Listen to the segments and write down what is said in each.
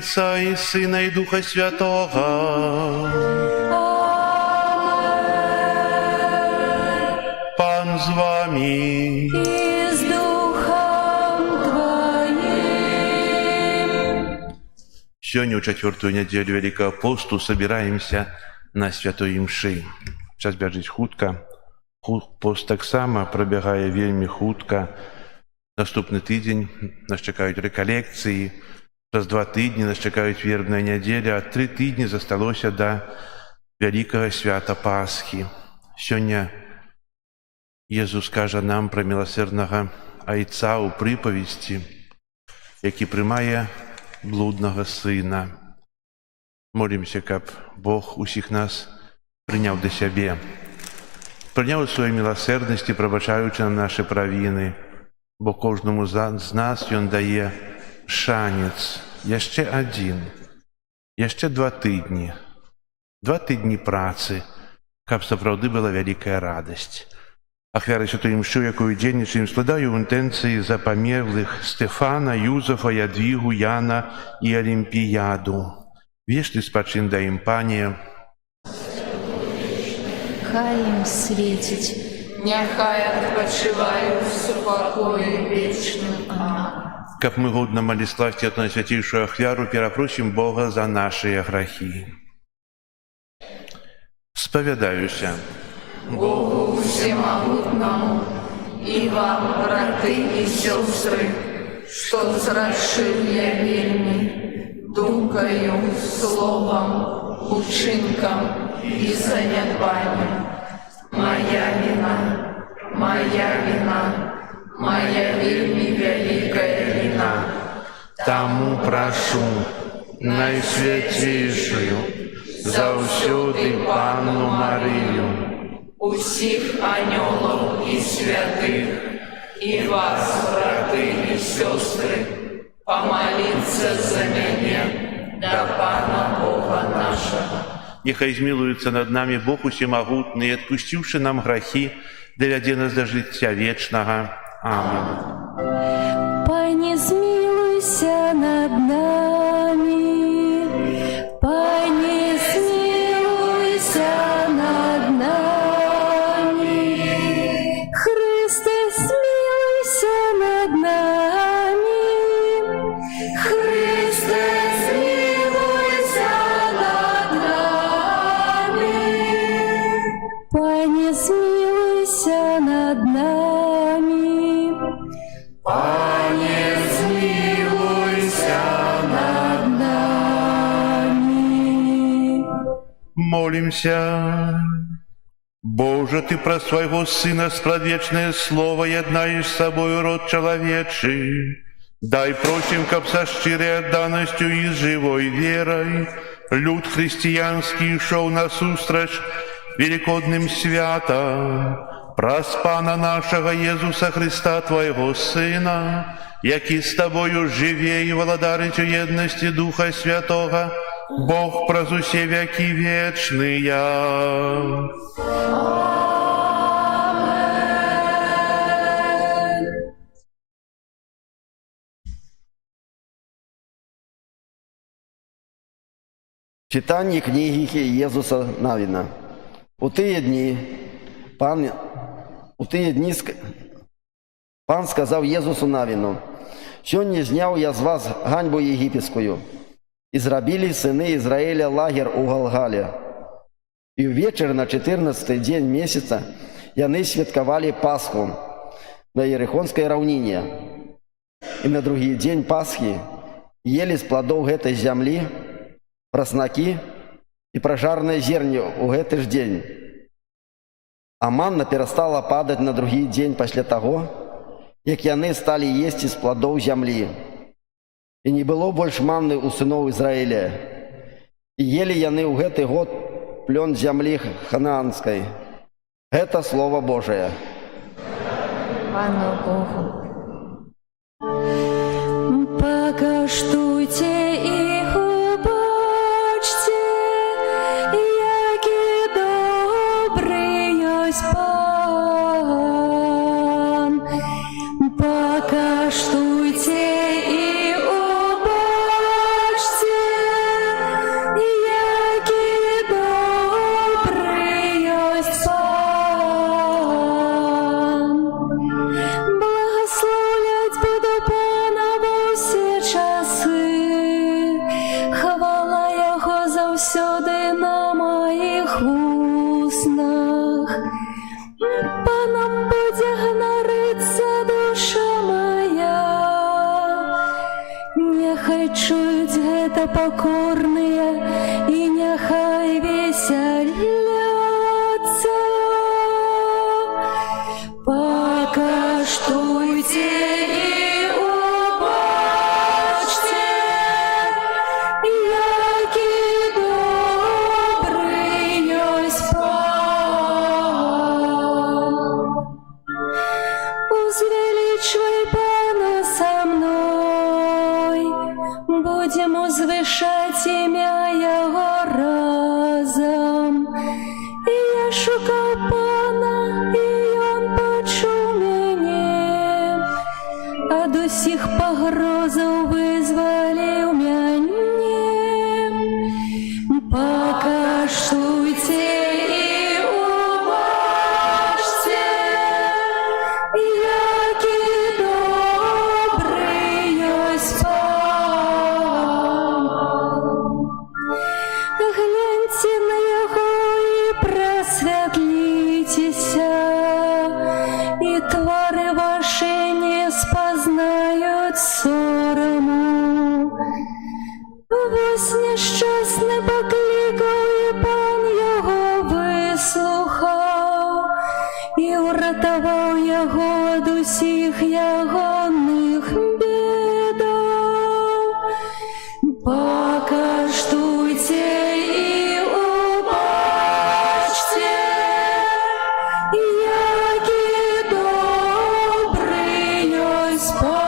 Отца и Сына и Духа Святого. Пан з вами. И с Духом Твоим. Сегодня, в четвертую неделю Великого посту, собираемся на святой мши. Час бежить хутка. Пост так само пробегає вельми хутка. Наступний тиждень нас чекають реколекції. Через 2 тижні нас чекають вербна неділя, а 3 тижні засталося до великого свята Пасхи. Сьогодні Єсус каже нам про милосердного Отця у приповісті, який приймає блудного сина. Молимося, щоб Бог усіх нас прийняв до себе. Прийняв у своїй милосердності, пробачаючи нам наші провини, бо кожному з нас Він дає шанець, ще один, ще 2 тижні. 2 тижні праці, щоб справді була велика радість. Ахвяри святої мши, яку дійничаємо, складаю в інтенції за померлих Стефана, Юзефа, Ядвігу, Яна і Олімпіяду. Вічний спачин дай їм, Пані. Хай їм світить. Нехай відпочивають в супокої вічним. Амінь. Как мы годно молились славьте от Наисвятейшую Ахвяру, перепросим Бога за наши грехи. Споведаюся Богу всемогутному и вам, браты и сестры, что зрашил я вельми, думкою, словом, учинком и занятованием. Моя вина, моя вельми великая вина. Тому прошу Наисвятейшую, завсёды Панну Марию, Усіх анёлов и святых, и вас, браты и сестры, помолиться за меня, да Пана Бога нашего. нехай змилуется над нами Бог усемогутный, и отпустивши нам грехи, доведи нас до життя вечного. Аминь. Пане, змилуйся над нами. Пане, змилуйся над нами. Христе, змилуйся над нами. Христе, змилуйся над нами. Пане, змилуйся над нами. Пане, змилуйся над нами. Молимся. Боже, Ты про Своего Сына спрадвечное Слово еднаешь с собою род человечий. Дай просим, каб со щирой отданностью и с живой верой люд христианский шел насустрач великодным святам. Праз Пана нашего Иисуса Христа, Твоего Сына, який с Тобою живе и владарить у едности Духа Святого, Бог праз усе веки вечные. Читання книги Єсуса Навіна. У тие дні Пан сказав Єсусу Навіну: «Сьогодні зняв я з вас ганьбу єгипетською, і зробили сини Ізраїля лагер у Галгалі. І ввечері на 14-й день місяця яны святкували Пасху на Єрихонській раўніне. І на другі день Пасхи ели з плодов гэтай зямлі праснакі і пражарнае зерне ў гэты ж дзень. А манна перастала падаць на другі дзень пасля таго, як яны сталі есці з плодоў зямлі. І не было больш манны ў сыноў Ізраіля. І ели яны ў гэты год плён зямлі ханаанскай. Гэта Слово Божие. Пану Богу. Покаштуйте і убачте, які добрий ось Пан. Покаштуйте і убачте, завсёды на моїх вуснах. Паном будзе ганарыцца душа моя, няхай чуюць гэта пакорныя і няхай весяляцца. Пакаштуйце і убачце, які добры ёсць Пан. Узвеличивай Пана со мной, будем узвышать имя Его разом. И я шукал Пана, и Он почув мяне, ад усіх пагрозаў вызваліў мяне. Пакаштуйце і убачце, які добры ёсць Пан. Гляньце на яго і прасвятліцеся, і твары вашы не спазнаюць сораму. Вось няшчасны паклікаў, і Пан яго выслухаў, і ўратаваў яго ад усіх ягоных бедаў. Пакаштуйце і убачце, які добры ёсць Пан.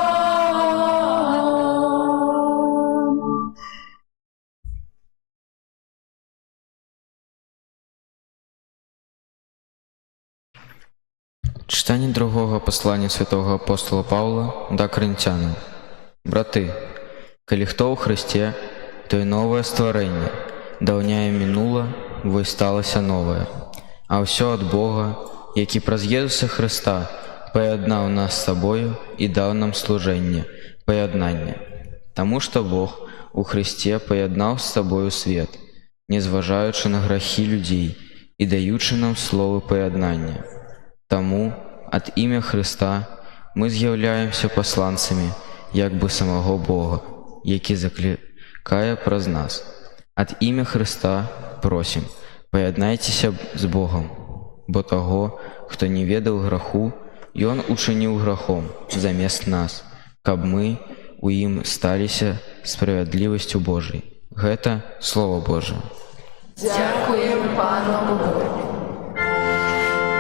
Читание другого послания святого апостола Павла до Коринтянам. Браты, коли хто у Христе, то и новое створение, даўняе мінула, вось сталася новое. А ўсё ад Бога, які праз Езуса Христа паяднаў нас з сабою і даў нам служэнне, паяднання. Таму што Бог у Христе паяднаў з сабою свет, не зважаючы на грахі людзей і даючы нам словы паяднання. Таму ад імя Христа мы з'яўляемся пасланцамі як бы самого Бога, які заклікае праз нас. Ад імя Христа просім, паяднайцеся з Богом, бо таго, хто не ведаў граху, Ён учыніў грахом замест нас, каб мы у ім сталіся справядлівасцю Божай. Гэта Слово Божие. Дякуємо Пану Богу.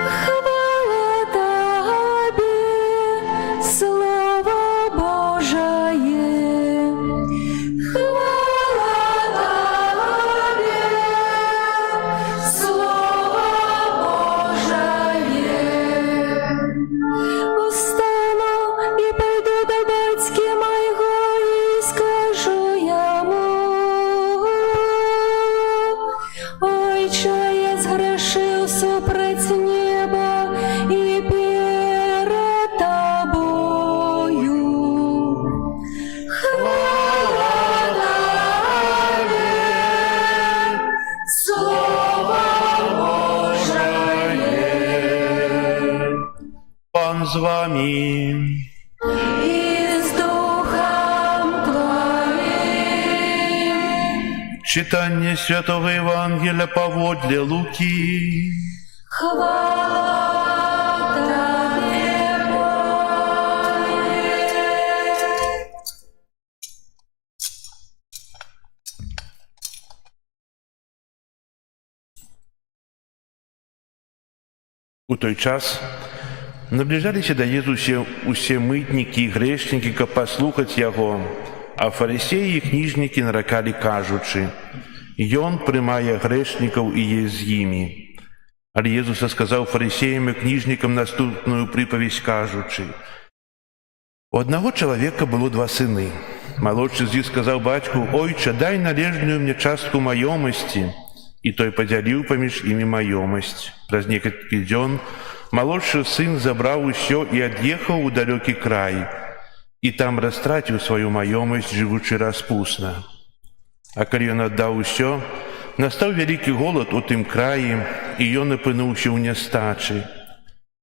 Хвала Тобі, Слово Божие. Хвала Тобі, Слово Божие. Устану і пойду до батьки майго і скажу йому: Ойче, я згрішив супроть неба і перед Тобою. Хвала Тобі, Слово Божие. Пан з вами. І з Духом Твоїм. Читание Святого Евангелия поводле Луки. Хвала Тобі, Боже. У той час наближаліся да Езуса усе мытнікі і грэшнікі, каб паслухаць яго, а фарысеі і кніжнікі наракалі, кажучы: «Ён прымае грэшнікаў і есць з імі». Але Езус сказаў фарысеям і кніжнікам наступную прыпавесць, кажучы: «У аднаго чалавека было два сыны. Малодшы з іх сказаў бацьку: Ойча, дай належную мне частку маёмасці. І той падзяліў паміж імі маёмасць. Праз некалькі дзён малодшы сын забраў усё і ад'ехаў у далёкі край, і там растраціў сваю маёмасць, жывучы распусна. А калі ён аддаў усё, настаў вялікі голад у тым краі, і ён апынуўся ў нястачы.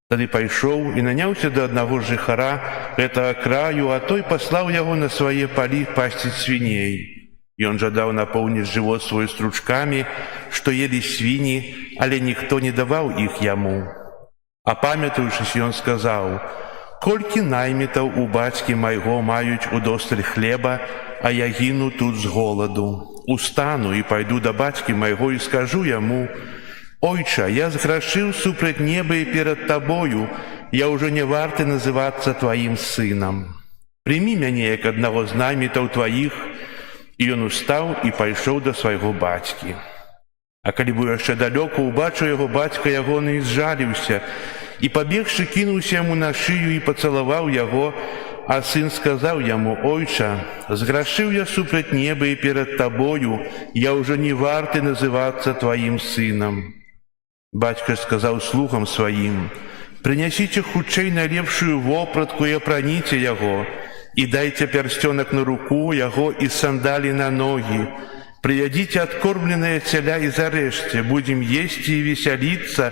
Тады пайшоў і наняўся да аднаго жыхара гэтага краю, а той паслаў яго на свае палі пасціць свіней. Ён жадаў напоўніць жывот свой стручкамі, што елі свіні, але ніхто не даваў іх яму. Апамятаўшыся, ён сказаў: «Колькі наймітаў у бацькі майго маюць удосталь хлеба, а я гіну тут з голаду. Устану і пайду да бацькі майго і скажу яму: Ойча, я зграшыў супраць неба і перад табою, я ўжо не варты называцца тваім сынам. Прымі мяне як аднаго з наймітаў тваіх». І ён устаў і пайшоў да свайго бацькі. А калі быў яшчэ далёка, убачыў яго бацька ягоны і зжаліўся, і пабегшы кінуўся яму на шыю і пацалаваў яго, а сын сказаў яму: «Ойча, зграшыў я супраць неба і перад табою, я ўжо не варты называцца тваім сынам». Бацька сказаў слугам сваім: «Прынясіце хутчэй найлепшую вопратку і апраніце яго, і дайце пярсцёнак на руку яго і сандалі на ногі. Прывядзіце адкормленае цяля і зарэжце, будзем есці і весяліцца,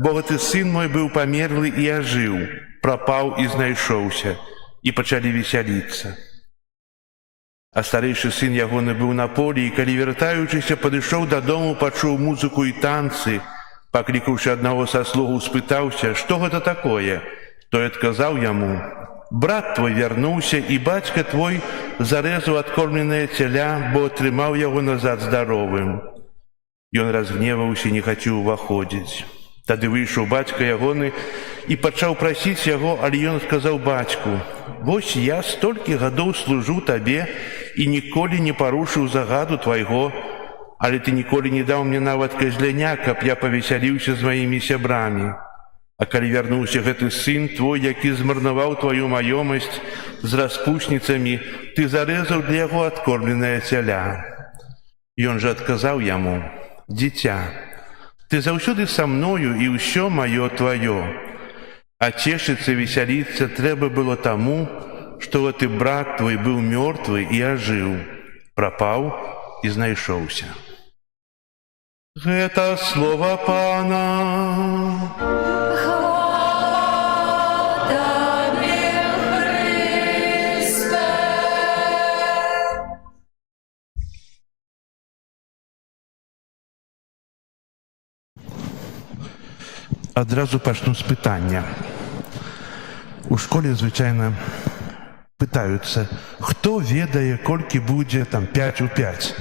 бо гэты сын мой быў памерлы і ажыў, прапаў і знайшоўся». І пачалі весяліцца. А старэйшы сын ягоны быў на полі, і калі вяртаючыся падышоў дадому, пачуў музыку і танцы. Паклікаўшы аднаго са слугаў, спытаўся: «Што гэта такое?» Той адказаў яму: «Брат твой вярнуўся, і бацька твой зарэзаў адкормленае цяля, бо атрымаў яго назад здаровым». Ён разгневаўся і не хацеў уваходзіць. Тады выйшаў бацька ягоны і пачаў прасіць яго, але ён сказаў бацьку: «Вось я столькі гадоў служу табе і ніколі не парушыў загаду твайго, але ты ніколі не даў мне нават казляня, каб я павесяліўся з маімі сябрамі. А калі вярнуўся гэты сын твой, які змарнаваў тваю маёмасць з распусніцамі, ты зарэзаў для яго адкормленае цяля». Ён жа адказаў яму: «Дзіця, ты заўсёды са мною, і ўсё маё тваё. А цешыцца, весяліцца трэба было таму, што гэты брат твой быў мёртвы і ажыў, прапаў і знайшоўся». Гэта слова Пана. Адразу пачну з пытання. У школе звычайна пытаюцца: хто ведае, колькі будзе 5 у 5?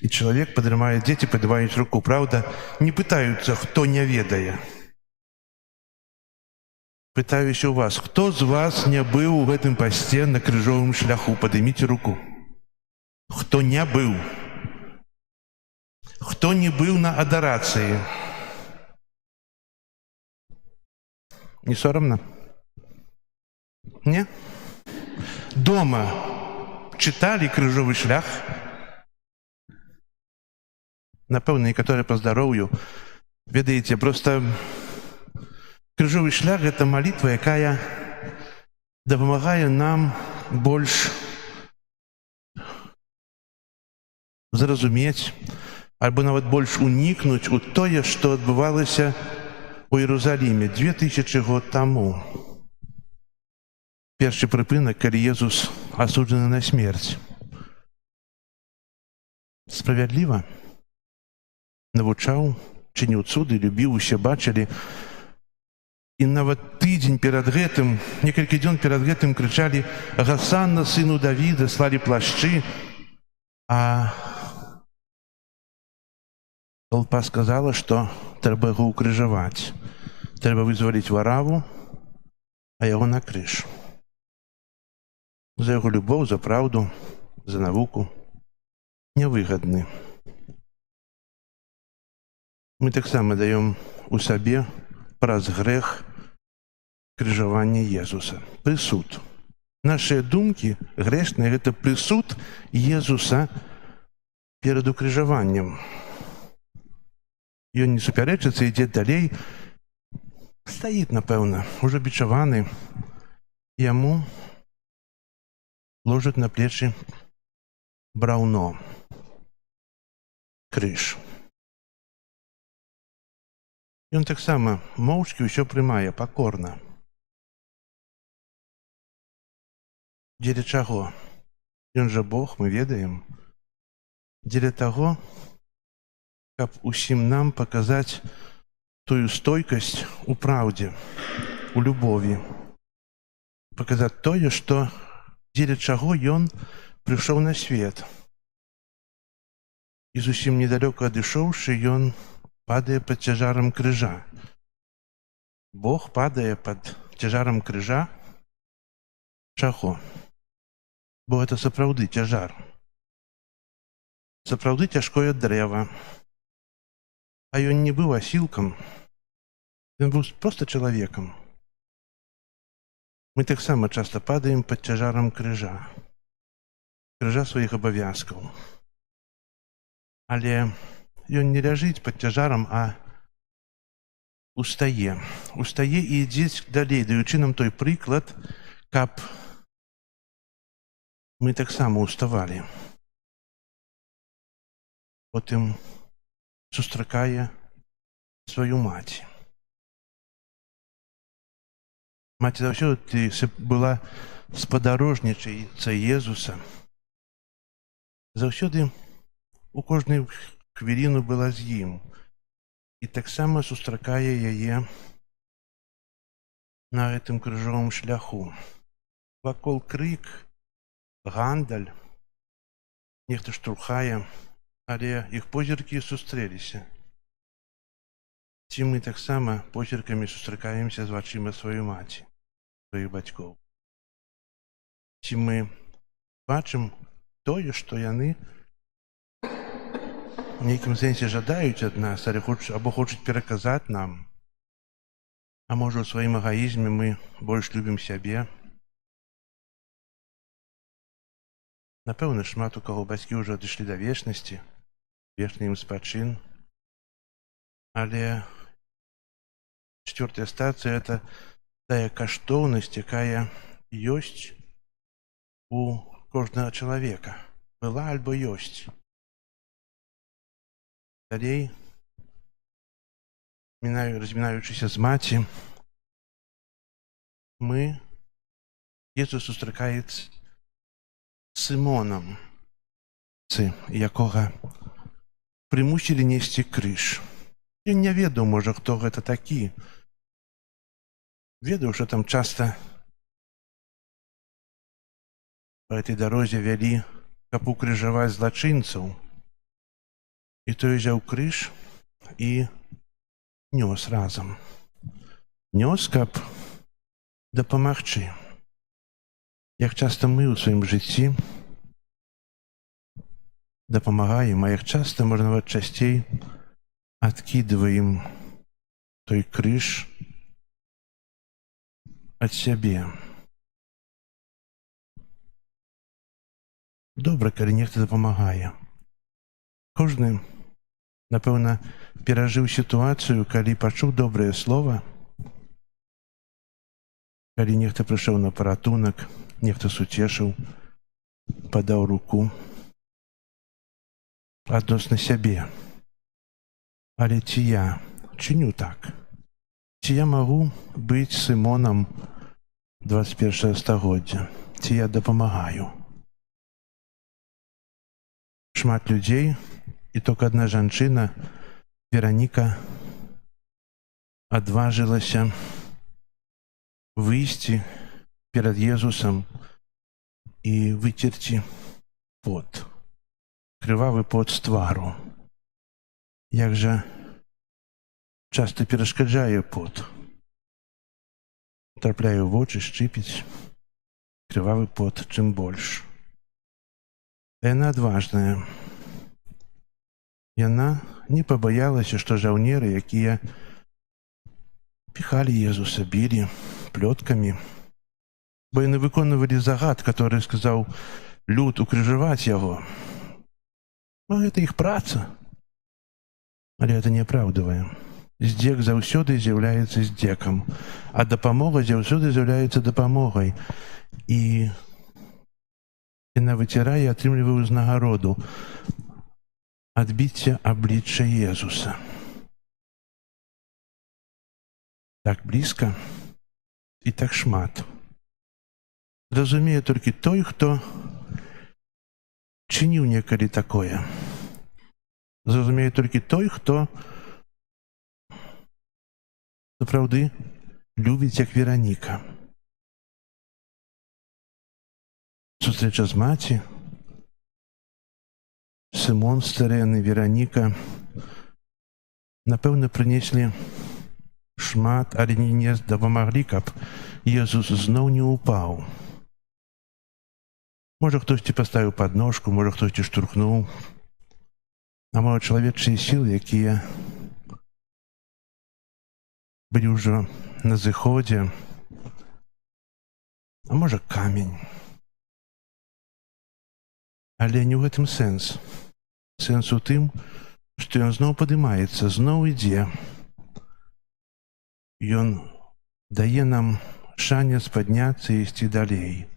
І чалавек падрымае, дзеці падымаюць руку, праўда? Не пытаюцца, хто не ведае. Пытаюся ў вас: хто з вас не быў у гэтым пасце на крыжовым шляху? Падыміце руку. Хто не быў? Хто не быў на адарацыі? Не сорамна? Не? Дома чыталі крыжовы шлях? Напэўна, некаторыя па здароўю. Ведаеце, проста крыжовы шлях — гэта малітва, якая дапамагае нам больш зразумець альбо нават больш унікнуць у тое, што адбывалася у Іерусаліме 2000 год таму. Першы прыпынак, калі Езус асуджаны на смерць. Справядліва навучаў, чыніў цуды, любіў, усе бачылі. І нават тыдзень перад гэтым, некалькі дзён перад гэтым крычалі: «Гасанна, сыну Давіда», слалі плашчы, а толпа сказала, што трэба яго ўкрыжаваць. Трэба вызваліць вараву, а яго на крыж. За яго любоў, за праўду, за навуку нявыгадны. Мы таксама даём у сабе праз грэх крыжавання Езуса. Прысуд. Нашыя думкі грэшныя — гэта прысуд Езуса перад укрыжаваннем. Ён не супярэчыцца, ідзе далей, стаіць, напэўна, ужо бичаваны. Яму ложаць на плечы браўно, крыж. Ён таксама моўчкі ўсё прымае, пакорна. Дзеля чаго? Ён жа Бог, мы ведаем. Дзеля таго, каб усім нам паказаць тую стойкасць у праўдзе, у любові. Паказаць тое, што дзеля чаго ён прыйшоў на свет. І зусім недалёка адышоўшы, ён падае пад цяжарам крыжа. Бог падае пад цяжарам крыжа. Чаго? Бо гэта сапраўды цяжар. Сапраўды цяжкое дрэва. А ён не быў асілкам. Ён быў проста чалавекам. Мы таксама часта падаем пад цяжарам крыжа. Крыжа сваіх абавязкаў. Але ён не ляжыць пад цяжарам, а устае. Устае і ідзе далей, даючы нам той прыклад, каб мы таксама уставалі. Потым сустракае сваю маці. Маці заўсёды была спадарожнічайцай Езуса. Заўсёды у кожную хвіліну была з ім. І таксама сустракае яе на гэтым крыжовым шляху. Вакол крык, гандаль, нехта штурхае, але іх позіркі сустрэліся. Ці мы таксама позіркамі сустракаемся з вачыма сваёй маці, сваіх бацькоў? Ці мы бачым тое, што яны у нейкім сэнсе жадаюць ад нас, або хочуць пераказаць нам? А можа, у сваім эгаізме мы больш любім сябе? Напэўна, шмат у каго бацькі ўжо адышлі да вечнасці, вечны ім спачын. Але чацвёртая стацыя — гэта тая каштоўнасць, якая ёсць у кожнага чалавека. Была альбо ёсць. Далей, размінаючыся з маці, Езус сустракаецца Сымонам, якога прымусілі несці крыж. Ён не ведаў, можа, хто гэта такі. Ведаў, што там часта па гэтай дарозе вялі, каб укрыжаваць злачынцаў. І той узяў крыж і нёс разам. Нёс, каб дапамагчы. Як часта мы ў сваім жыцці дапамагаем, а як часта, можна нават часцей, адкідваем той крыж ад сябе. Добра, калі нехта дапамагае. Кожны, напэўна, перажыў сітуацыю, калі пачуў добрае слова, калі нехта прыйшоў на паратунак, нехта суцешыў, падаў руку адносна сябе. Але ці я чыню так? Ці я магу быць Сымонам 21 стагоддзя? Ці я дапамагаю? Шмат людзей, і толькі адна жанчына, Вераніка, адважылася выйсці перад Езусам і выцерці пот, крывавы пот з твару. Як жа часта перашкаджае пот. Трапляе ў вочы, шчыпіць, крывавы пот чым больш. Яна адважная. Яна не пабаялася, што жаўнеры, якія піхалі Езуса, білі плёткамі, бо яны выконвалі загад, который сказаў люд укрыжаваць яго. Ну, гэта іх праца. Але гэта не апраўдвае. Здзек заўсёды з'яўляецца здзекам, а дапамога заўсёды з'яўляецца дапамогай. І яна выцірае і атрымлівае ўзнагароду адбіцця аблічча Езуса. так блізка і так шмат. Разумее толькі той, хто чыніў некалі такое. Зразумее толькі той, хто сапраўды любіць, як Вераніка. Сустрэча з маці, Сымон Старэны, Вераніка, напэўна, прынеслі шмат, але не дапамаглі, каб Езус зноў не ўпаў. Можа, хтосьці паставіў падножку, можа, хтосьці штурхнуў, а можа, чалавечыя сілы, якія былі ўжо на зыходзе, а можа, камень. Але не ў гэтым сэнс. Сэнс у тым, што ён зноў падымаецца, зноў ідзе. Ён дае нам шанец падняцца і ісці далей.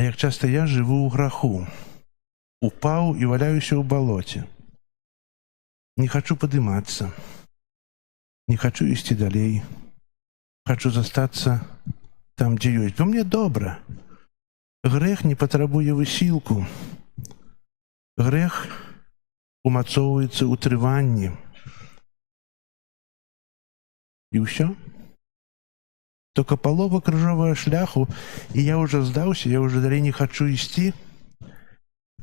А як часта я жыву ў граху, упаў і валяюся ў балоце. Не хачу падымацца, не хачу ісці далей, хачу застацца там, дзе ёсць, бо мне добра. Грэх не патрабуе высілку. Грэх умацоўваецца ў трыванні. І ўсё. Только палова крыжовага шляху, і я ўжо здаўся, я ўжо далей не хачу ісці.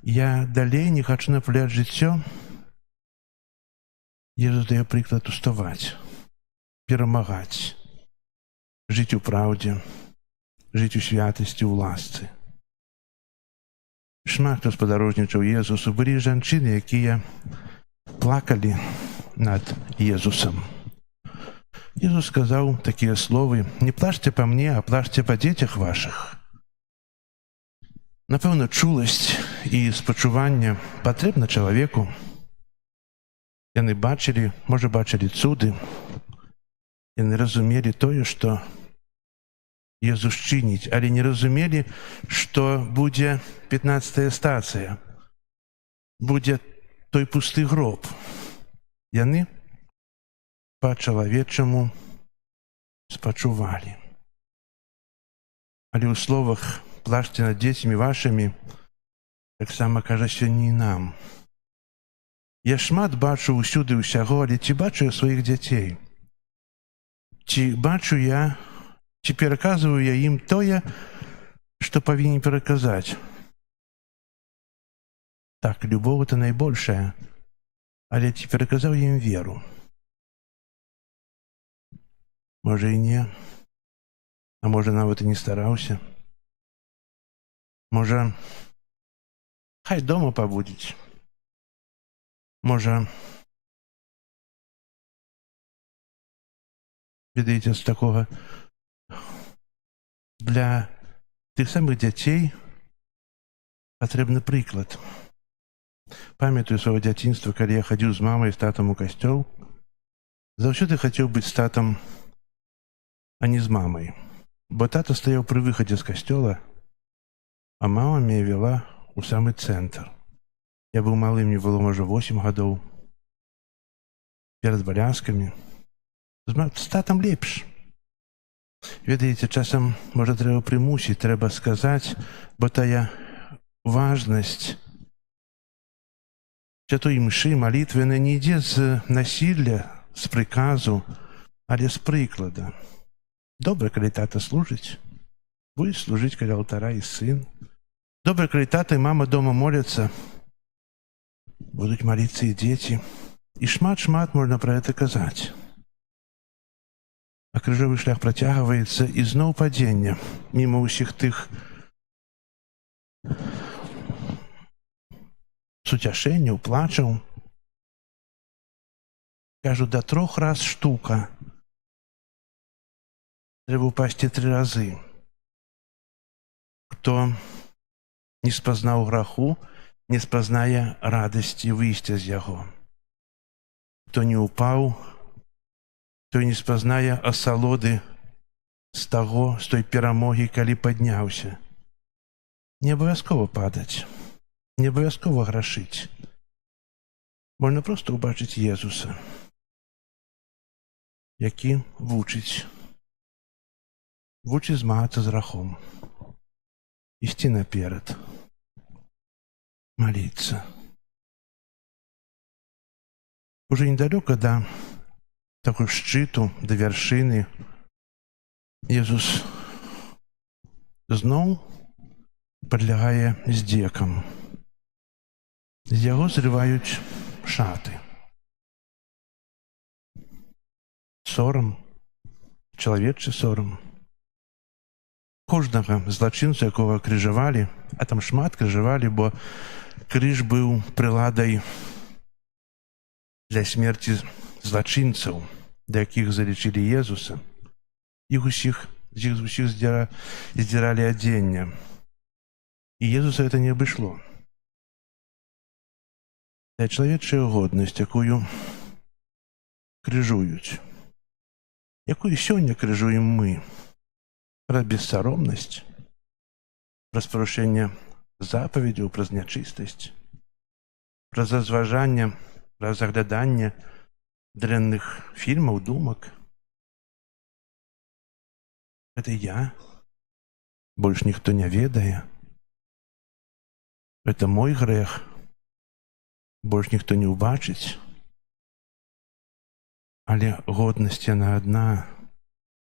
Я далей не хачу напыляць жыццё. Езус дае прыклад уставаць, перамагаць, жыць у праўдзе, жыць у святасці, у ласцы. Шмат хто спадарожнічаў Езусу. Былі жанчыны, якія плакалі над Езусам. Езус сказаў такія словы: «Не плачце па мне, а плачце па дзецях вашых». Напэўна, чуласць і спачуванне патрэбна чалавеку. Яны бачылі, можа, бачылі цуды. Яны разумелі тое, што Езус чыніць, але не разумелі, што будзе 15-я стацыя, будзе той пусты гроб. Яны па-чалавечаму спачувалі. Але ў словах «плачце над дзецьмі вашымі» таксама кажа сёння і нам. Я шмат бачу ўсюды ўсяго, але ці бачу я сваіх дзяцей? Ці бачу я, ці пераказваю я ім тое, што павінен пераказаць? Так, любоў — это найбольшая, але ці пераказаў я ім веру? Можа і не, а можа нават і не стараўся. Можа, хай дома пабудзець. Можа, ведаеце, з такога, для тых самых дзяцей патрэбны прыклад. Памятаю сваё дзяцінства, калі я хадзіў з мамай, з татам у касцёл, заўсёды хацеў быць з татам, а не з мамай. Бо тата стаяў пры выхадзе з касцёла, а мама мяне вяла ў самы цэнтр. Я быў малым, мне было, можа, 8 гадоў. Перад балянскамі. З татам лепш. Ведаеце, часам, можа, трэба прымусіць, трэба сказаць, бо тая важнасць святой імшы, малітвы, яна не ідзе з насілля, з прыказу, але з прыклада. Добра, калі тата служыць, будзе служыць каля алтара і сын. Добра, калі тата і мама дома моляцца, будуць маліцца і дзеці. І шмат-шмат можна пра гэта казаць. А крыжовы шлях працягваецца, і зноў падзенне, міма ўсіх тых суцяшэнняў, плачаў. Кажу, да 3 раз штука. Трэба ўпасці 3 разы. Хто не спазнаў граху, не спазнае радасці выйсця з яго. Хто не ўпаў, той не спазнае асалоды з таго, з той перамогі, калі падняўся. Не абавязкова падаць, не абавязкова грашыць. Можна проста ўбачыць Езуса. які вучыць змагацца з грахом, ісці наперад, молиться. Уже недалёка да таго шчыту, да вяршыны, Езус зноў падлягае здзекам. З яго зрываюць шаты. Сорам, чалавечы сорам. Кожнага злачынцу, якога крыжавалі, а там шмат крыжавалі, бо крыж быў прыладай для смерці злачынцаў, да якіх залічылі Езуса. Іх усіх здзіралі адзення. І Езуса гэта не абышло. Та чалавечая годнасць, якую крыжуюць, якую сёння крыжуем мы, праз бессаромнасць, праз парушэнне запаведзяў, праз нячыстасць, праз разважанне, праз агляданне дрэнных фільмаў, думак. Гэта я, больш ніхто не ведае. Гэта мой грэх, больш ніхто не ўбачыць. Але годнасць яна адна,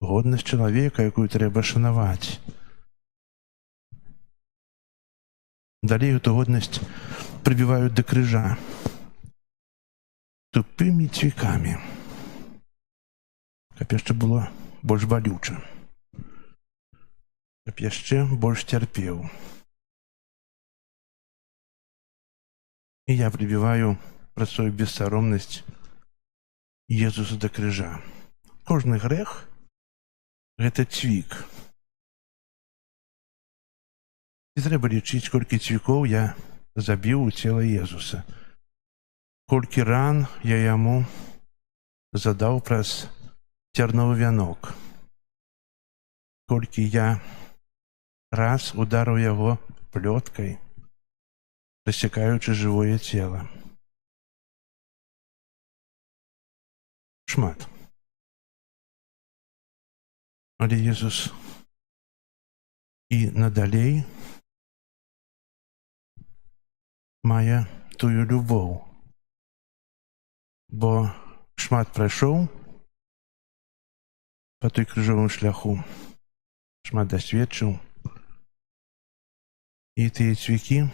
годнасць чалавека, якую трэба шанаваць. Далей эту годнасць прыбіваюць да крыжа тупымі цвікамі, каб яшчэ было больш балюча, каб яшчэ больш цярпеў. І я прыбіваю праз сваю бессаромнасць Езуса да крыжа. Кожны грэх – гэта цвік. І трэба лічыць, колькі цвікоў я забіў у цела Езуса. Колькі ран я яму задаў праз цярновы вянок. Колькі я раз ударыў яго плёткай, рассякаючы жывое цела. Шмат. Але Езус і надалей мае тую любоў, бо шмат прайшоў па той крыжовым шляху, шмат дасведчыў, і тыя цвікі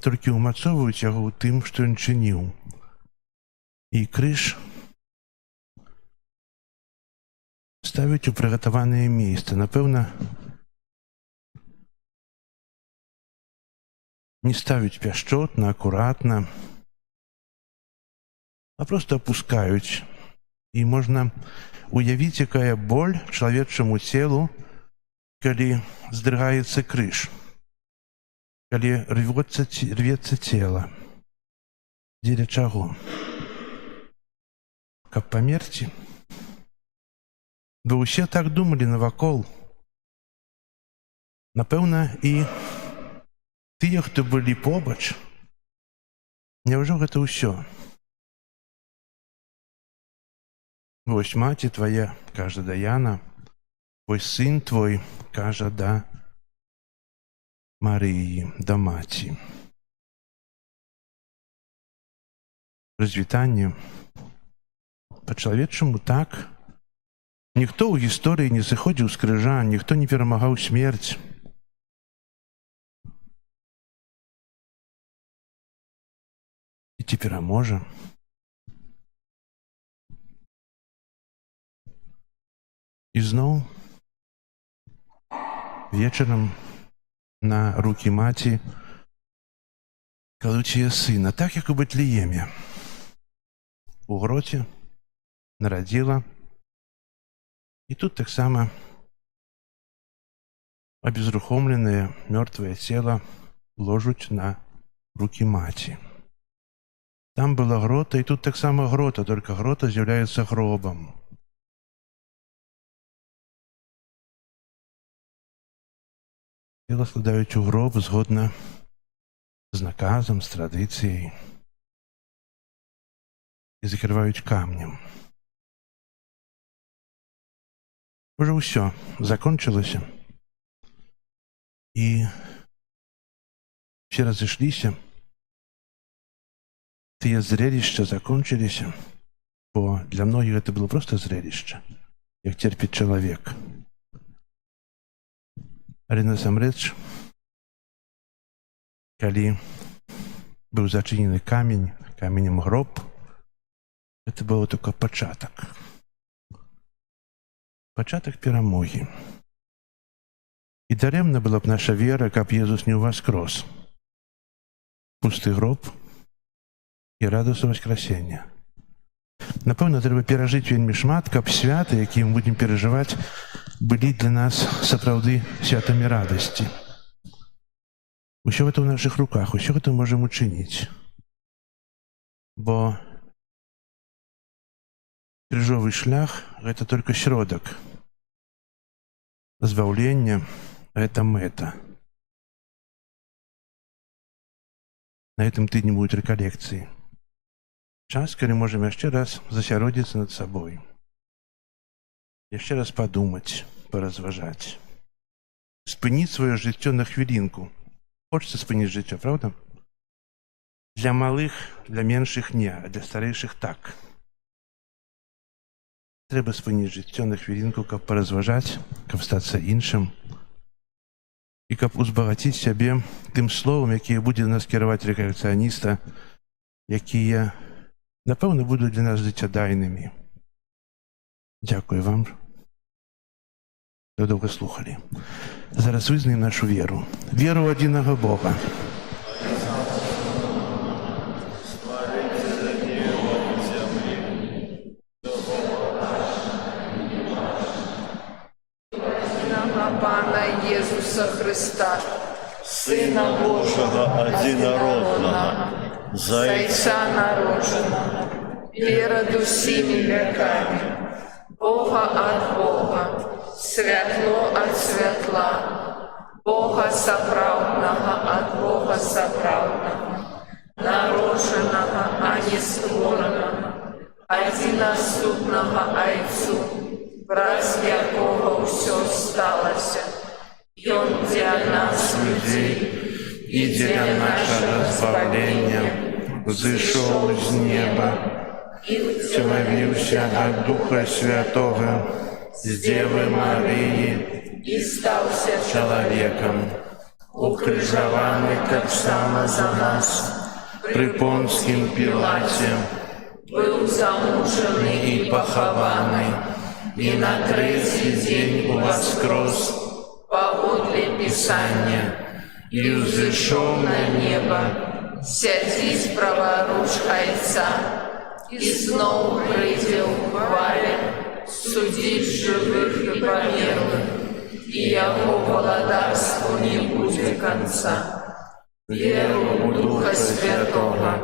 толькі ўмацоўваюць яго ў тым, што ён чыніў. І крыж ставіць у прыгатаванае месца. Напэўна, не ставіць пяшчотна, акуратна, а проста апускаюць. І можна уявіць, якая боль чалавечаму целу, калі здрыгаецца крыж, калі рвецца цела. Дзеля чаго? Каб памерці? Бо ўсе так думалі навакол. Напэўна, і тыя, хто былі побач, няўжо гэта ўсё? Вось маці твая, кажа да Яна, вось сын твой, кажа да Марыі, да маці. Развітанне па-чалавечаму так. Ніхто ў гісторыі не сыходзіў з крыжа, ніхто не перамагаў смерць. І ці пераможа? І зноў вечарам на рукі маці кладуць яе сына, так як у Бэтлееме. У гроце нарадзіла. І тут таксама абезрухомленае мёртвае цела ложуць на рукі маці. Там была грота, і тут таксама грота, толькі грота з'яўляецца гробам. Цела складаюць у гроб згодна з наказам, з традыцыяй і закрываюць камнем. Уже ўсё закончылася. І все разышліся. Тыя зрелішча закончыліся, бо для многіх гэта было проста зрелішча, як церпіць чалавек. Але насамрэч, калі быў зачынены каменем гроб, гэта было толькі пачатак. Пачатак перамогі. І дарэмна была б наша вера, каб Езус не ўваскрос. Пусты гроб і радасць васкрасення. Напэўна, трэба перажыць вельмі шмат, каб святы, якія мы будзем перажываць, былі для нас сапраўды святамі радасці. Усё гэта ў нашых руках, усё гэта можам учыніць. Бо крыжовы шлях — гэта толькі сродак. Збаўлення — гэта мэта. На гэтым тыдні будуць рэкалекцыі. Час, калі можам яшчэ раз засяродзіцца над сабой. Яшчэ раз падумаць, паразважаць. Спыніць сваё жыццё на хвілінку. Хочацца спыніць жыццё, правда? Для малых, для меншых не, а для старэйшых так. Трэба спыніць жыццё на хвілінку, каб паразважаць, каб стацца іншым і каб узбагаціць сябе тым словам, якія будзе нас кіраваць рэкалекцыяніста, якія, напэўна, будуць для нас жыццядайнымі. Дзякую вам, што доўга слухалі. Зараз вызнаем нашу веру. Веру ў адзінага Бога. Пана Єсуса Христа, Сина Божого одинородного, Зайца народженого, перед усіми веками, Бога от Бога, святло от святла, Бога соправдного от Бога соправдного, народженого, а не створенного, одиноступного Отцу, раз якого все сталося, і Он для нас, людей, І для нашого збавлення зійшов з неба, втілився від Духа Святого з Деви Марії і стався чоловіком, укрижований так само за нас при Понтськім Пілаті, був замучений і похований, і на третій день воскрес погодлі Писання, і взійшов на небо, сядзіць праворуч Отца, і знов прийде у хвалі, судить живих і померлих, і Його владарству не буде конца. Віру у Духа Святого,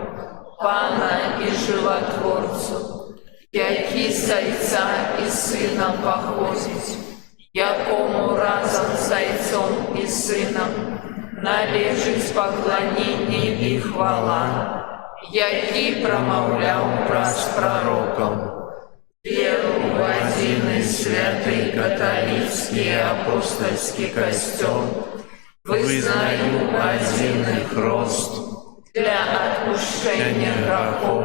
Пана і Животворцу, який з Отця і Сина походить, якому разом з Отцом і Сином належить поклоніння і хвала, який промовляв праз пророком. Віру в один святий католицький апостольський костел, визнаю один хрост для отпущення грехов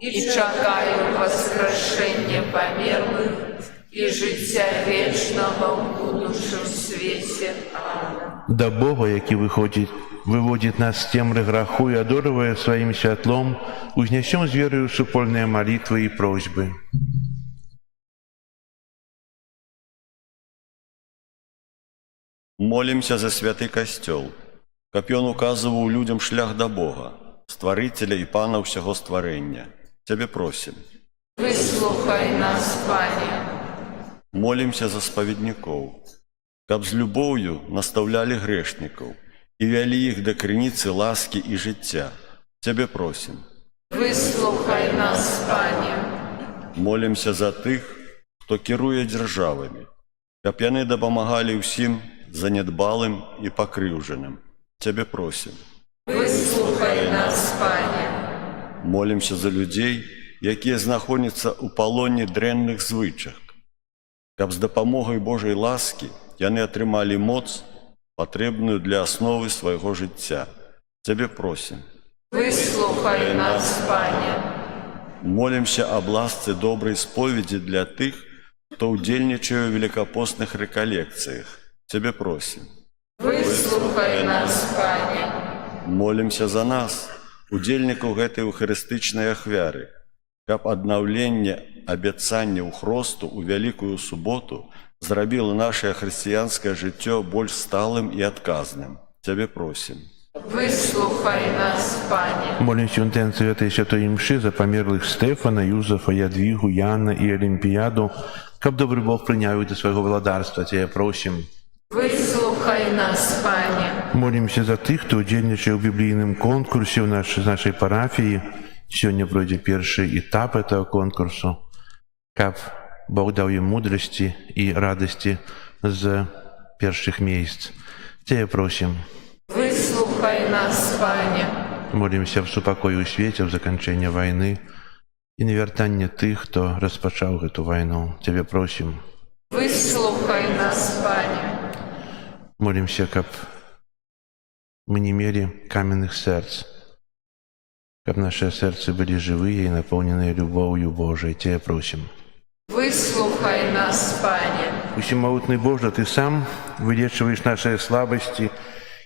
і чекаю воскрешення померлих і життя вічного в будущем світі. Амінь. Да Бога, який выводит нас з темры граху и одоривая своим святлом, узнесем с верою супольные молитвы и просьбы. молимся за святый костел, каб ён указываў людям шлях до Бога, Створителя и Пана всего створения. Тебе просим. Выслухай нас, Пане. Молимся за споведников, каб з любов'ю наставляли грешников и вели их до крыніцы ласки и життя. Тебе просим. Выслухай нас, Пане. Молимся за тых, хто кіруе дзяржавамі, каб яны дапамагалі ўсім занядбалым і пакрыўджаным. Тебе просим. Выслухай нас, Пане. Молимся за людзей, якія знаходзяцца ў палоне дрэнных звычак, каб з дапамогай Божай ласкі яны атрымалі моц, патрэбную для асновы свайго жыцця. Цябе просім. Выслухай нас, Пане. Молімся аб ласцы добрай споведзі для тых, хто ўдзельнічае ў великапостных рэкалекцыях. Цябе просім. Выслухай нас, Пане. Молімся за нас, удзельнікаў гэтай эўхарыстычнай ахвяры, каб аднаўленне абяцанняў Хросту ў Вялікую суботу зрабіла нашае хрысціянскае жыццё больш сталым і адказным. Цябе просім. Выслухай нас, Пане. Молимся в интенции этой святой мши за померлых Стефана, Юзефа, Ядвигу, Яна и Олимпиаду, как добрый Бог принял их до своего владарства, Тебя просим. Выслухай нас, Пане. Молимся за тех, кто удельничает в библейном конкурсе в нашей парафии. Сегодня пройдет первый этап этого конкурса. Как Бог дал им мудрости и радости с первых месяцев. Тебя просим. Выслухай нас, Пане. Молимся в супокою свете, в заканчэнне войны и на вяртанне тых, хто распачаў гэту вайну. Тебе просим. Выслухай нас, Пане. Молимся, каб мы не имели каменных сердц, каб наши сердца были живые и наполненные любовью Божией. Тебя просим. Выслухай нас, Пане. Усемогутный Боже, Ты сам вылечиваешь наши слабости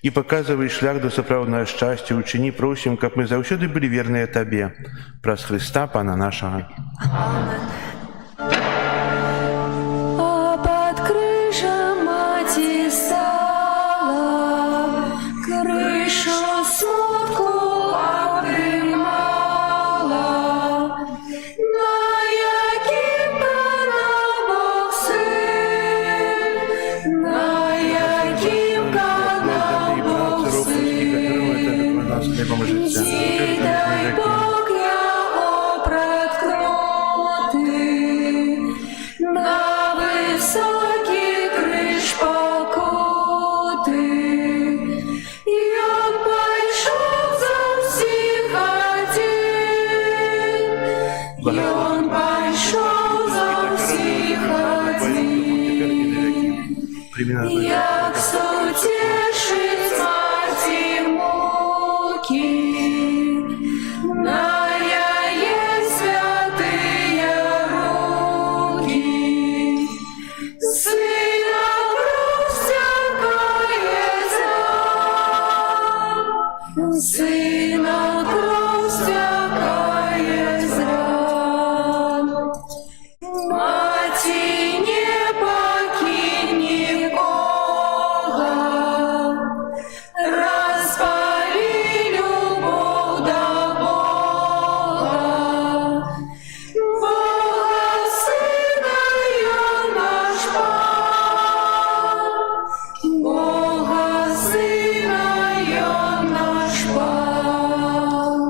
и показываешь шлях до сапраўднага счастья. Учини, просим, как мы заўсёды были верные Тебе. Праз Христа, Пана нашего. А под крыжем Маті стала, крышу смутку обіймала, на яким канал Бог син, на яким канал Бог син. Дай Бог його проткнути, на високий криш покути. І он пішов за всіх один, і он пішов за всіх один. Як сутішить смерті муки, на яє святые руки, сина простякає зран, сина простякає зран. Маті, не покинь нікого, розпали любов до Бога. Бога Сина ён наш Пан, Бога Сина ён наш Пан.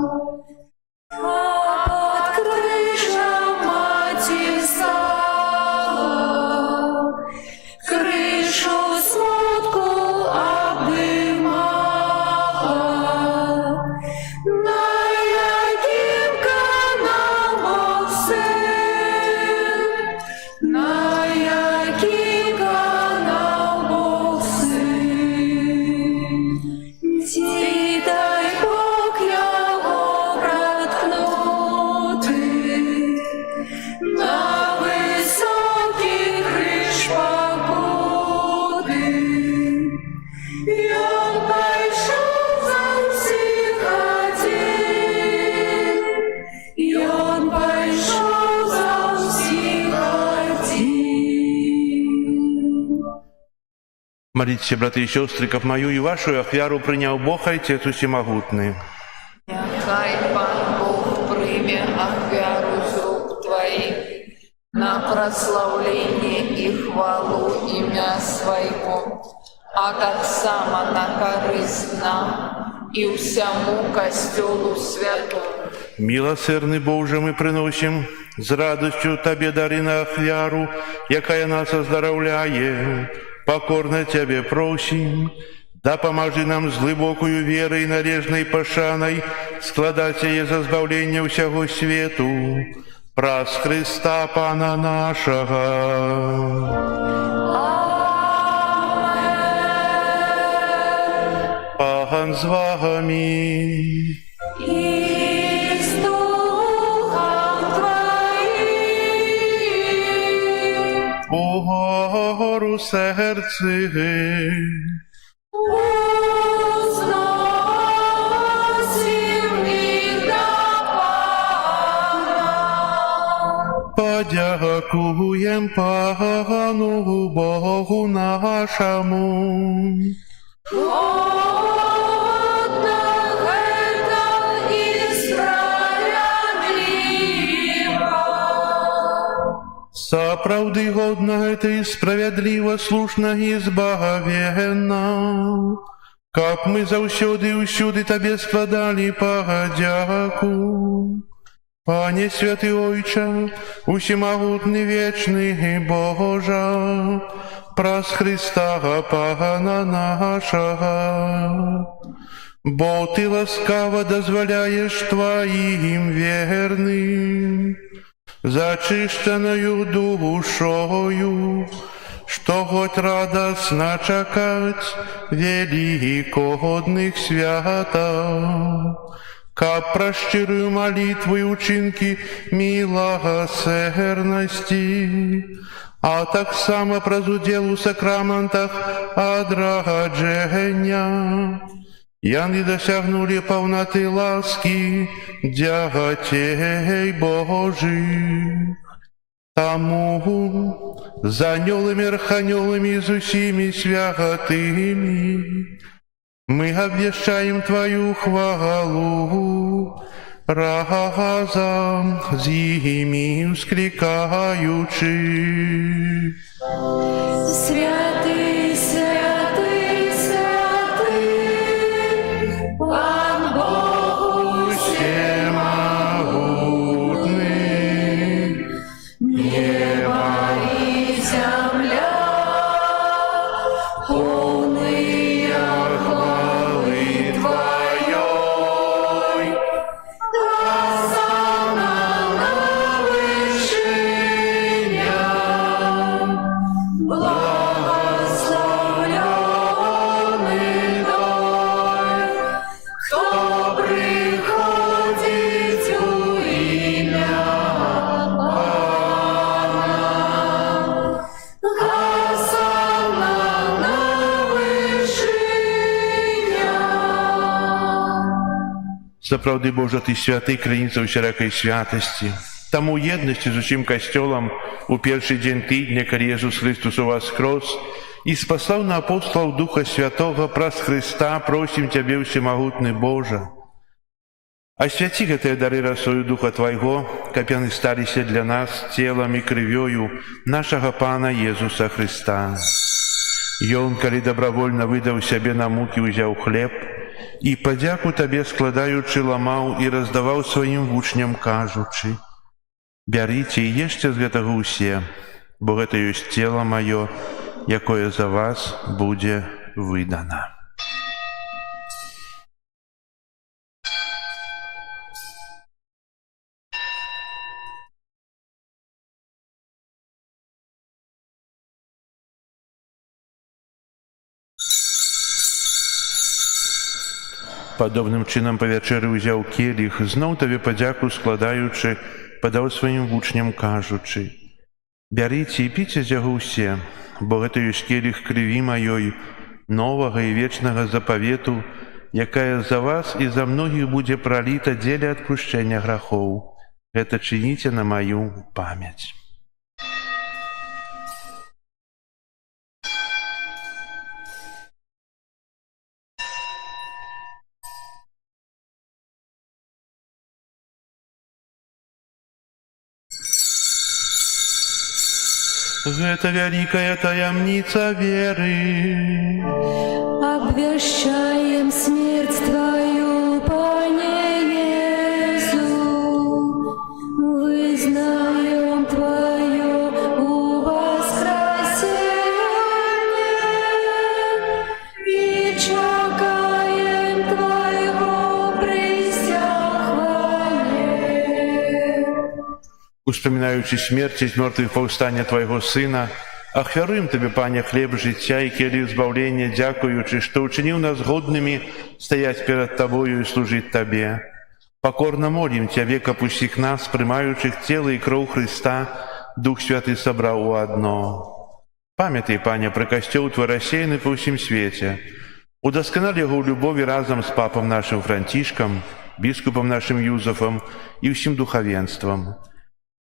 А под крыжем Маті стала, крышу смутку обдымала, на яким канал Бог син, на яким канал Бог син. Ті дай Бог його проткнути, на високий криш покути. І он пішов за всіх один, і он пішов за всіх один. Молитесь, братья и сестры, как мою и вашу ахвяру принял Бог, Отец Всемогутный. Нехай Пан Бог прийме ахвяру з рук Твоїх на прославление и хвалу имя Своего, а так само на корысть нам и всему костелу святому. Милосердный Боже, мы приносим с радостью Тебе дары на ахвяру, якая нас оздоровляет. Покорно Тебе просим, да поможи нам с глубокою верой нарежной пошаной складать сие за збавление всего свету. Праз Христа Пана нашого. Пан з вами. И с духом Твоим. Угору серці. Возносим их до Пана. Подякуєм Пану Богу нашому. Годно это и справедливо. Сапраўды годна гэта і справядліва, слушна і збагавенна, каб мы заўсёды і ўсюды Табе складалі падзяку. Пане святы Ойча, усемагутны вечны Божа, праз Христа Пана нашага. Бо Ты ласкава дазваляеш Твоим верным, зачышчаною душою, што хоть радасна чакаць великодных святаў, каб праз шчырую малітву і ўчынкі міласэрнасці, а таксама праз удзел у сакраментах адраджэння яны дасягнулі паўнаты ласкі дзяцей Божых. Таму з анёламі, арханёламі, з усімі святымі мы абвяшчаем Твою хвалу, разом з імі усклікаючы. Святый, святый, святый, Пан Бог Всемогутный, неба и земля, полные хвалы Твоей. Осанна на вышинях, благословенный той, кто приходит у имя Пана. Осанна на вышинях. Сапраўды, Божа, Ты святы, крыніца ўсяракай святасці. Таму єднасці з усім касцёлам у першы дзень тыдня, калі Jesús Христос воскрес і спаслаў на апостолаў Духа Святога праз Христа, просім Цябе, усемагутны Божа, асвяці гэтыя дары расою Духа Твайго, каб яны сталіся для нас целам і крывёю нашага Пана Jesúsa Христа. Ён, калі дабравольна выдаў сябе на мукі, узяў хлеб і падзяку Табе складаючы ламаў і раздаваў сваім вучням, кажучы: «Бярыце і ешце з гэтага ўсе, бо гэта ёсць цела маё, якое за вас будзе выдана». Падобным чынам па вячэры ўзяў келіх, зноў Табе падзяку складаючы, падаў сваім вучням, кажучы: «Бярыце і піце з яго ўсе, бо гэта ёсць келіх крыві маёй, новага і вечнага запавету, якая за вас і за многіх будзе праліта дзеля адпушчэння грахоў. Гэта чыніце на маю памяць». Гэта вялікая таямніца веры. Обвящаем смерть Твою, Пане Иисус, вызнаем Твое воскресение и чакаем Твоего присяхвания. Успоминаючи смерть из мертвых повстання Твоего Сына, ахвяруем Тебе, Пане, хлеб життя и келих збавления, дякуючи, что учинил нас годными стоять перед Тобою и служить Тебе. Покорно молим Тебя, век опустих нас, примающих тело и кровь Христа, Дух Святый собрал у одно. Памятай, Пане, про костел Твой рассеянный по всем свете. Удосконали его в любови разом с папом нашим Франтишком, біскупом нашим Юзефом и всем духовенством.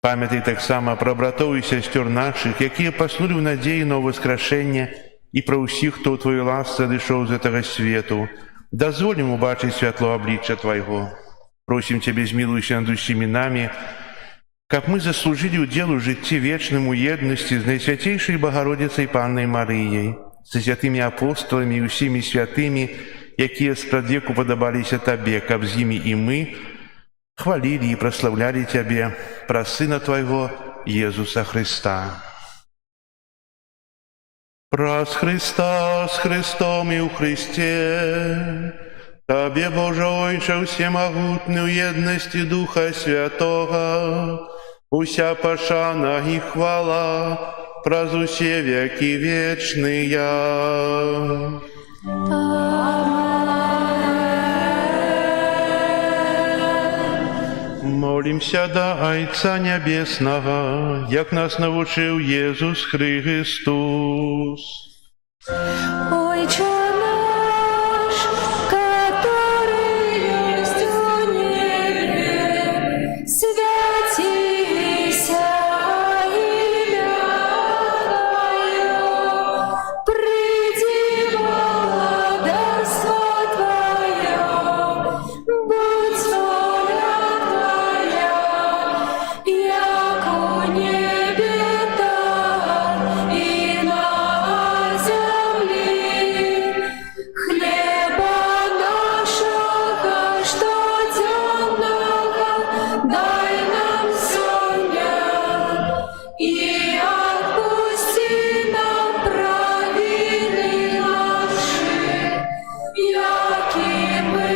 Памятай так само про братов и сестер наших, якія поснули в надеї на воскрешення, і про усіх, хто у Твоїй ласці дійшов з этого свету. Дозволим убачить світло обличчя Твоего. Просим Тебя, змилуйся над усіми нами, как мы заслужили уделу в житті вечному єдності з Найсвятейшей Богородицей Панной Марией, со святыми апостолами и усіми святыми, якія спрадвеку подобалися Тебе, каб з ними и мы хвалили и прославляли Тебе, про Сына Твоего, Иисуса Христа. Прос Христа с Христом и у Христе, Тебе, Боже Ойче, всемогутный, в едности Духа Святого, уся пошана и хвала, праз усе веки вечные. Молимся до Отца Небесного, як нас научил Иисус Христос. Отче наш, который есть в небе, святися имя Твое, приди владарство Твое, будь воля Твоя, яко в небе, так и на земле. Хлеба нашего штоденного дай нам сегодня, и отпусти нам провины наши, яки мы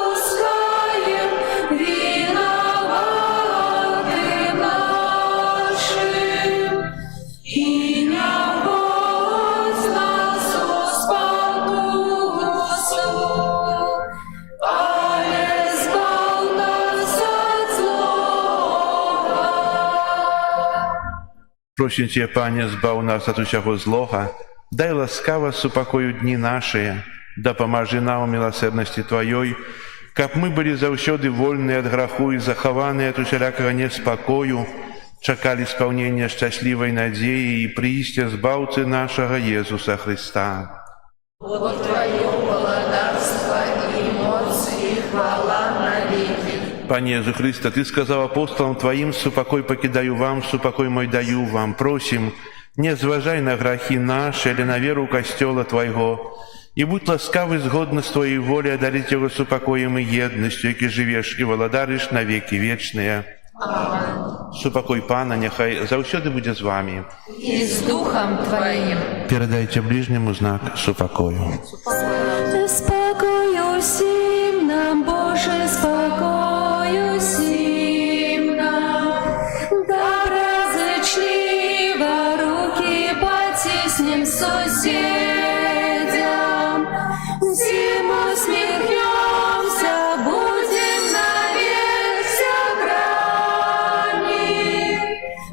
отпускаем виноватым нашим. И не вводь нас в спокусу, але избав нас от злого. Просим Тебя, Пане, збав нас от усякого злога, дай ласкаво супокою дни наши, да поможи нам у милосердности Твоей, как мы были завсёды вольны от граху и захованы от усялякого неспокою, чекали исполнения счастливой надеи и приисте збавцы нашего Иисуса Христа. Вот Твое владарство и моц и хвала навеки. Пане Иисус Христе, Ты сказал апостолам Твоим: «Супокой покидаю вам, супокой мой даю вам». Просим, не зважай на грехи наши или на веру костела Твоего, и будь ласкавый згодно с Твоей волей одарить его супокоем и едностью, яки живешь и владариш на веки вечные. Супокой Пана нехай завсёды буде з вами. И с Духом Твоим. Передайте ближнему знак супокою. Спокою всім нам, Боже, спокою всім нам. Доброзичливо руки потиснем соседям. Всем усмехнемся, будем навек собрани.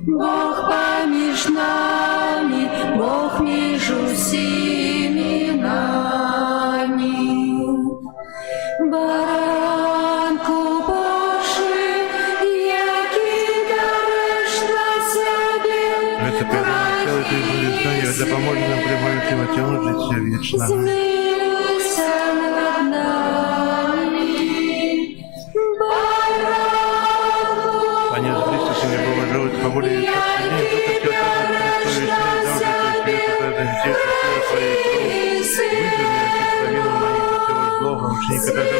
Бог помеж нами, Бог между всеми нами. Баранку Божий, який дариш на себе, Это первое Ты будет да поможет нам прямое тему жить вечно. змилуйся над нами. Баранку Пане Иисус Христе, Сыне Бога, живут по воле Иисуса, ученика даже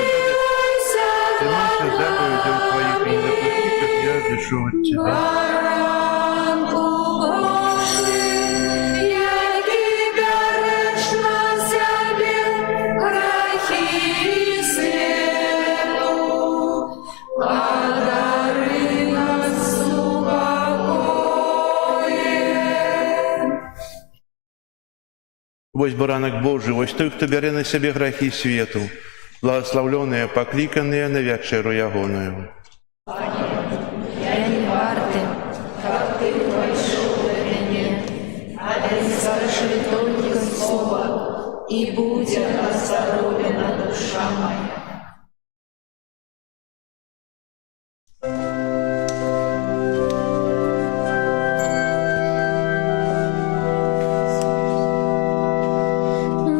Ты наших заповедей Твоих и не допусти, как я решу от Тебя. Баранку Божий, який береш на себе грехи свету, подари Вось баранак Божий, вось той, хто бярэ на сябе грахі свету, благословленыя, пакліканыя на вячэру ягоную. Я не варты, как ты пройшов до меня, але скажи только слово, и будет оздоровлена душа моя.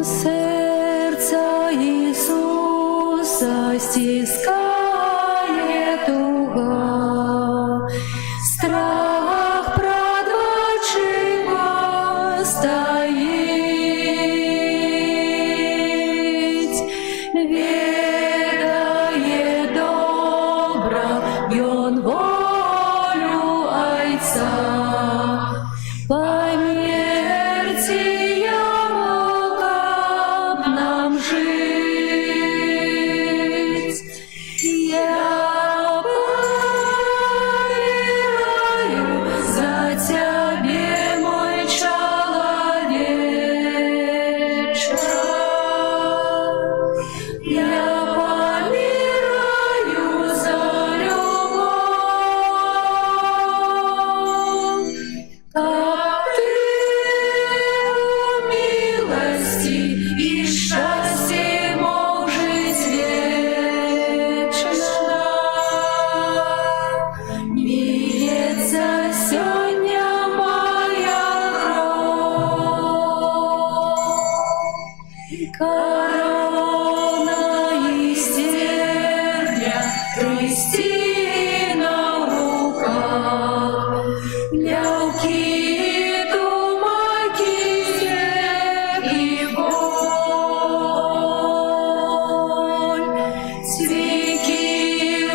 Сердца Иисуса стискает туга, страх пред очима стоит, ведает добра он волю Отца. Померьте как нам жить. Я помираю за Тебе, мой человече. Я помираю за любовь. Как ты в милости и счастье мог жить вечно, льется сегодня моя кровь. Корона из терня, крести на руках, лялки, тумаки, снег и боль. Цвіки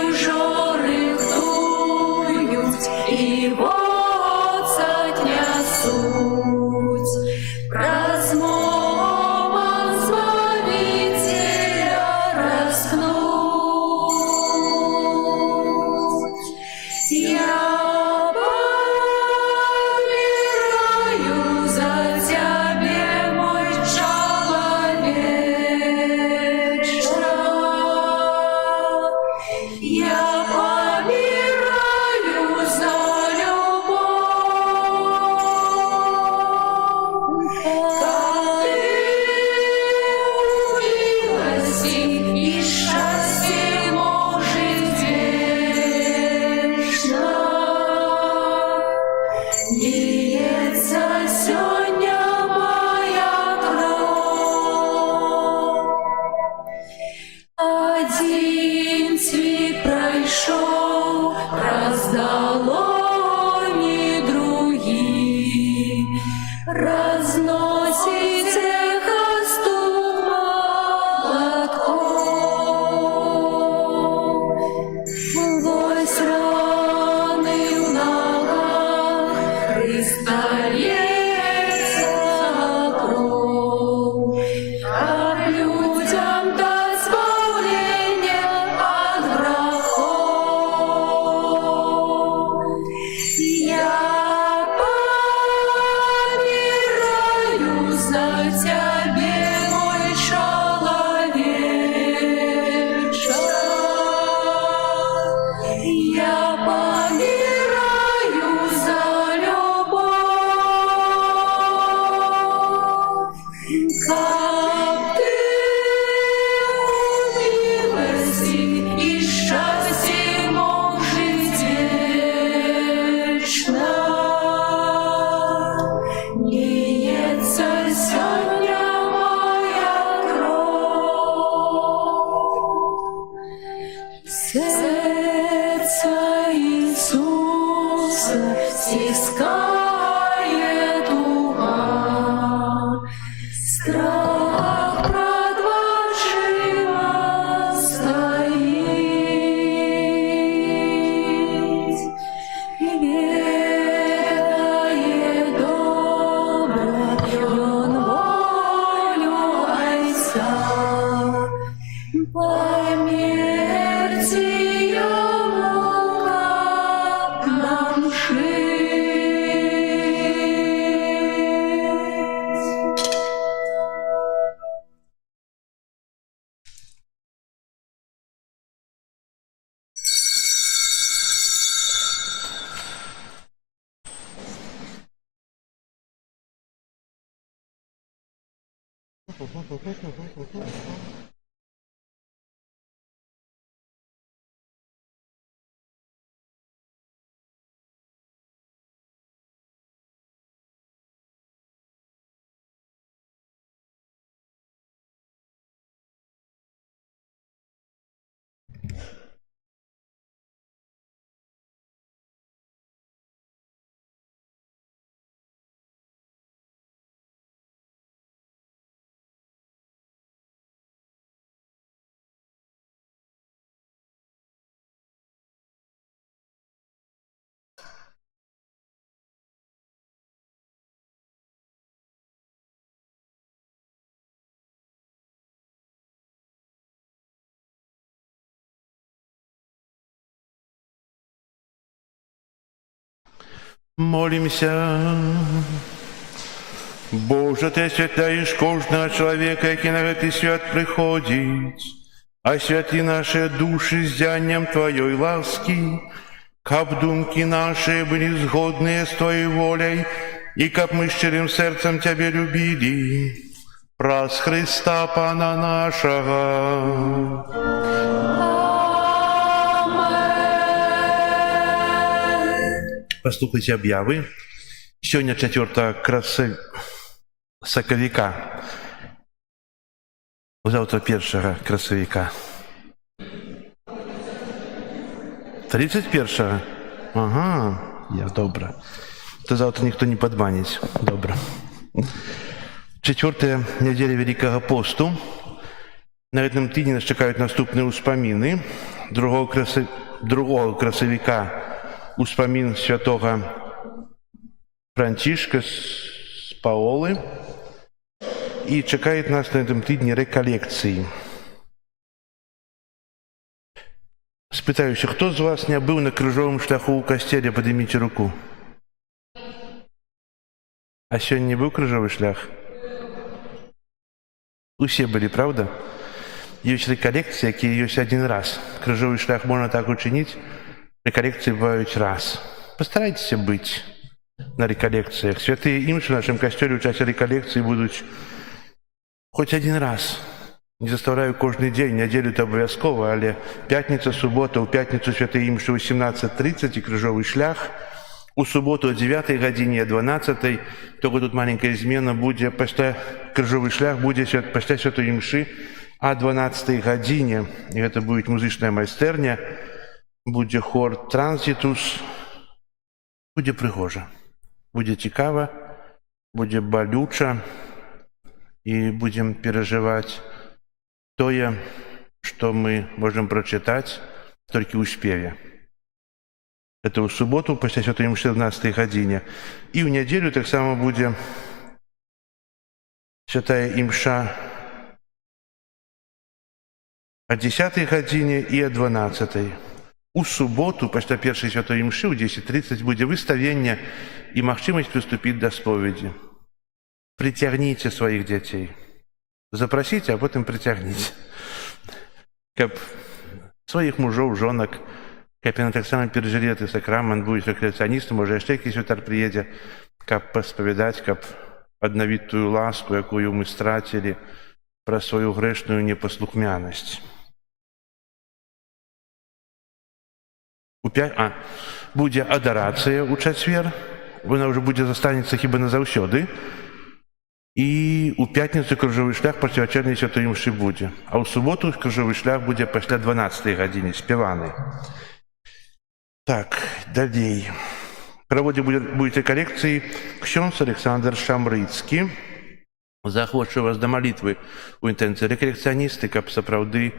в жори рихтують і воцать несуть. Размова Збавителя распнуть. Я помираю за Тебе, мой человече. Я помираю за любовь. Как ты в милости и счастье мог жить вечно, льется сегодня моя кровь. Один цвіт пройшов, раздало не другие, разносить эхо стук молотков. Вось раны в ногах, Христа льется кровь, как людям дать избавление от грехов. Я помираю за Тебе, мой человече. Я помираю за любовь. Как ты в милости и счастье мог жить вечно, льется сегодня моя кровь. Сердце Иисуса стискает туга, страх пред очима стоит, ведает добра он волю Отца. Померьте как нам жить. Молимся. Боже, Ти освятляєш кожного чоловіка, який на цей свят приходить. Освяти наши души зянням Твоей ласки, каб думки наши были сгодные с Твоей волей, и каб мы щирым сердцем Тебя любили. Праз Христа Пана нашего. Послухайте объявы. Сегодня 4 сакавіка. Завтра 1 красавіка. 31. Ага, я добре. То завтра никто не подбанить. Добре. 4 неделя Великого посту. На этом тижні нас чекають наступні успоміни. 2 красавіка успомін святого Францишка з Паолы. И чекает нас на этом тижні реколекції. Спитаюся, хто з вас не був на крижовому шляху у костелі, поднимите руку. А сьогодні не був крижовий шлях? Усі були, правда? Есть реколекції, які є один раз. Крижовий шлях можна так учинити, реколекції бувають раз. Постарайтеся бути на реколекціях. Святые інші в нашому костелі у часі реколекції будуть хоч один раз. Не заставляю кожний день, неділю то обов'язково, але п'ятниця, субота, у п'ятницю святої імші о 17:30 і крижовий шлях, у суботу о 9 годині, о 12, тільки тут маленька зміна буде, після крижовий шлях буде після святої імші о 12 годині, і це буде музична майстерня, буде хор «Транзитус», буде пригожа, буде цікаво, буде болюче, и будем переживать то, что мы можем прочитать только успеве. Это у субботу, после святой мши в 12 године. И в неделю так само будет святая имша о 10 године и о 12. У суботу, после первой святой имши, в 10:30 будет выставление и махчимость приступить до споведи. Притягните своих детей. Запросите, а потом притягните. Каб своих мужов, жонок, каб яны таксама перажылі гэты сакрамент, будуць рэкрэацыяністам, можа яшчэ які святар прыедзе, каб паспавядаць, каб аднавіць тую ласку, якую мы страцілі пра сваю грэшную непаслухмянасць. Будзе адарацыя ў чацвер, вона ўжо будзе застанецца хіба назаўсёды. І у пятніцу крыжовый шлях пасля вячэрняй святой імшы будзе. А ў суботу крыжовый шлях будзе пасля 12 гадзіне, спяваны. Так, далей. Праводзіць будзе реколекцыі ксёндз Александр Шамрыцкі. Захвочу вас да малітвы ў інтэнцыі рэколекцыяністы, каб сапраўды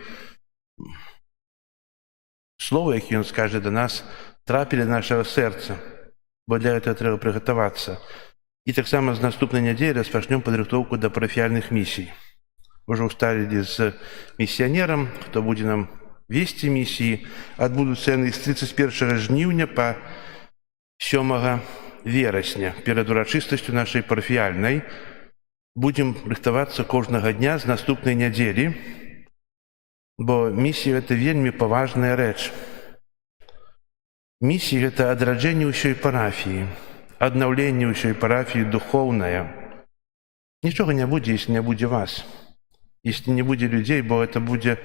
словы, які ён скажа да нас, трапілі да нашага сэрца, бо для гэтага трэба прыгатавацца. І таксама з наступнай нядзелі распачнём падрыхтоўку да парафіяльных місій. Ужо ўсталілі з місіянерам, хто будзе нам весці місіі. Адбудуцца яны з 31 жніўня па 7 верасня. Перад урачыстасцю нашай парафіяльнай будзем рыхтавацца кожнага дня з наступнай нядзелі, бо місія – гэта вельмі паважная рэч. Місія – гэта адраджэнне ўсёй парафіі. Аднаўленне ўсёй парафіі духоўнае. Нічога не будзе, если не будзе вас. Если не будет людей, бо это будет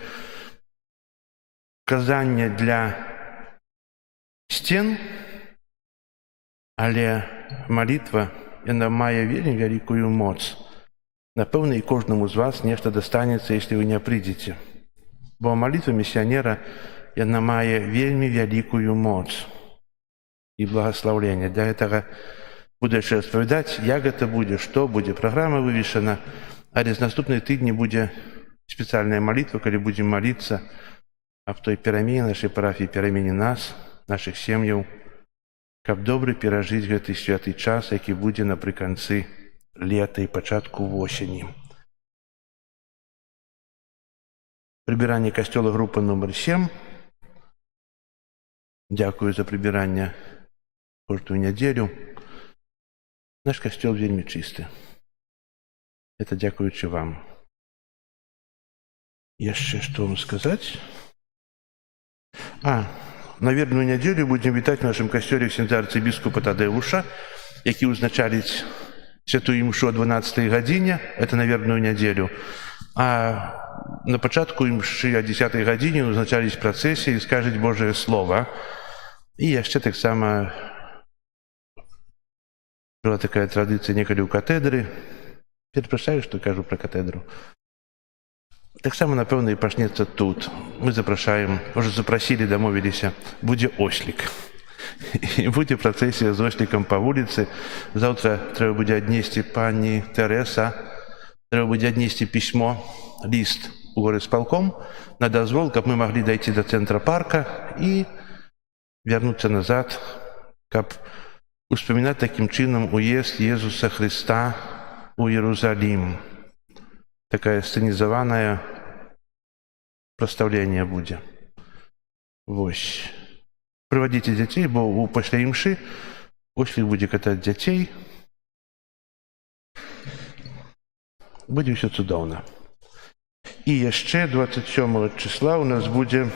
казанне для стен, але молитва, яна мае вельмі вялікую моц. Напэўна, і кожнаму з вас нешта дастанецца, если вы не прыйдзеце. Бо молитва місіянера, яна мае вельмі вялікую моц і благословлення. Для гэтага буду яшчэ распавядаць, як гэта будзе, што будзе. Праграма вывешана, але з наступнай тыдні будзе спецыяльная молитва, калі будзем моліцца аб той перамене нашай парафіі, перамене нас, нашых сем'яў, каб добра перажыць гэты святы час, які будзе напрыканцы лета і пачатку восені. Прыбіранне касцёла група нумар 7. Дзякую за прыбіранне кожную нядзелю. Наш касцёл вельмі чысты. Это дзякуючы вам. Яшчэ што вам сказаць? На вербную нядзелю будзем вітаць у нашым касцёле ксяндза арцыбіскупа Тадэуша, які ўзначаліць святую імшу о 12 гадзіне, это на вербную нядзелю. А на пачатку імшы о 10 гадзіне ўзначаліць працэсіі і скажуць Божае Слова. І яшчэ таксама была такая традыцыя некалі ў катедры. Перапрашаю, што кажу пра катедру. Таксама, напэўна, і пачнецца тут. Мы запрашаем, уже запрасілі, дамовіліся, будзе ослік. І будзе працэсія з ослікам па вуліцы. Заўтра трэба будзе аднесці пані Тэрэса, трэба будзе аднесці пісьмо, ліст у горисполком на дазвол, каб мы маглі дайти до цэнтра парка і вярнуцца назад, каб успамінаць такім чынам уезд Езуса Христа у Иерусалим. Такая сцэнізаванае прадстаўленне будзе. Вось. Прывадзіце дзяцей, бо пасля імшы ослік будзе катаць дзяцей. Будзе ўсё цудоўна. І яшчэ 27 числа у нас будзе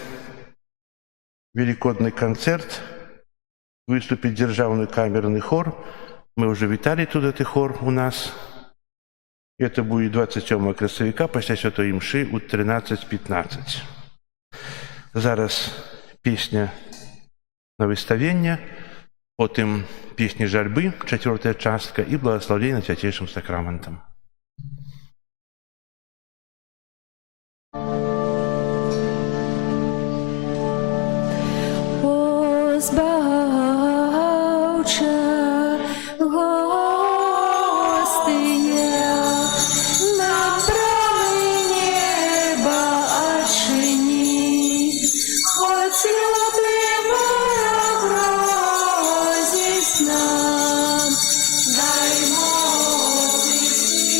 великодны канцэрт. Выступіць дзяржаўны камерны хор. Мы ўжо віталі тут гэты хор у нас. Это будет 27 красавіка пасля святой імшы ў 13:15. Зараз песня на выставенне, потым песні жальбы, 4-я частка і благословление над святейшым сакраментам. Збавча гостиня, нам брами неба очини, хоть лютый ворог грозить нам, дай милость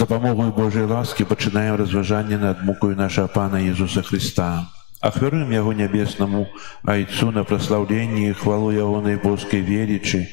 дапамогою Божої ласки пачынаем разважанне над мукою нашага Пана Ісуса Христа. Ахвяруем Яго нябеснаму Айцу на праслаўленне і хвалу Ягонай боскай велічы,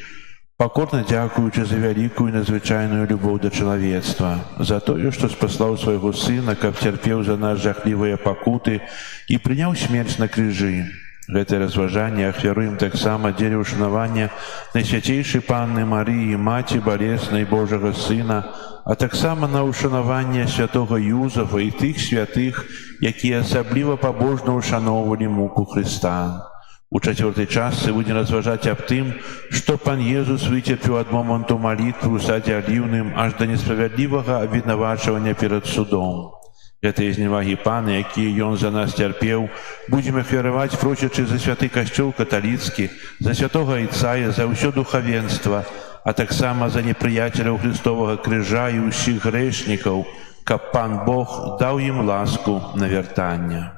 пакорна дзякуючы за вялікую і надзвычайную любоў да чалавецтва, за тое, што спаслаў свайго Сына, каб цярпеў за нас жахлівыя пакуты і прыняў смерць на крыжы. Гэтае разважанне ахвяруем таксама дзеля ўшанавання Найсвяцейшай Панны Марыі, Маці Балеснай Божага Сына, а таксама на ўшанаванне святога Юзафа і тых святых, якія асабліва пабожна ўшаноўвалі муку Хрыста. У чацвёртай частцы будзем разважаць аб тым, што Пан Езус выцерпеў ад моманту малітвы ў садзе аліўным аж да несправядлівага абвінавачвання перад судом. Гэтыя зневагі Пана, якія Ён за нас цярпеў, будзем ахвяраваць, просячы за святы касцёл каталіцкі, за святога Айцая, за ўсё духавенства, а таксама за непрыяцеляў Христовага крыжа і ўсіх грэшнікаў, каб Пан Бог даў ім ласку на вяртанне.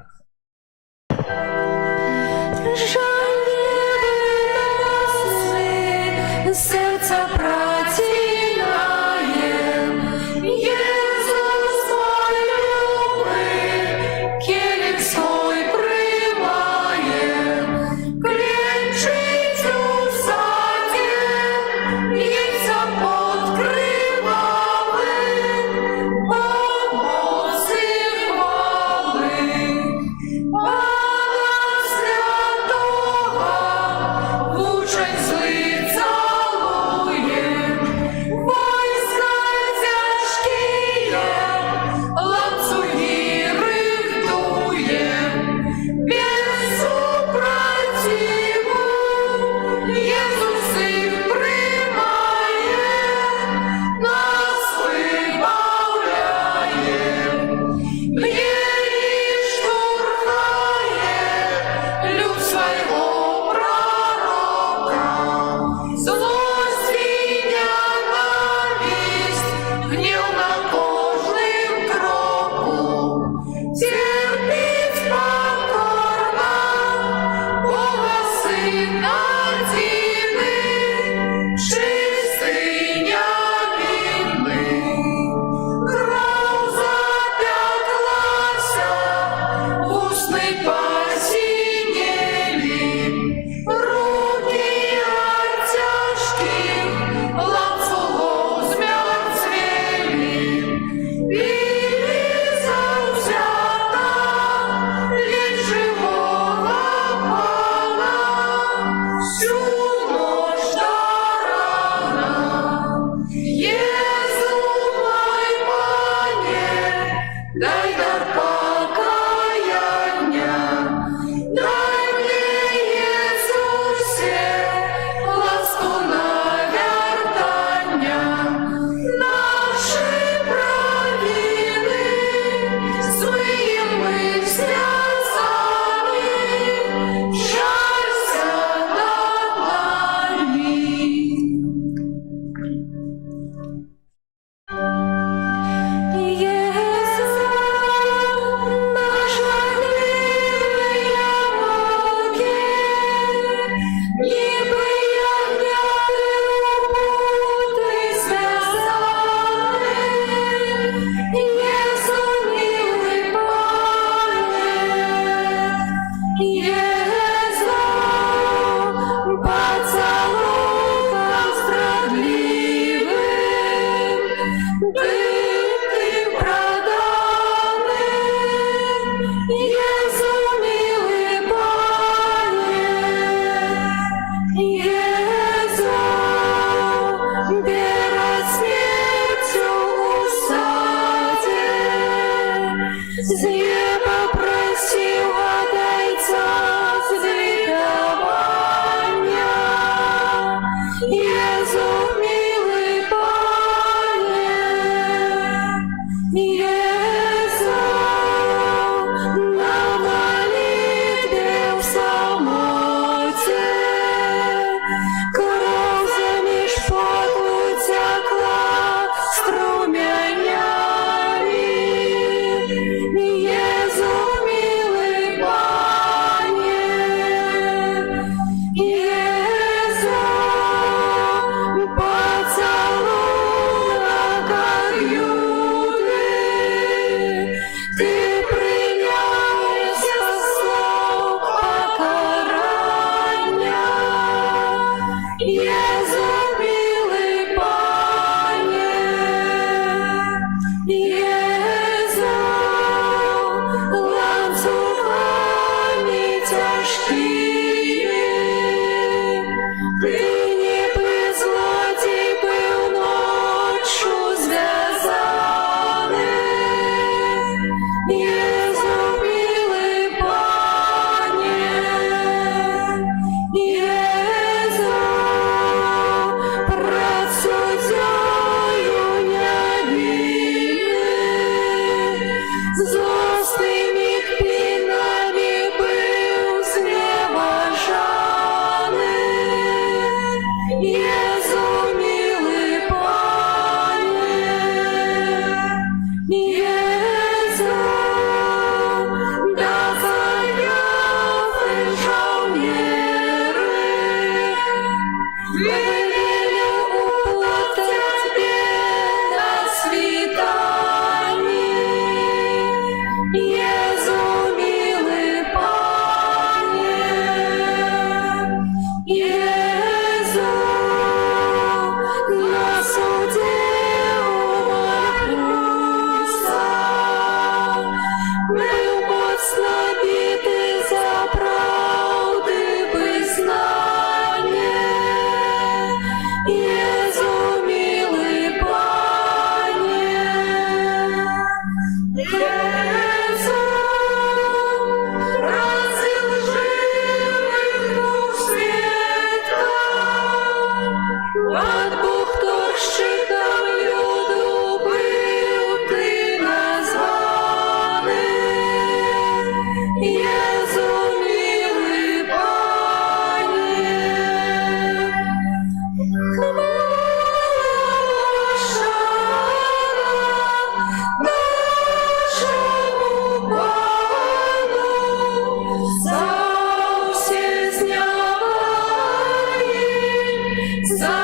Сердца протинаем, Иисус мой любый, келих свой примаем, клянчить усадим, яйцам подкрывавым, помоцы хвалы, Бога святого, лучшей злыца. Войска тяжкие, ланцуги рыхтуем, без супротиву Иисус их примает, нас выбавляет. Бьет штурхает люд своего пророка, злость и ненависть, гнев на кожным кроку, терпеть покорно Бога Сына Дины, чистый, невинный. Кровь запеклася, устны посинели, руки от тяжких ланцугов змерцвели, били завзято лечь живого Пана всю ночь до рана. Езу мой Пане, дай дар покаяния, дай мне, Иисусе, ласку на вяртання. Наши провины злыми связаны, жалься над нами. Иисус, наша милая муки, ніби ягняти пути зв'язали. Єсу, милий Пане, Єсу, поцілунком страдливим, битим проданим. Єсу, милий Пане, Єсу, перед смертю у саді, з неба просив от Отця звітування. Єсу, милий Пане, Єсу, на молитві в самоті, кров заміж поту текла струменями. Єсу, милий Пане, Єсу, Єзу, милий Пане, Єзу, ланцюгами тяжкими, Ти ніби злодій був ночью зв'язаний. Єзу, милий Пане, Єзу, пред суддею невинний, з острими кпинами был зневажаний. Єзу, милий Пане, Єзу, да заявы жаўнеры, велели уплатять тебе на свидании. Єзу, милий Пане, Єзу, на суде умолюся, был моцно битый за правды визнання. Єзу, милий Пане, Єзу, разил живых дух света, от бухторщиком люду был ты названий. Єзу, милий Пане, нашему Пану за все зняваем, за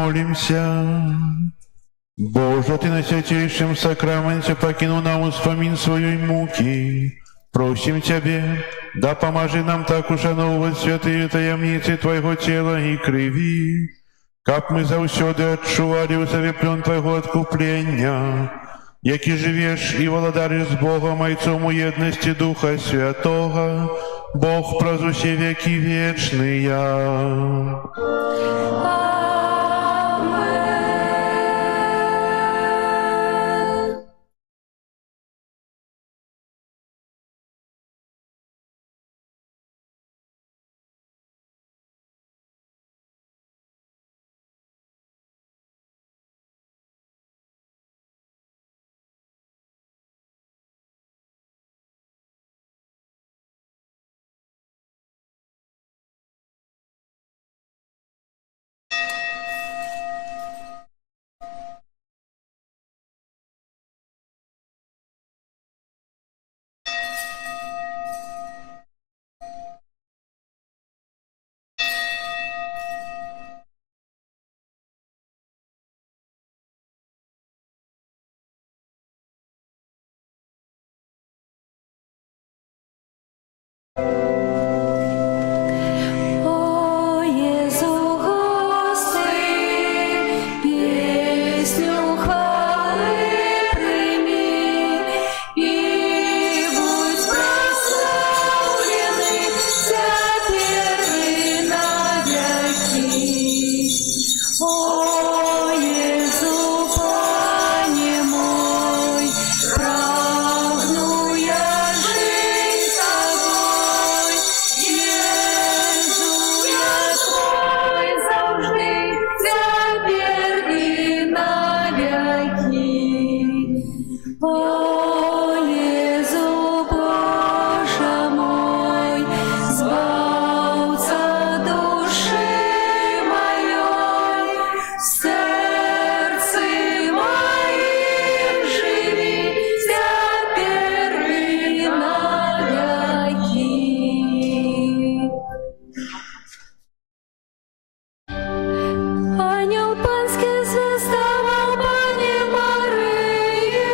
Молимся. Боже, Ты на святейшем сакраменте покинул нам успомин своей муки. Просим Тебе, да поможи нам так ушановывать святые таямницы Твоего тела и крови, как мы заўсёды адчували у себе плен Твоего откупления, які живешь и владаришь с Богом Отцом у едности Духа Святого, Бог праз усе веки вечные. Амен. О Єзу гости, пісню хвали прийми, і будь прославлений теперь и навеки. О Єзу, Пане мой, прагну я жить тобой. Єзу, я твой завжди, теперь и навеки. О Єзу, Боже мой, збавца души моей, в сердце моим живи, теперь и навеки. Ангел панський звездавав Пані Марії,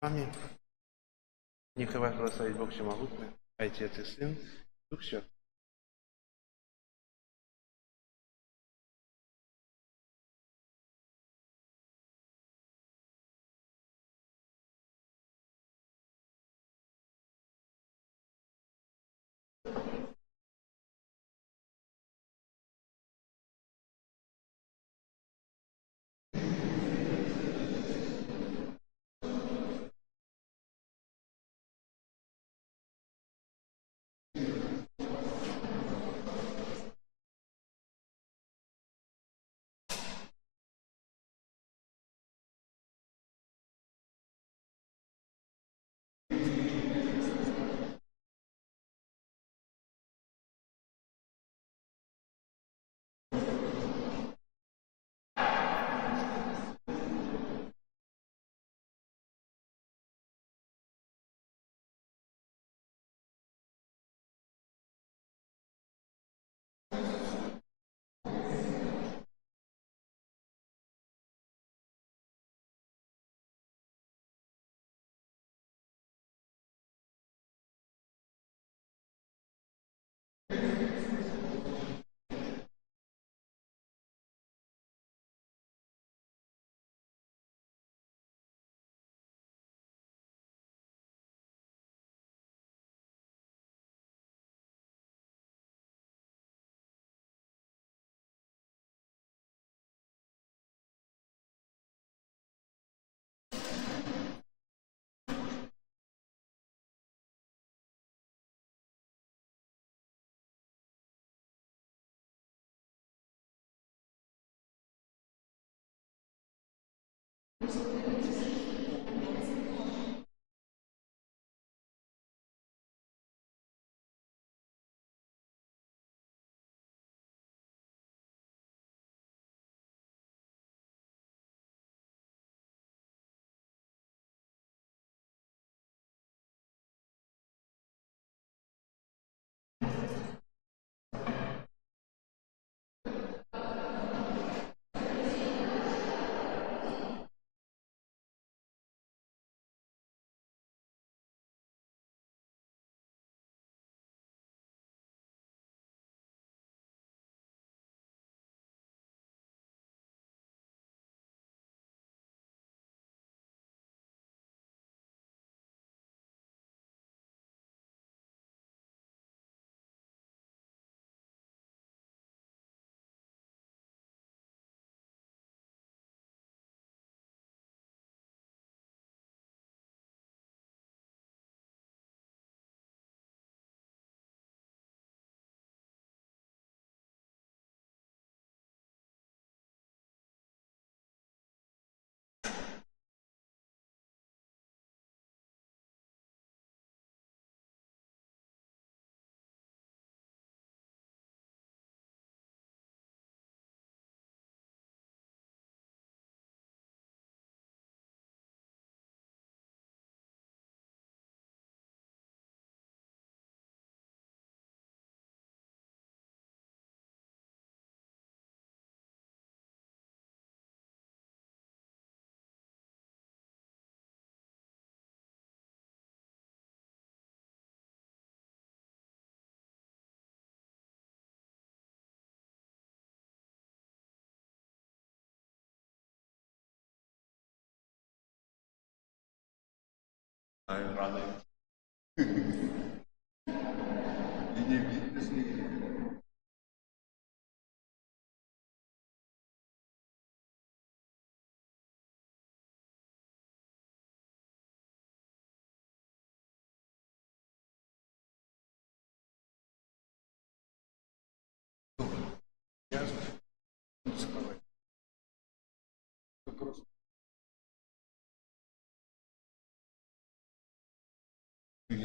Аминь. Нехай вас благословит Бог Всемогутный, Отец и Сын, Дух Святой.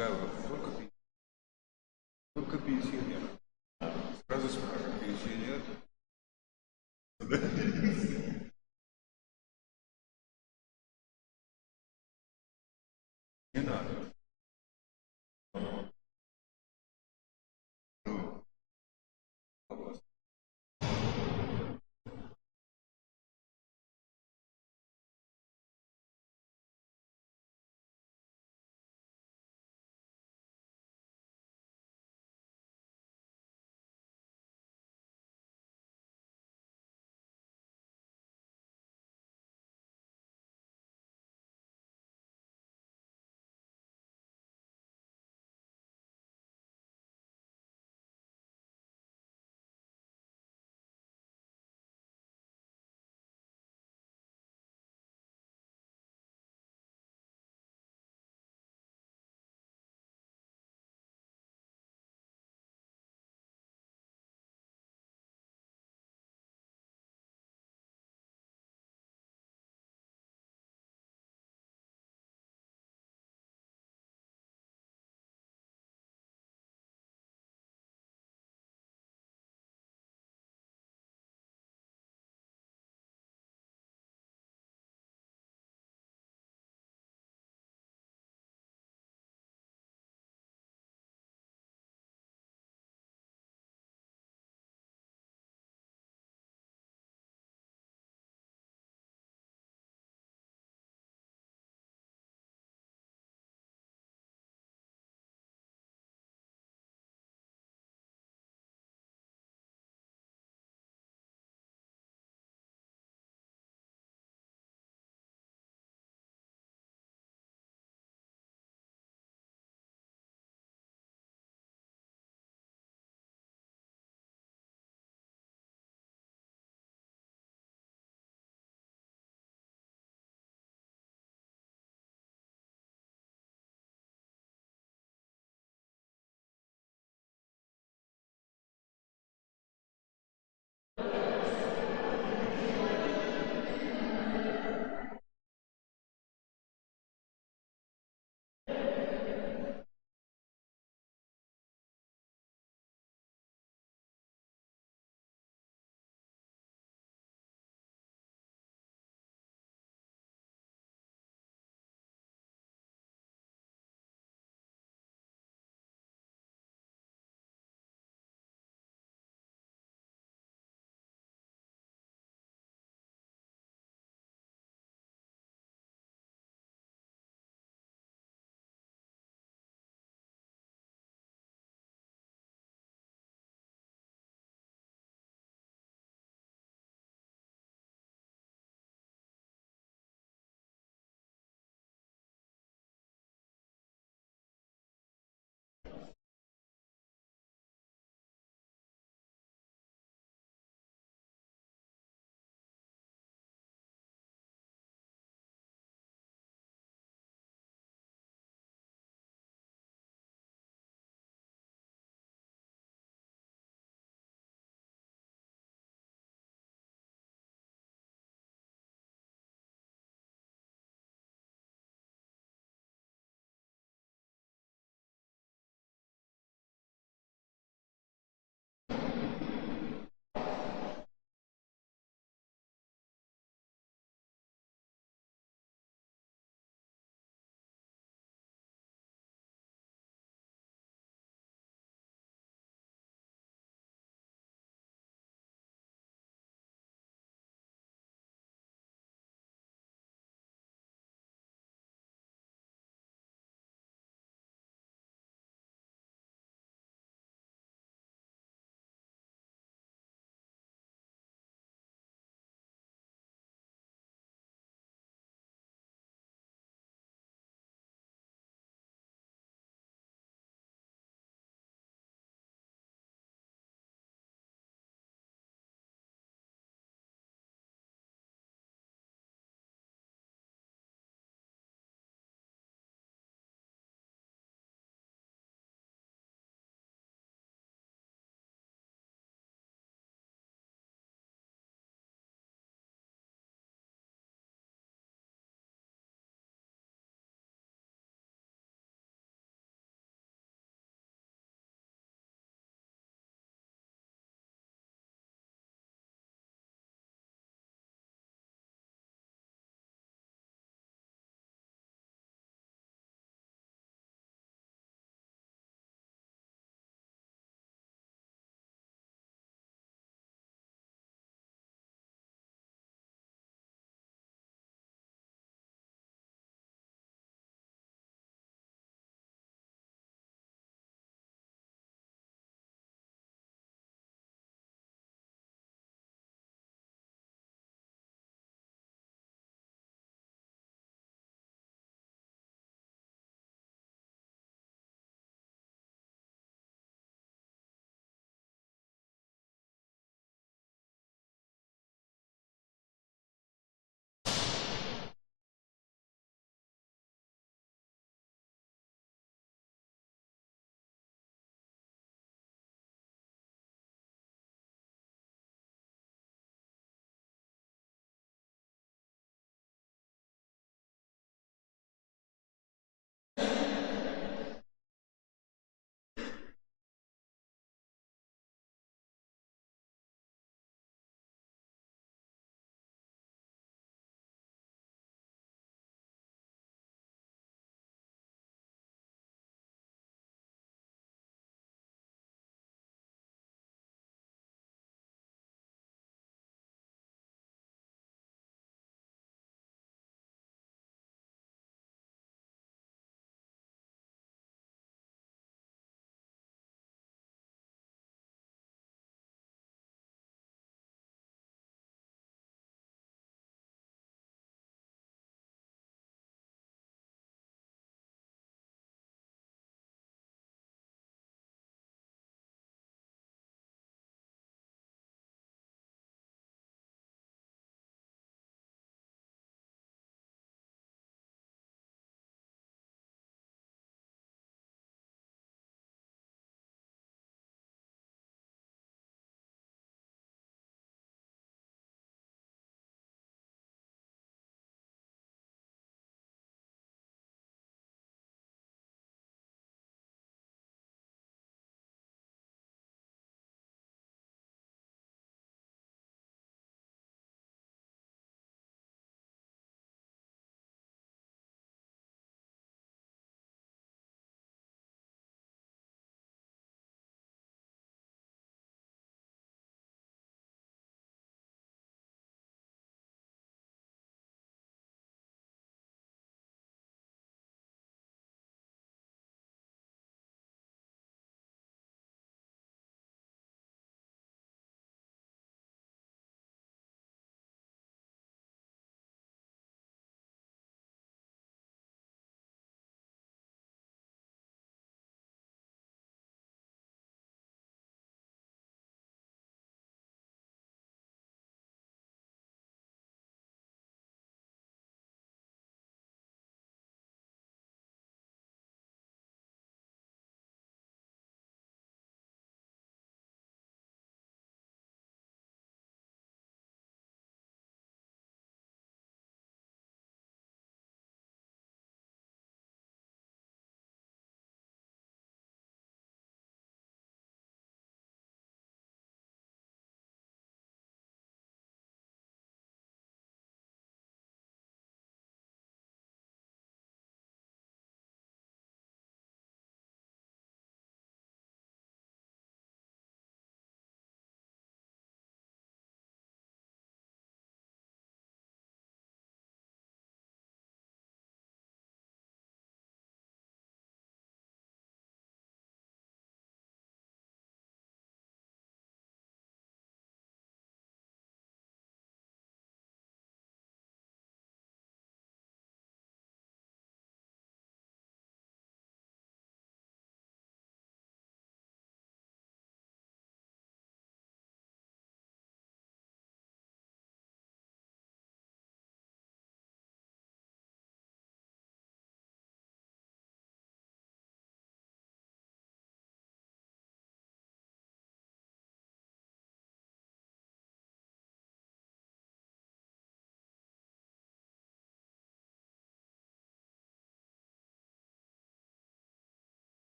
Я только пенсионер. Сразу спрашиваю, пенсионер? Не надо.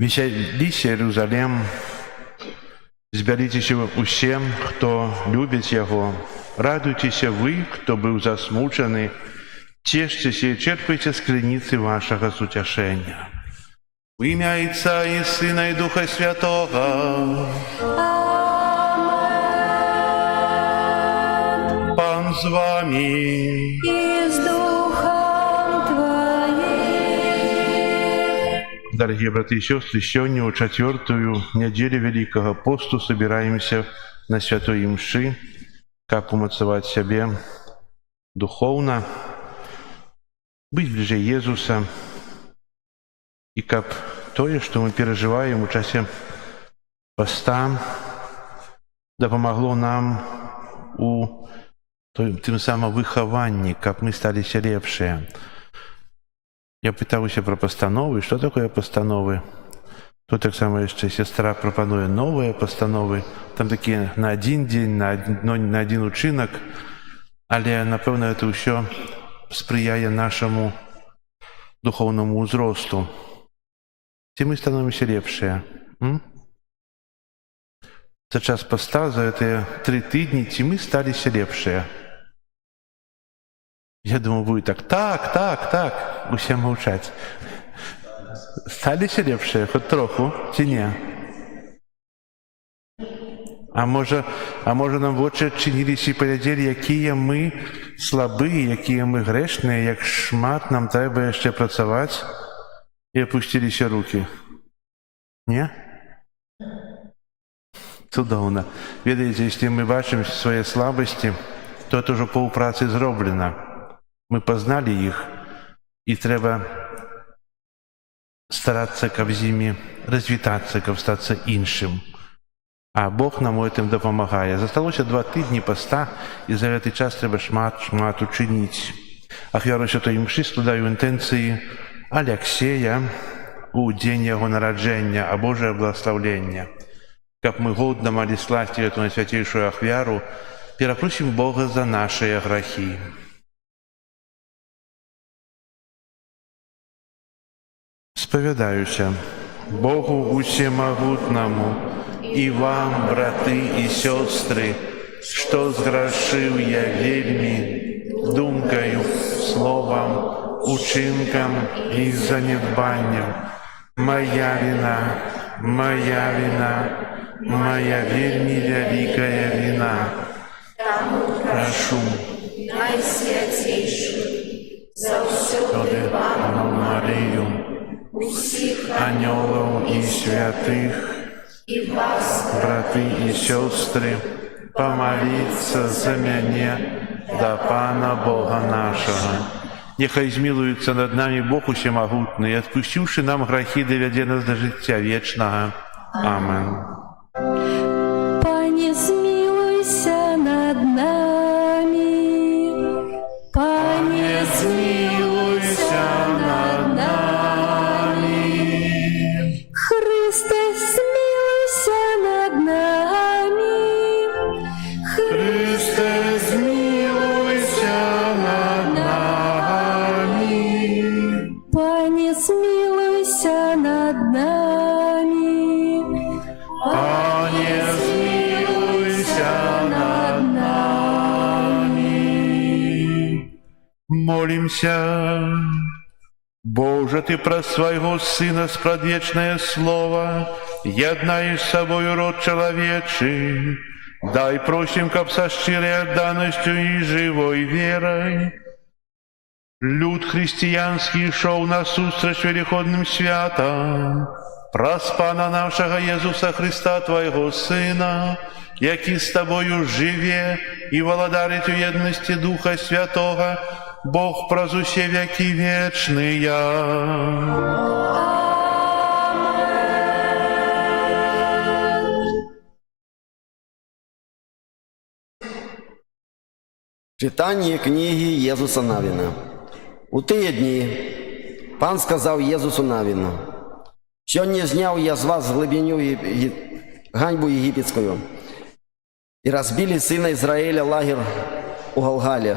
Веселіся, Єрусалем, збярыцеся усім, хто любіць яго. Радуйцеся вы, хто быў засмучаны, цешцеся і чэрпайце з крыніцы вашага суцяшэння. У імя Отца і Сына і Духа Святого. Пан з вами. И с Духом Твоим. Дорогие браты и сестры, сегодня у 4-ю неделю Великого посту собираемся на святой мши, как умацаваць себе духовно, быть ближе Иисуса, и как то, что мы переживаем в часе поста, допомогло нам у тым самым выхаванні, как мы сталіся лепшие. Я пытаўся про постановы. Что такое постановы? Тут так само яшчэ сестра прапануе новые постановы. Там такие на один день, на один учинок. Але, напэўна, это ўсё спрыяе нашему духовному узросту. Ці мы становимся лепшие? За час поста, за эти 3 тыдні, ці мы сталіся лепшие? Я думаю, будет так, усе маўчаць. Сталіся лепшыя, хоць троху, ці не? А можа нам вочы адчыніліся і паглядзелі, якія мы слабыя, якія мы грэшныя, як шмат нам трэба яшчэ працаваць, і апусціліся рукі? Не? Цудоўна. Ведаеце, если мы бачым свае слабасці, то это ўжо паўпрацы зроблена. Мы познали их, и треба стараться, каб з імі развітацца, каб стацца іншым. А Бог нам у гэтым дапамагае. Засталося 2 тыдні поста, і за гэты час трэба шмат учыніць. Ахвяру святой мшы складаю інтэнцыі Алексея у дзень яго нараджэння, а Божае благословлення. Каб мы годна малі сласці эту найсвяцейшую ахвяру, перапросім Бога за нашыя грахі. Споведаюся Богу усемагутнаму і вам, браты і сёстры, што зграшыў я вельмі думкаю, словам, учынкам і занядбаннем. Моя вина, моя вельмі вялікая вина. Прашу Найсвятейшую, заўсёды Пану Марію, анёлаў і святых, и вас, браты і сёстры, помолиться за мяне да Пана Бога нашага. Нехай змілуецца над нами Бог усемагутны, і адпусціўшы нам грахі, давядзе нас да жыцця вечнага. Амен. Пане, змилуйся над нами. Пане, змилуйся над нами. Христе, змилуйся над нами. Христе, змилуйся над нами. Пане, змилуйся над нами. Пане, змилуйся над нами. Молимся. Боже, Ты праз Свайго Сына спрадвечнае Слово яднаеш с собою род чалавечы. Дай просим, каб со шчырай адданасцю і живой верой люд християнский шоў насустрач великодным святам праз Пана нашага Езуса Христа, Твайго Сына, які з Тобою жыве і валадарыць у еднасці Духа Святога, Бог праз усе векі вечныя. Читание книги Езуса Навина. У тыя дні Пан сказаў Езусу Навіну: «Сёння зняў я з вас глыбіню ганьбу егіпецкую, і разбілі сына Ізраіля лагер у Галгале.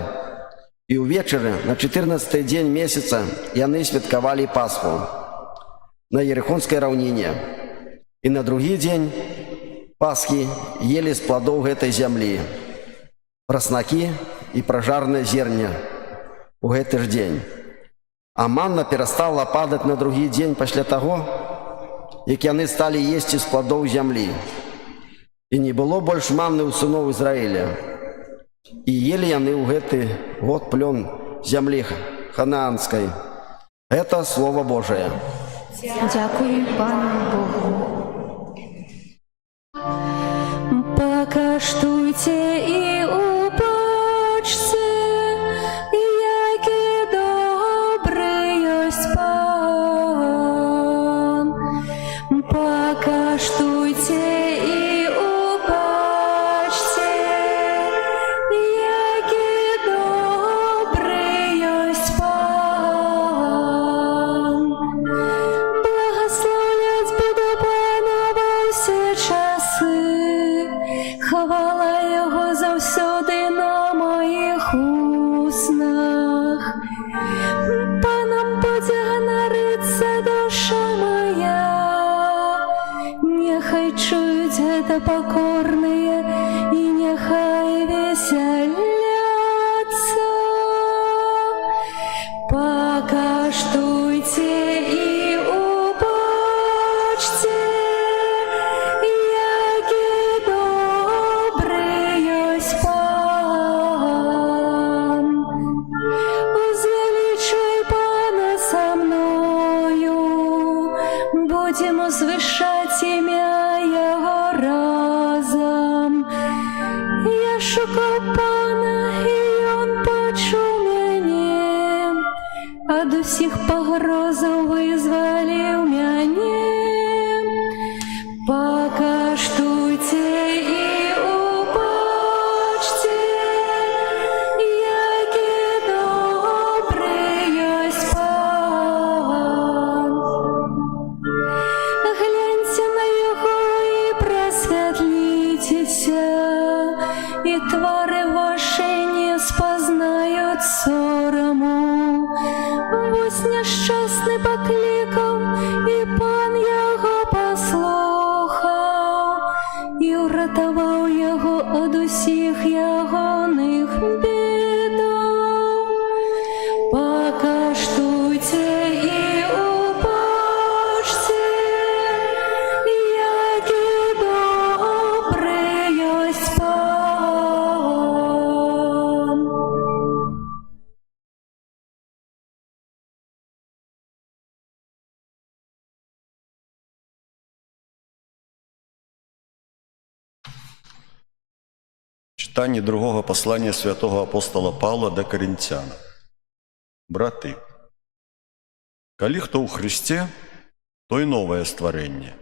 І ўвечары на 14-й дзень месяца яны святкавалі Пасху. на Ерихонской равнине. И на другий день Пасхи ели с плодов этой земли проснаки и прожарное зерня у гэты ж день. А манна перестала падать на другі день пасля таго, як яны сталі есці з плодоў зямлі. І не было больш манны ў сыноў Ізраіля. І ели яны ў гэты год плён зямлі ханаанскай. Это Слово Божие. Дякую Пану Богу. Покаштуйте і убачце, які добрий єсть Пан. Покаштуйте і убачце, які добрий єсть Пан. Благословлять буду Пана во всі часи, хвала Його завсюди на моїх уснах. Паном буде ганориться душа моя, нехай чують это покорные и нехай веселятся. Покаштуйте и убачьте, який добрий єсть Пан. Возвеличуй Пана со мною, будем возвышать ім'я Його разом. Я шукав Пана, і Он почув мене, ад усіх погрозов визволив мене. Покаштуйте і убачте, який добрий єсть Пан. Гляньте на Його і просвітлітеся, і твари ваші не спознають сорому. Ось нещасний покликав, і Пан Його послухав, і врятував Його од усіх ягоних бідов. Покаштуйте і убачте, який добрий єсть Пан. Читание другого послания святого апостола Павла до Коринтян. Браты, коли хто у Христе, то и новое створение.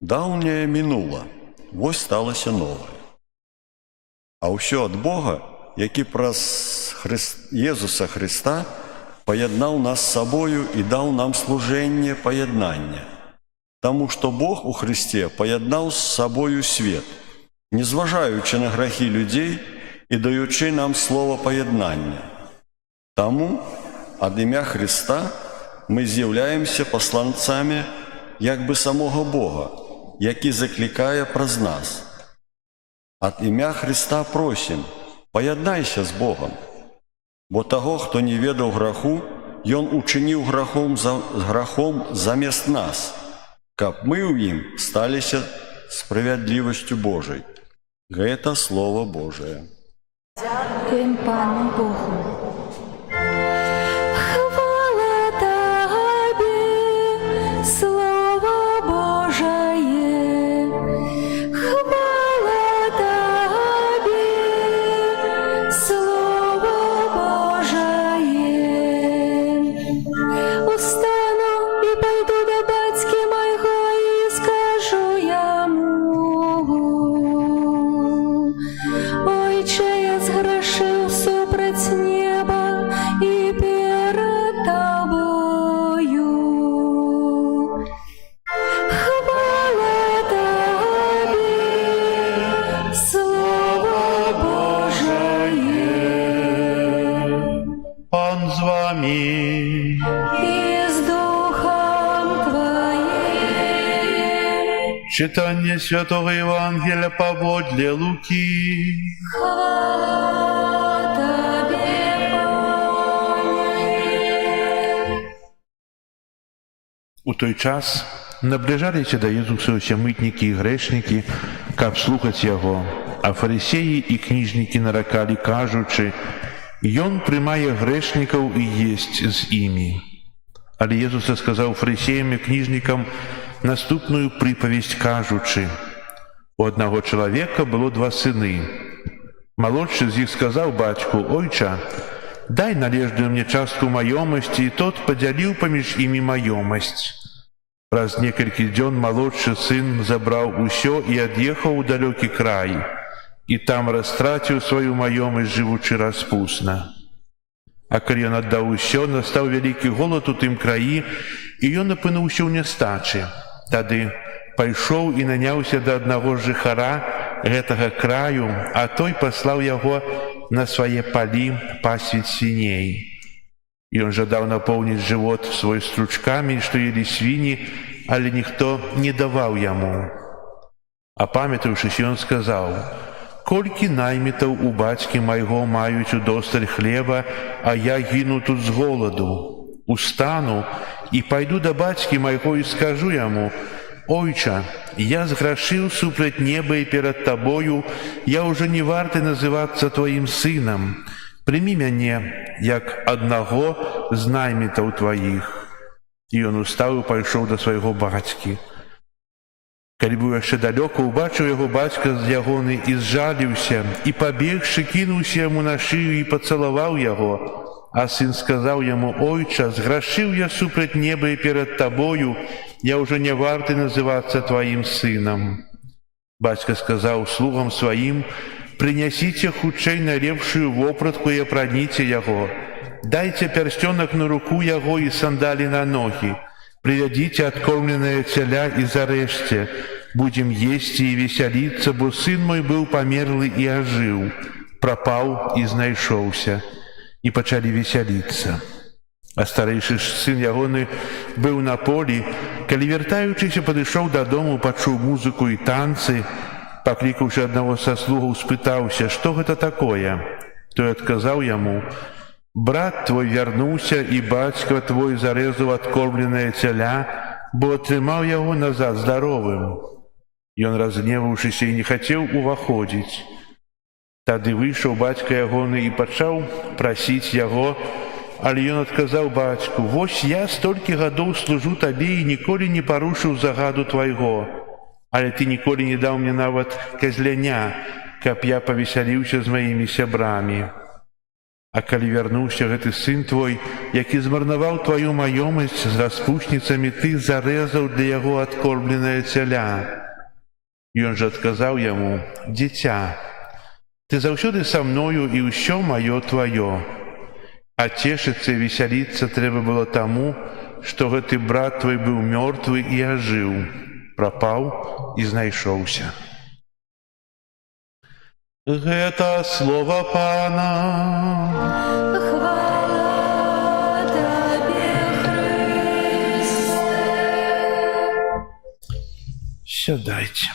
Давнее минуло, вось сталося новое. А ўсё от Бога, які праз Єзуса Христа поєднав нас з собою і дав нам служення поєднання. Тому що Бог у Христі поєднав з собою світ, незважаючи на гріхи людей і даючи нам слово поєднання. Тому від ім'я Христа ми з'являємося посланцями якби самого Бога, який закликає проз нас. От ім'я Христа просим, поєднайся з Богом, бо того, хто не ведав граху, Ён учинив грахом замест нас, каб мы у ім сталися справедливостью Божией. Это Слово Божие. Дякуємо Пану Богу. Хвала Тобі, Слово Божає. Хвала Тобі, Слово Божає. Устану і пойду до батьки моего і скажу йому: Ойче, я згрішив супроти Читание Святого Евангелия поводле Луки. Хвала Тебе, Пане. У той час наближалися до Ісуса усе митники і грешники, каб слухаць Яго, а фарисеї і кніжники наракалі, кажучи, «Ён приймає грешників і єсть з імі». Але Ісус сказав фарисеям і кніжникам наступную приповість, кажучи, «У одного чоловіка було два сини. Молодший з їх сказав батьку, «Ойча, дай належную мне частку маёмасці», і тот подзяліў паміж імі маёмасць. Праз некалькі дзён малодшы сын забраў усё і ад'ехаў у далёкі край, і там растраціў сваю маёмасць, жывучы распусна. А калі ён аддаў усё, настаў вялікі голад у тым краі, і ён апынуўся ў нястачы. Тады пайшоў і наняўся да аднаго жыхара гэтага краю, а той паслаў яго на свае палі пасвіць свіней. Ён жадаў напоўніць жывот свой стручкамі, што елі свіні, але ніхто не даваў яму. Апамятаўшыся, ён сказаў, «Колькі наймітаў у бацькі майго маюць удосталь хлеба, а я гіну тут з голаду. Устану і пайду да бацькі майго і скажу яму, «Ойча, я зграшыў супраць неба і перад табою, я ўжо не варты называцца тваім сынам. Прымі мяне, як аднаго з наймітаў тваіх». І ён устаў і пайшоў да свайго бацькі. Калі быў яшчэ далёка, убачыў яго бацька з ягоны і зжаліўся, і пабегшы, кінуўся яму на шыю і пацалаваў яго. А сын сказаў яму, «Ойча, зграшыў я супраць неба і перад табою, я ўжо не варты называцца тваім сынам». Бацька сказаў слугам сваім, «Прынясіце хутчэй найлепшую вопратку і апраніце яго. Дайце пярсцёнак на руку яго і сандалі на ногі. Прывядзіце адкормленае цяля і зарэжце. Будзем есці і весяліцца, бо сын мой быў памерлы і ажыў, прапаў і знайшоўся». І пачалі весяліцца. А старэйшы сын ягоны быў на полі, калі вяртаючыся падышоў дадому, пачуў музыку і танцы, паклікаўшы аднаго са слугаў, спытаўся, што гэта такое. Той адказаў яму, «Брат твой вярнуўся, і бацька твой зарэзаў адкормленае цяля, бо атрымаў яго назад здаровым». Ён, разгневаўшыся, і не хацеў уваходзіць. Тады выйшаў бацька ягоны і пачаў прасіць яго, але ён адказаў бацьку, «Вось я столькі гадоў служу табе і ніколі не парушыў загаду твайго, але ты ніколі не даў мне нават казляня, каб я павесяліўся з маімі сябрамі. А калі вярнуўся гэты сын твой, які змарнаваў тваю маёмасць з распусніцамі, ты зарэзаў для яго адкормленае цяля». Ён жа адказаў яму, «Дзіця, ты заўсёды са мною і ўсё маё тваё». А цешыцца і весяліцца трэба было таму, што гэты брат твой быў мёртвы і ажыў, прапаў і знайшоўся. Гэта слова Пана. Хвала Тебе, Христе. Сядайце.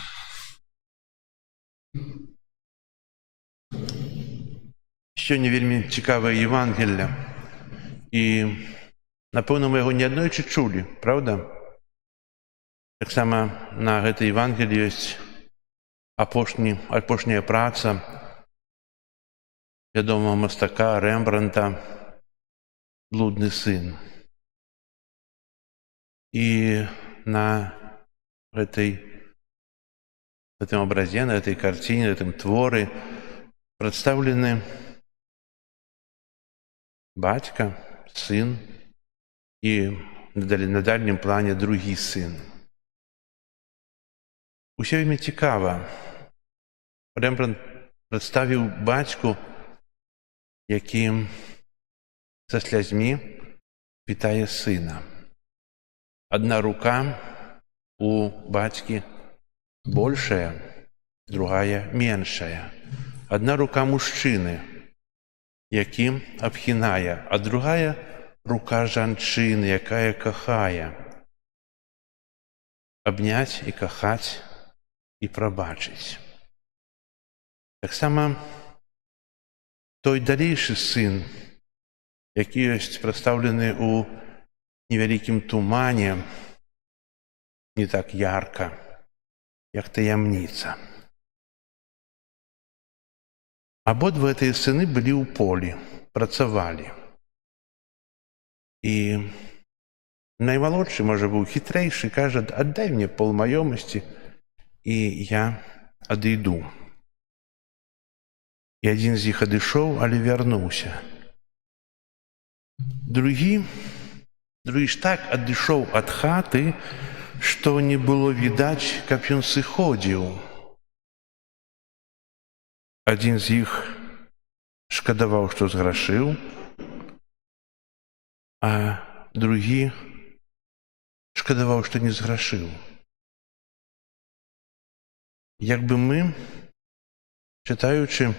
Сёння вельмі цікавае Евангелле. І, напэўна, мы яго неаднойчы чулі, правда? Таксама на гэтай Евангеллі ёсць апошняя праца вядомага мастака Рэмбрандта «Блудны сын». І на гэтым абразе, на гэтай карціне, на гэтым творы прадстаўлены бацька, сын і на дальнім плане другі сын. Усё вельмі цікава. Рэмбрандт прадставіў бацьку, які са слязьмі вітае сына. Адна рука у бацькі большая, другая меншая. Адна рука мужчыны, які абхінае, а другая рука жанчыны, якая кахае. Абняць і кахаць і прабачыць. Таксама той далейшы сын, які ёсць прадстаўлены ў невялікім тумане, не так ярка, як таямніца. Абодва гэтыя сыны былі ў полі, працавалі. І наймалодшы, можа, быў хітрэйшы, кажа: аддай мне пол маёмасці, і я адыйду. І адзін з іх адышоў, але вярнуўся. Другі ж так адышоў ад хаты, што не было відаць, каб ён сыходзіў. Адзін з іх шкадаваў, што зграшыў, а другі шкадаваў, што не зграшыў. Як бы мы, чытаючы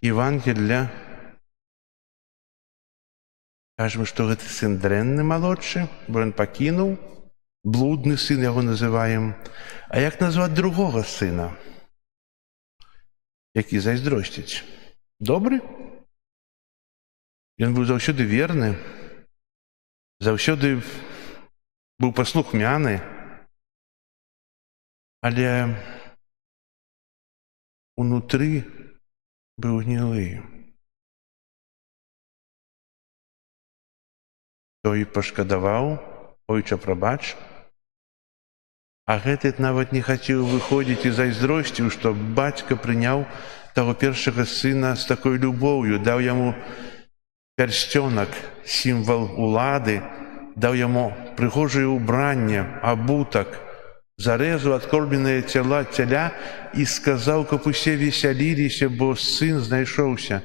Евангелля, кажам, што гэты сын дрэнны малодшы, бо ён пакінуў, блудны сын яго называем. А як назваць другога сына, які зайздросціць? Добры? Ён быў заўсёды верны, заўсёды быў паслухмяны, але унутры быў гнілы. Той пашкадаваў: ойча, прабач. А гэты нават не хацеў выходзіць і зайздросціў, што бацька прыняў таго першага сына з такой любоўю, даў яму пярсцёнак, сімвал улады, даў яму прыгожае ўбранне, абутак, зарэзаў адкормленае цяля і сказаў, каб усе весяліліся, бо сын знайшоўся.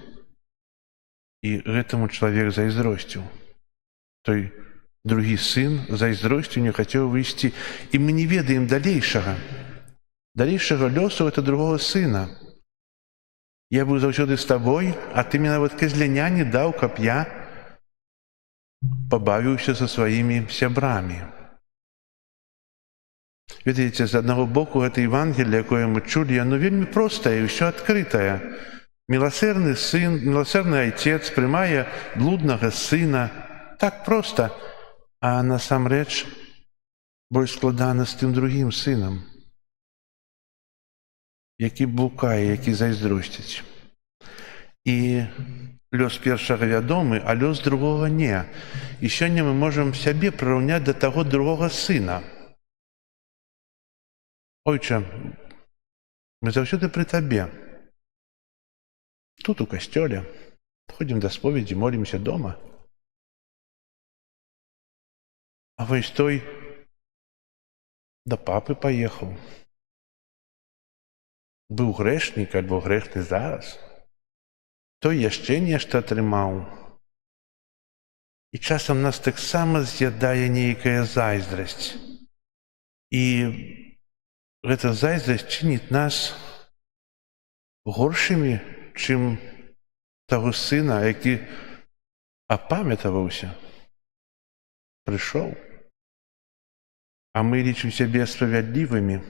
І гэтаму чалавек зайздросціў. Той другі сын зайздросціў, не хацеў выйсці. І мы не ведаем далейшага лёсу гэта другога сына. Я быў заўсёды з табой, а ты мне нават казляня не даў, каб я пабавіўся са сваімі сябрамі. Ведаеце, з аднаго боку, гэта Евангелле, якое мы чулі, яно вельмі простае і ўсё адкрытае. Міласэрны сын, міласэрны айцец прымае блуднага сына. Так проста. А насамрэч больш складана з тым другім сынам, які блукае, які зайздросціць. І лёс першага вядомы, а лёс другога не. І сёння мы можам сябе прыраўняць да таго другога сына. Ойча, мы заўсёды пры табе. Тут у касцёле. Ходзім да споведзі, молімся дома. А вось той да папы паехаў. Быў грэшнік альбо грэшны зараз. Той яшчэ нешта атрымаў. І часам нас таксама з'ядае нейкая зайздрасць. І гэта зайздрасць чыніць нас горшымі, чым таго сына, які апамятаваўся, прыйшоў. А мы лічым сябе справядлівымі,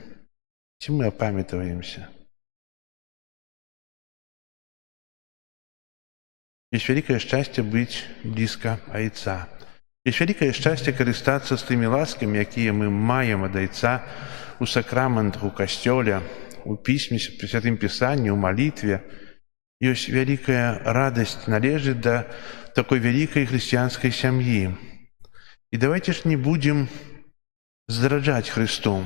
ці мы апамятаваемся? Есть великое счастье быть близко Айца. Есть великое счастье карыстацца з тымі ласкамі, якія мы маем ад Айца у сакраментах, у касцёле, у пісьме, у Святым Пісанні, у малітве. Ёсць вялікая радасць належыць да такой вялікай хрысціянскай сям'і. І давайте ж не будем здраджаць Христу.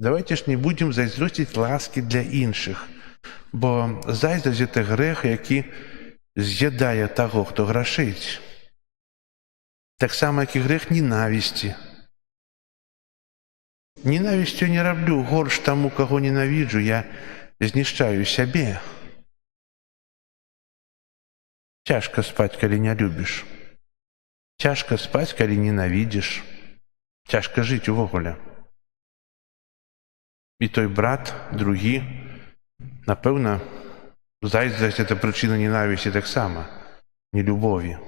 Давайте ж не будем зайздросціць ласкі для іншых, бо зайздрасць – гэта грэх, які з'ядае таго, хто грашыць. Таксама, як і грэх ненавісці. Ненавісцю не раблю горш таму, каго ненавіджу, я знішчаю сябе. Цяжка спаць, калі не любіш. Цяжка спаць, калі ненавідзіш. Цяжка жыць увогуле. І той брат, другі, напэўна, зайздрасць – гэта прычына ненавісці таксама, нелюбові.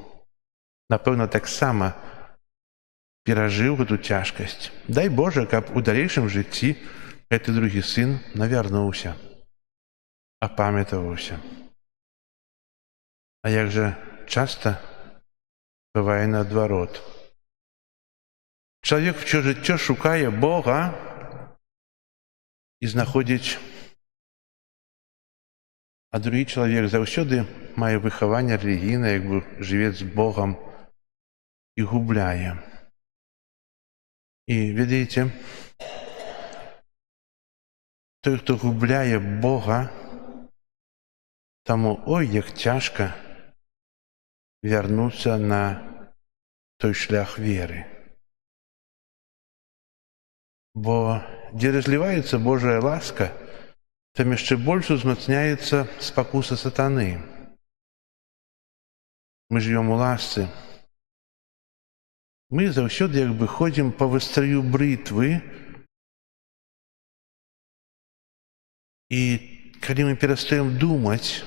Напэўна, таксама перажыў гэту цяжкасць. Дай Божа, каб у далейшым жыцці Гэты другі сын навярнуўся, апамятаваўся. А як жа часта бывае наадварот. Чалавек всё жыццё шукае Бога і знаходзіць, а другі чалавек заўсёды мае выхаванне рэлігійнае, як бы жыве з Богам і губляе. І ведаеце, той, хто губляе Бога, таму ой, як цяжка вярнуцца на той шлях веры. Бо дзе разліваецца Божая ласка, там яшчэ больш узмацняецца спакуса сатаны. Мы жывём у ласцы. Мы заўсёды як бы ходзім па вастрыю брытвы, і калі мы перастаем думаць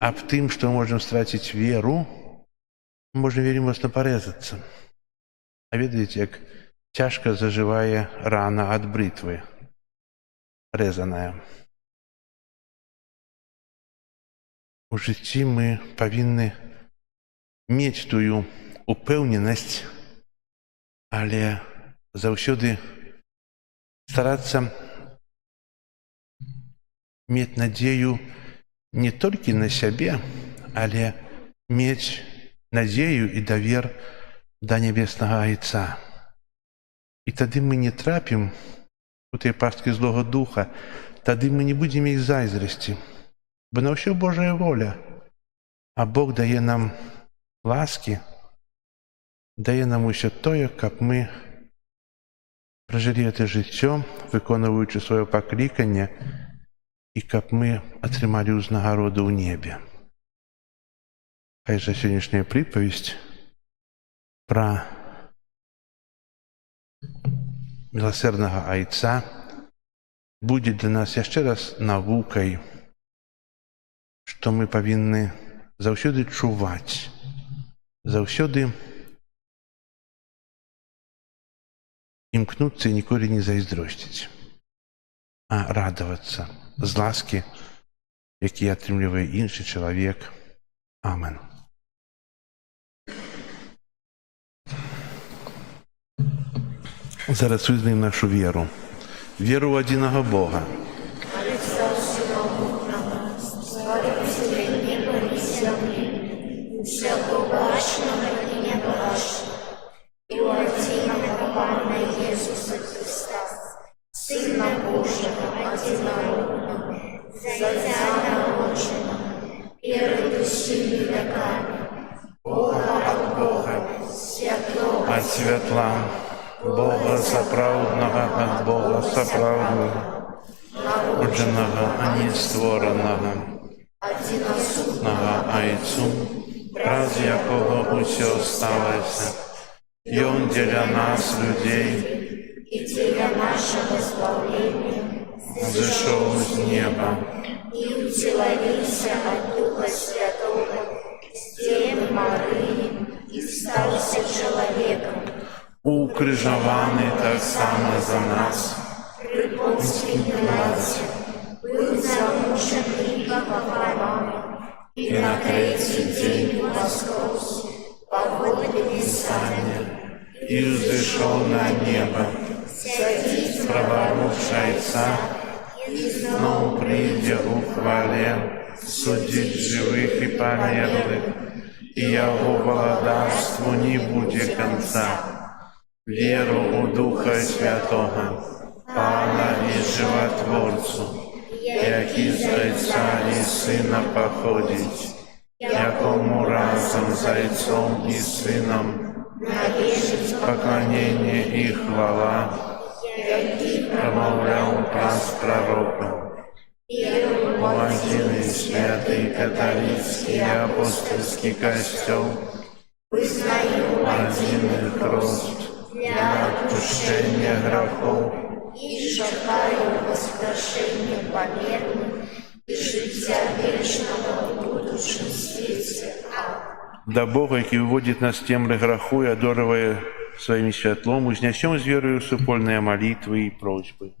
аб тым, што можам страціць веру, можна вельмі моцна парэзацца. А ведаеце, як цяжка зажывае рана ад брытвы, рэзаная. У жыцці мы павінны мець тую упэўненасць, але заўсёды старацца мець надзею не толькі на сябе, але мець надзею і давер да нябеснага Айца. І тады мы не трапім у тыя пасткі злога духа, тады мы не будзем мець зайздрасці, бо на ўсё Божая воля. А Бог дае нам ласкі, дае нам усё тое, каб мы пражылі гэта жыццё, выконваючы сваё пакліканне, і каб мы атрымалі ўзнагароду ў небе. Хай жа сённяшняя прыпавесць пра міласэрнага Айца будзе для нас яшчэ раз навукай, што мы павінны заўсёды чуваць, заўсёды імкнуцца і ніколі не зайздросціць, а радавацца з ласкі, які атрымлівае іншы чалавек. Амен. Зараз вызнаем нашу веру. Веру ў адзінага Бога. Усякого бачного і небачного, і у одиного Пана Єсуса Христа, Сина Божого, одинородного, за Отця народженого, перед усіми веками, Бога от Бога, святого Ад святла, Бога сапраўднага ад Бога сапраўднага, народжанага, а не створаного, одиносутнага Айцу, праз якого усё сталося. Ён дзеля нас, людзей, і дзеля нашого збавлення, зышоў з неба, і уцеловився от Духа Святого, з Девы Марии, і стался чоловіком, укрыжаваны таксама за нас, при Понтскім Пилаті, был замучен и похоронен, и на третий день воскрес, по воле Писания, і ўзышоў на неба, сядит праварушчы Айца, и зноў прыйдзе ў хвале, судзіць жывых і памерлых, і яго валадарству не будзе канца. Веру ў Духа Святога, Пана і Жыватворцу, які з Айца і Сына паходзіць, якому разам з Айцом і Сынам належить пакланенне і хвала, прамаўляў праз прарокаў. У адзіны святы каталіцкі і апостольскі касцёл, вызнаю адзіны хрост для адпушчэння грахоў, и шагаю воскрешение померных и життя вечного в будущем свете. Да Бога, які выводит нас з темры граху і адорвае сваім святлом, узнесем з верою супольныя молитвы и просьбы.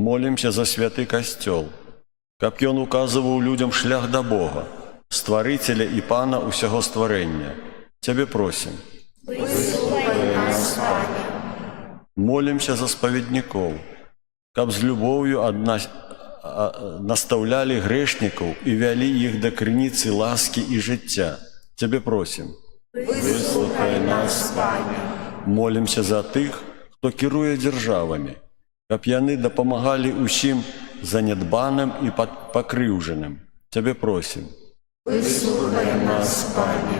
Молимся за святы касцёл, каб ён указываў людям шлях да Бога, стварыцеля і пана ўсяго стварэння. Цябе просім. Выслухай нас, Пане. Молимся за споведнікоў, каб з любоўю настаўлялі грэшнікаў і вялі іх да крыніцы ласкі і жыцця. Цябе просім. Выслухай нас, Пане. Молимся за тых, хто кіруе дзяржавамі, каб яны дапамагалі ўсім занядбаным і пакрыўджаным. Цябе просім. Выслухай нас, Пане.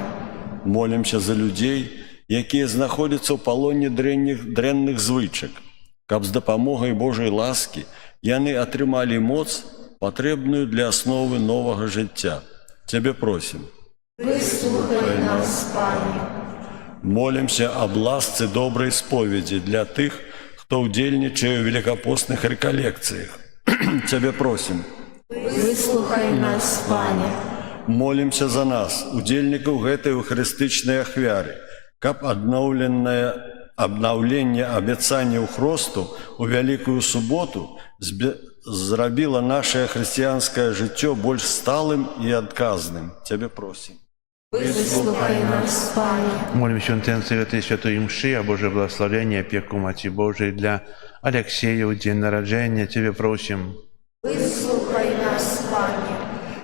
Молимся за людзей, якія знаходзяцца ў палоне дрэнных звычак, каб з дапамогай Божай ласкі яны атрымалі моц, патрэбную для асновы новага жыцця. Цябе просім. Выслухай нас, Пане. Молимся аб ласцы добрай споведзі для тых, хто ўдзельнічае ў великапостных рэкалекцыях. Цябе просім. Выслухай нас, Пане. Молимся за нас, удзельнікаў гэтай эўхарыстычнай ахвяры, каб абнаўленне абяцанняў хросту ў вялікую суботу зрабіла нашае хрысціянскае жыццё больш сталым і адказным. Цябе просім. Выслухай нас, Пане. Молимся в интенции этой святой мши, о Божье благословение, опеку Мати Божией для Алексея в день народжения. Тебе просим. Выслухай нас, Пане.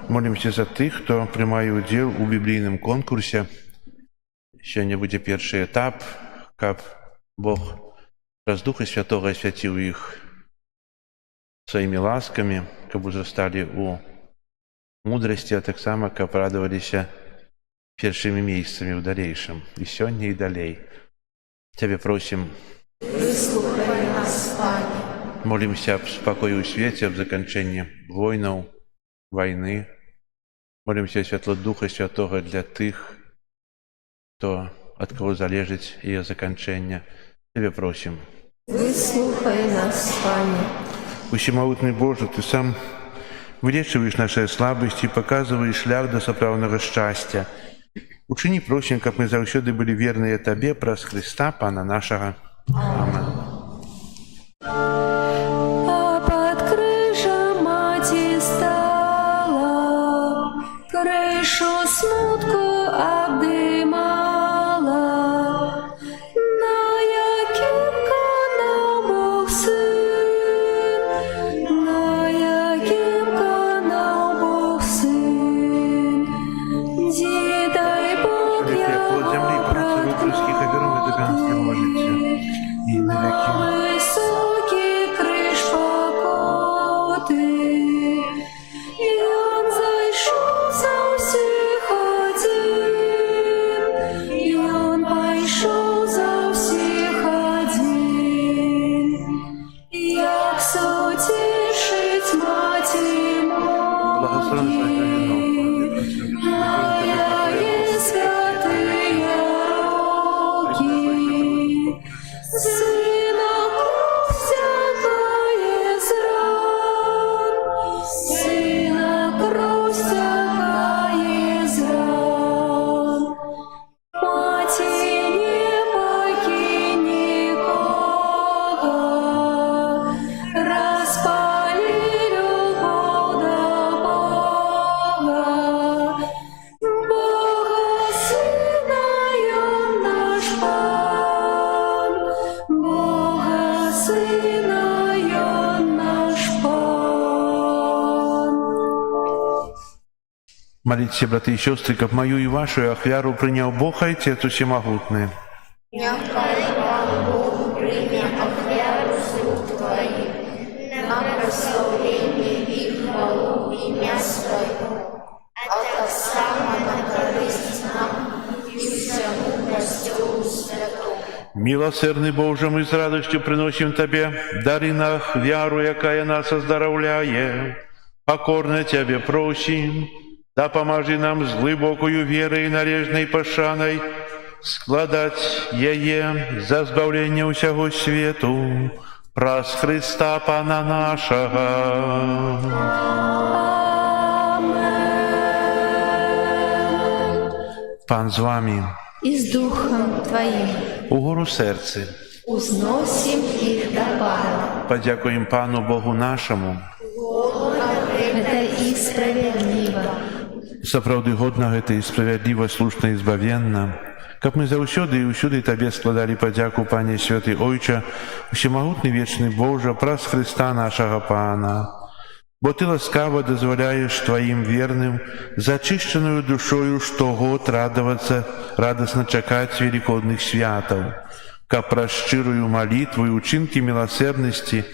Молимся за тых, хто приймає уділ у біблійному конкурсі. Сьогодні буде перший етап, каб Бог через Духа Святого освятив їх своими ласками, каб узрастали у мудрости, а так само, каб радовалися першими месяцами в дальнейшем, и сегодня, и далей. Тебе просим. Выслухай нас, Пане. Молимся об спокою у свете, об закончении войнов, войны. Молимся о Святло Духа Святого для тых, кто, от кого залежить ее закончение. Тебе просим. Выслухай нас, Пане. Усемогутный Боже, Ты сам вылечиваешь наши слабости и показываешь шлях до соправного счастья. Учини, просим, как мы завсёды были верны Тебе, праз Христа, Пана нашего. Аминь. А под крыжем мати стала, крышу смутку обдымала, на яким канал Бог Сын, на яким канал Бог Сын, дай Бог Плод земли, его працу русских, а веру мы тебе можете. И на веки. высокий крыж покоты, и он зайшов за всех один, и он пошел за всех один, як сутешить мати Благословен моей святые руки, Сына Христякое зран, Сына Христякое зран, Мати не покинь никого, распали любовь до Бога, Бога Сына ён наш Пан, Бога Сына ён наш Пан. Молитесь, браты и сестры, как мою и вашу ахвяру принял Бог, Отец Всемогутный. Няхай вам Бог прийме ахвяру слуг Твоих на прославление и хвалу ім'я Своего, а так само на користь нам и всему костелу святому. Милосердный Боже, мы с радостью приносим Тебе дары на ахвяру, якая нас оздоровляет. Покорно Тебе просим, да поможи нам с глубокою верой и нарежной пошаной складать ее за збавление усяго свету, праз Христа Пана нашего. Пан з вами, І з Духом Твоїм. угору серце, узносим их до Пана. Подякуем Пану Богу нашему. Это и справедливо. Сапраўды годна гэта і справядліва, слушна і збавенна. Каб мы заўсёды і ўсюды Табе складалі падзяку, Пане Святы Ойча, усемагутны вечны Божа, праз Хрыста нашага Пана. Бо Ты ласкава дазваляеш Тваім верным зачышчаную душою штогод радасна чакаць велікодных святаў, каб праз шчырую малітву і ўчынкі міласэрнасці,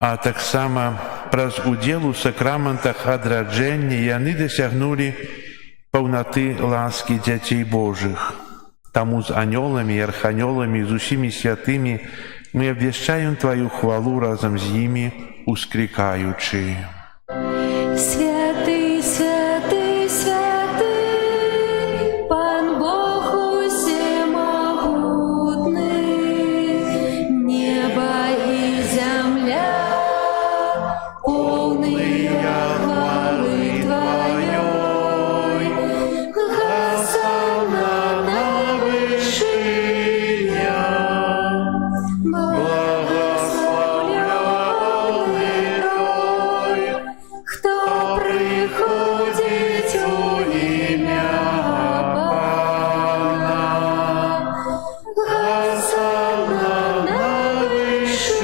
а таксама праз удзел у сакраментах адраджэння яны дасягнулі паўнаты ласкі дзяцей Божых. Таму з анёламі і арханёламі, з усімі святымі мы абвяшчаем Тваю хвалу разам з імі, ускрикаючи. Святий, святий, святий, Пан Бог усемогутний, небо и земля, полные хвалы Твоей. Хосанна на вышине, кто приходит у имя Пана. Хосанна на вышинях.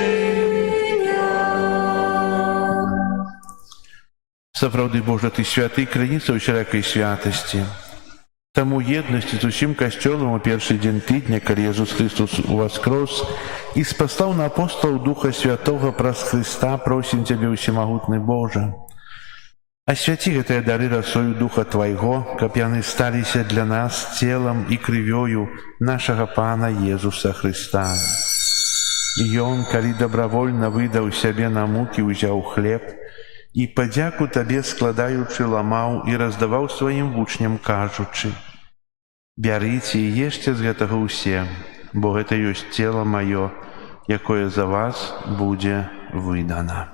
Сапраўды, Божа, Ты святы, крыніца ўсялякай святасці. Таму єднасці з усім касцёлам у першы дзень тыдня, калі Jesús Христос уваскрос і спаслаў на апостолаў Духа Святога праз Хрыста, просім Цябе, усемагутны Божа. Асвяці гэтыя дары расою Духа Твайго, каб яны сталіся для нас целам і крывёю нашага Пана Езуса Хрыста. І Ён, калі дабравольна выдаў сябе на мукі, узяў хлеб і падзяку Табе складаючы ламаў і раздаваў сваім вучням, кажучы: «Бярыце і ешце з гэтага ўсе, бо гэта ёсць цела маё, якое за вас будзе выдана».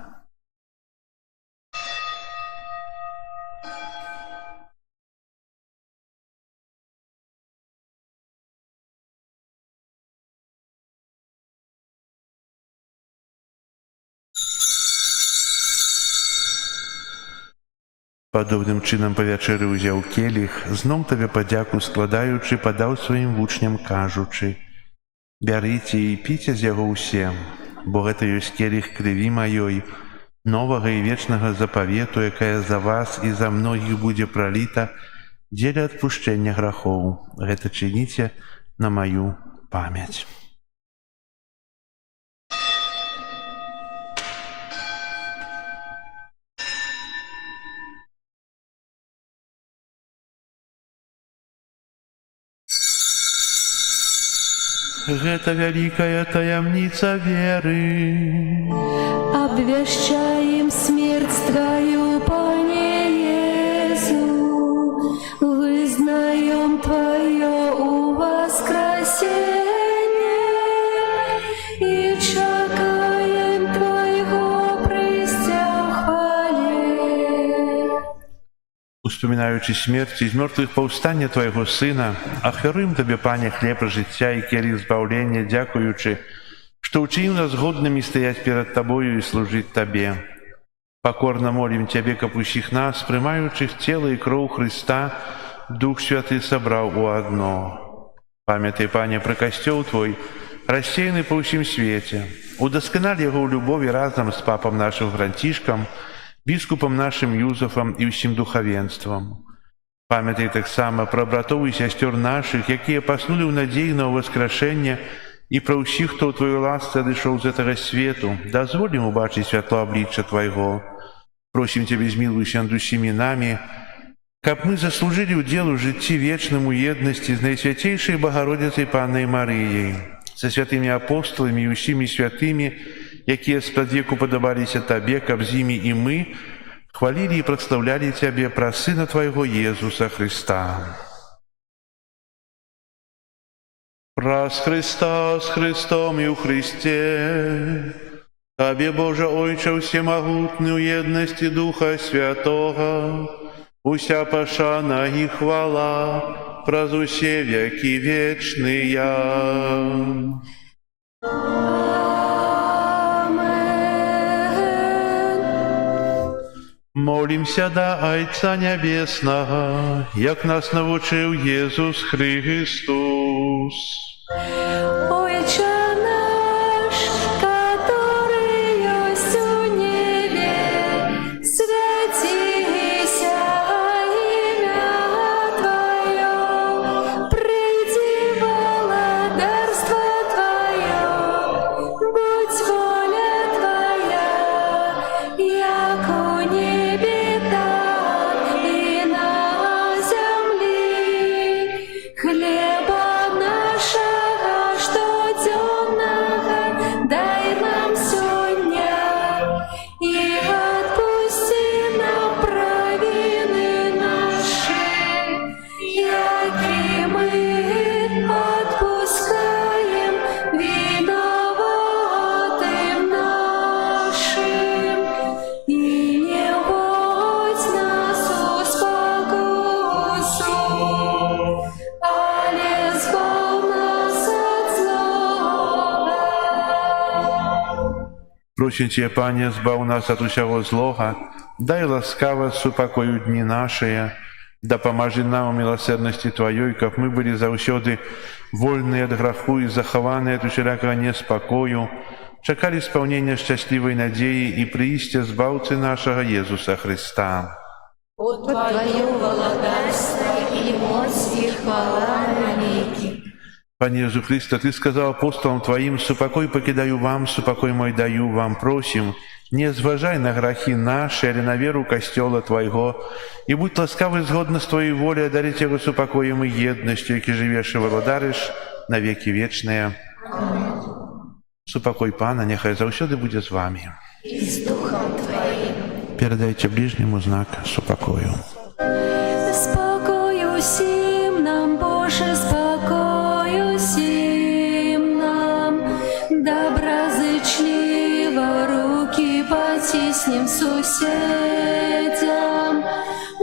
Падобным чынам па вячэры ўзяў келіх, зноў Табе падзяку складаючы, падаў сваім вучням, кажучы: «Бярыце і піце з яго ўсе, бо гэта ёсць келіх крыві маёй, новага і вечнага запавету, якая за вас і за многіх будзе праліта дзеля адпушчэння грахоў. Гэта чыніце на маю памяць». Гэта вялікая таямніца веры. Обвящаем смерть Твою, Пане Иису, вызнаем Твое воскресение и чакаем Твоего прыцця ў хвале. Успамінаючы смерць і з мёртвых паўстання Твайго Сына, ахвяруем Табе, Пане, хлеб жыцця і келіх збаўлення, дзякуючы, што ўчыніў нас годнымі стаяць перад Табою і служыць Табе. Пакорна молім Цябе, каб усіх нас, прымаючых цела і кроў Хрыста, Дух Святы сабраў у адно. Памятай, Пане, пра касцёл Твой, рассеяны па ўсім свеце. Удасканаль яго ў любові разам з папам нашым Францішкам, біскупам нашым Юзафам і ўсім духавенствам. Памятай таксама пра братоў і сясцёр нашых, якія паснулі ў надзеі на ўваскрашэнне, і пра ўсіх, хто ў Тваёй ласцы адышоў з гэтага свету. Дазволь ім убачыць святло аблічча Твайго. Просім Цябе, змілуйся над усімі намі, каб мы заслужылі ўдзел у жыцці вечным у еднасці з Найсвяцейшай Багародзіцай Паннай Марыяй, са святымі апостоламі і усімі святымі, якія спрадвеку падабаліся Табе, каб з імі і мы хвалілі і праслаўлялі Цябе праз Сына Твайго Езуса Хрыста. Праз Хрыста, з Христом і ў Христе, Табе, Божа Ойча ўсемагутны, у еднасці Духа Святога, уся пашана і хвала праз усе векі вечныя. Молимся до Отца Небесного, як нас навчив Єсус Христос. Отче наш, который есть у небе, святися имя Твое, приди владарство Твое, будь воля Твоя, як у небе, так и на земле. Хлеба нашего штоденного дай нам сегодня, и отпусти нам провины наши, яки мы отпускаем виноватым нашим, и не вводь нас в спокусу, але избавь нас от злого. Просим Тебя, Пане, збав нас от усього злога, дай ласкаво супокою дни наши, да поможи нам у милосердности Твоей, как мы были заусёды вольные от греху и захованные от усялякого неспокою, чекали исполнения счастливой надеи и приистя Збавцы нашего Иисуса Христа. От Твое владарство и мощь и хвала навеки. Пане Иисус Христе, Ты сказал апостолам Твоим: «Супокой покидаю вам, супокой мой даю вам». Просим, не зважай на грехи наши, или на веру костела Твоего, и будь ласкавый згодно с Твоей волей одарить Его супокоем и едностью, яки живешь и владариш на веки вечные. Супокой Пана, нехай завсёды буде з вами. И с Духом Твоим. Передайте ближнему знак супокою. Спокою всім нам, Боже, спокою всім нам, доброзичливо руки потиснем сусідям,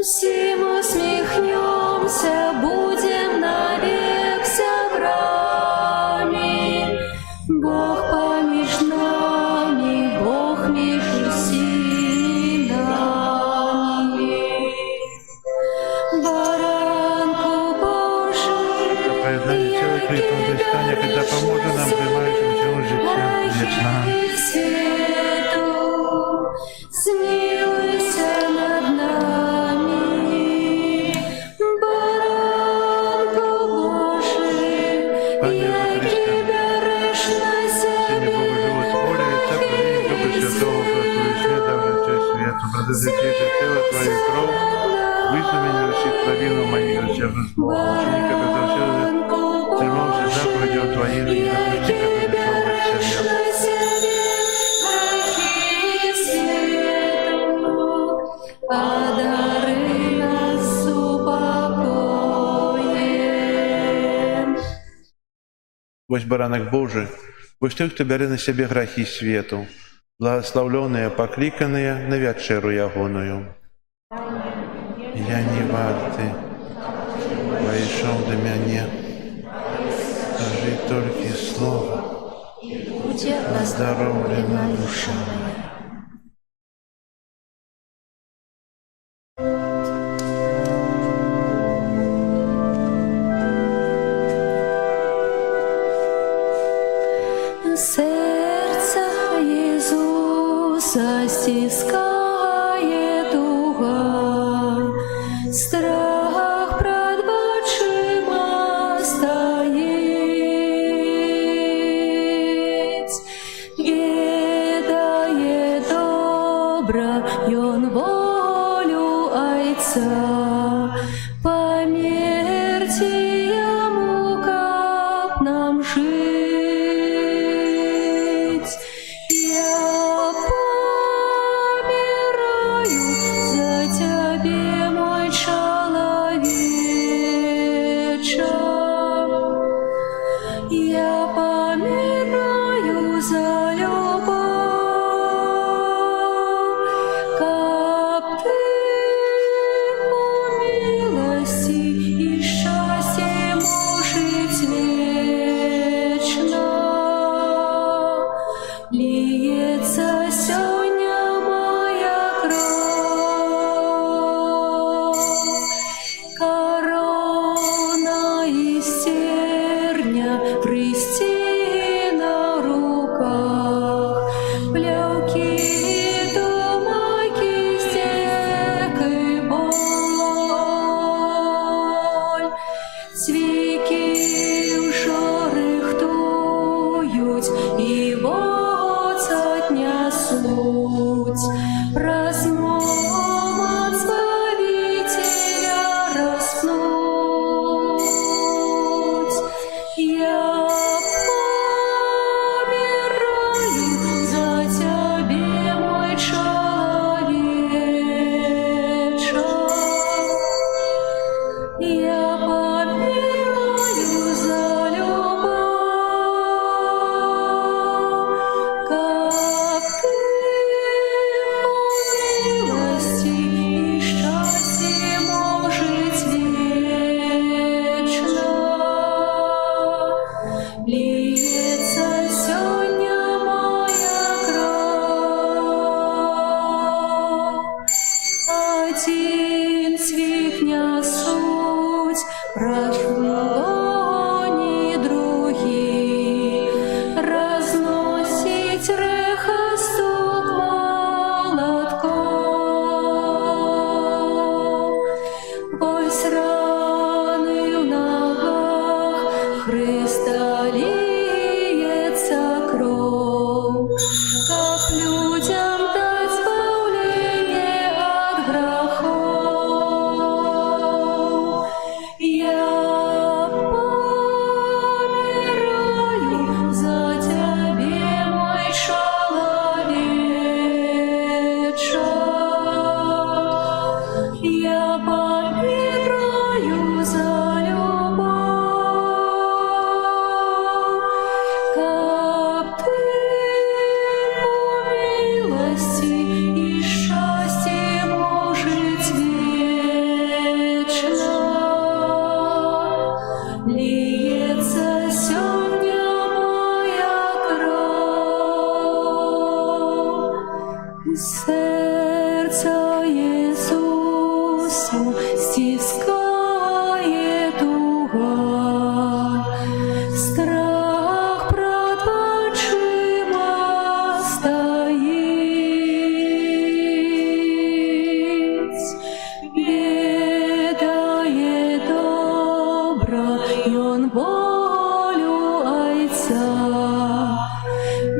всім усміхнемся, будем навек сябрами. Бог поміж нами, Бог між усіми нами. Баранку Божий, Поєднання тіла Христом Христа, нехай допоможе нам приймаючим цього життя вічна. свету, смилуйся над нами. Баранку Божий, яки береш на Сині себе Богу живот воля, і це провінь Духа Святого, простої свята, вже честь світу, продадичи тіло Твою кров, визнамені всіх провину моїх грехів з Бога, ученика безовсюди, тримався заповідів Твоїх, і допусти, як прийшов від себе. Одари нас упокоєм. Вось баранок Божий, вось той, хто бере на себе грехи свету, благословленные, покликанные на вечеру ягоную. Я не варты, прийшов до мене, скажи тільки слово, Будь оздоровлена душа моя. Серце Ісуса стискає туга, страх пред очима стоїть, віддає добра йон волю Отця, померти йому, как нам жить. Я помираю за Тебе, мой человече. Я помираю за любовь, как Ты у милости и счастье можешь вечно. Льется сегодня моя кровь суть, размом от Збавителя распнуть. Я помираю за Тебе, мой человече. Я помираю за любовь, как Ты по милости и счастье можешь вечно. Льется сегодня моя кровь, один свихня суть, прошло не других, разносить реха стук молотков. Ось раны в ногах Христа льется кровь, как людям дать избавление от грехов. Я помираю за Тебе, мой человече. Я помираю за любовь, как Ты по милости и счастье можешь вечно. Льется сегодня моя кровь, сердце Иисусу стискает туга, страх пред очима стоит, ведает добро, и он волю Отца.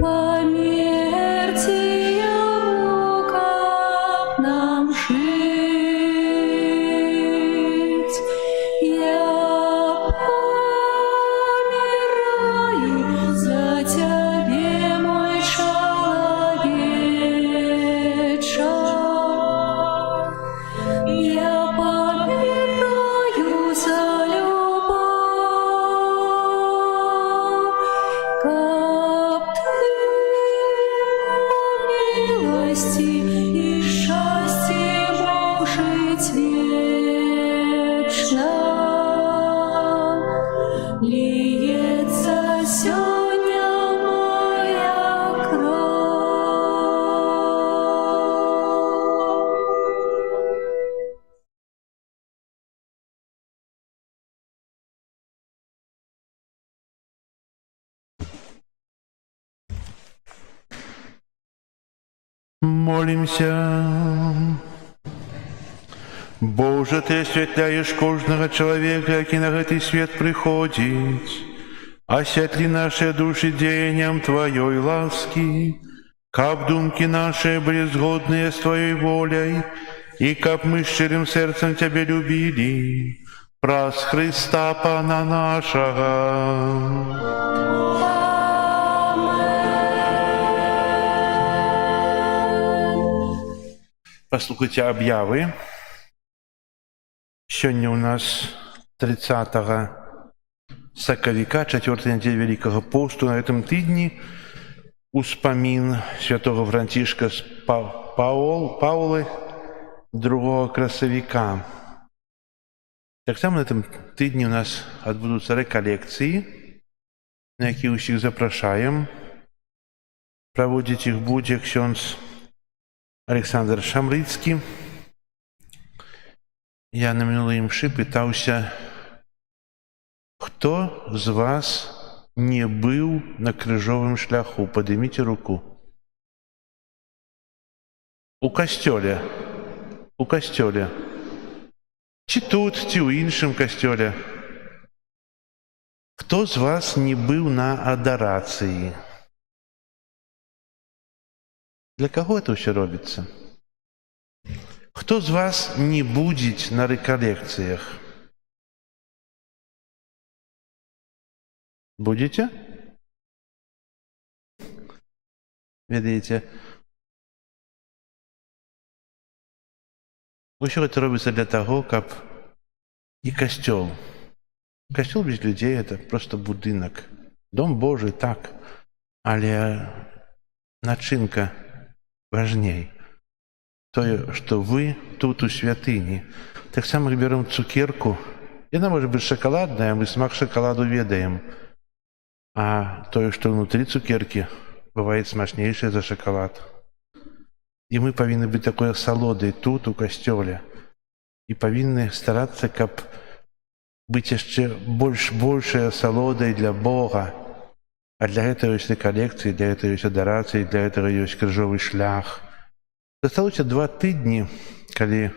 Померьте ему, как нам жить. Я помираю за Тебе, мой человече. Я помираю за любовь, как Ты по милости и счастье можешь вечно. Льется сегодня моя кровь. Молимся. Боже, Ты освятляешь кожного человека, який на этот свет приходит. Освятли наши души деянием Твоей ласки, каб думки наши были сгодные с Твоей волей, и каб мы щирым сердцем Тебя любили. Праз Христа Пана нашего. Послухайте объявы. Сегодня у нас 30 сакавіка, 4 неделя Великого посту. На этом тыдні успомин святого Францишка с Паулы, другого красовика. Так само на этом тыдні у нас отбудутся реколекции, на які усіх запрошаем. Проводить их будет ксьонз Александр Шамрыцкий. Я на минулой мши пытался, кто з вас не был на крыжовом шляху? Поднимите руку. У костёля. У костёля. Чи тут, чи у іншым костёле. Хто з вас не был на адорации? Для каго это ўсё робіцца? Хто з вас не будзе на рэкалекцыях? Будете? Ведаеце, усё гэта робіцца для таго, каб і касцёл. Касцёл без людзей — это просто будынак. Дом Божий, так, але начынка важней. Тое, што вы тут у святыні. Таксама берем цукерку. Яна можа быць шакаладная, мы смак шакаладу ведаем. А тое, што ўнутры цукеркі, бывае смачнейшае за шакалад. І мы павінны быць такой асалодай тут, у касцёле. І павінны старацца, каб быць яшчэ большай асалодай для Бога. А для гэтага ёсць рэкалекцыі, для гэтага ёсць адарацыі, для гэтага ёсць крыжовы шлях. Засталося 2 тыдні, калі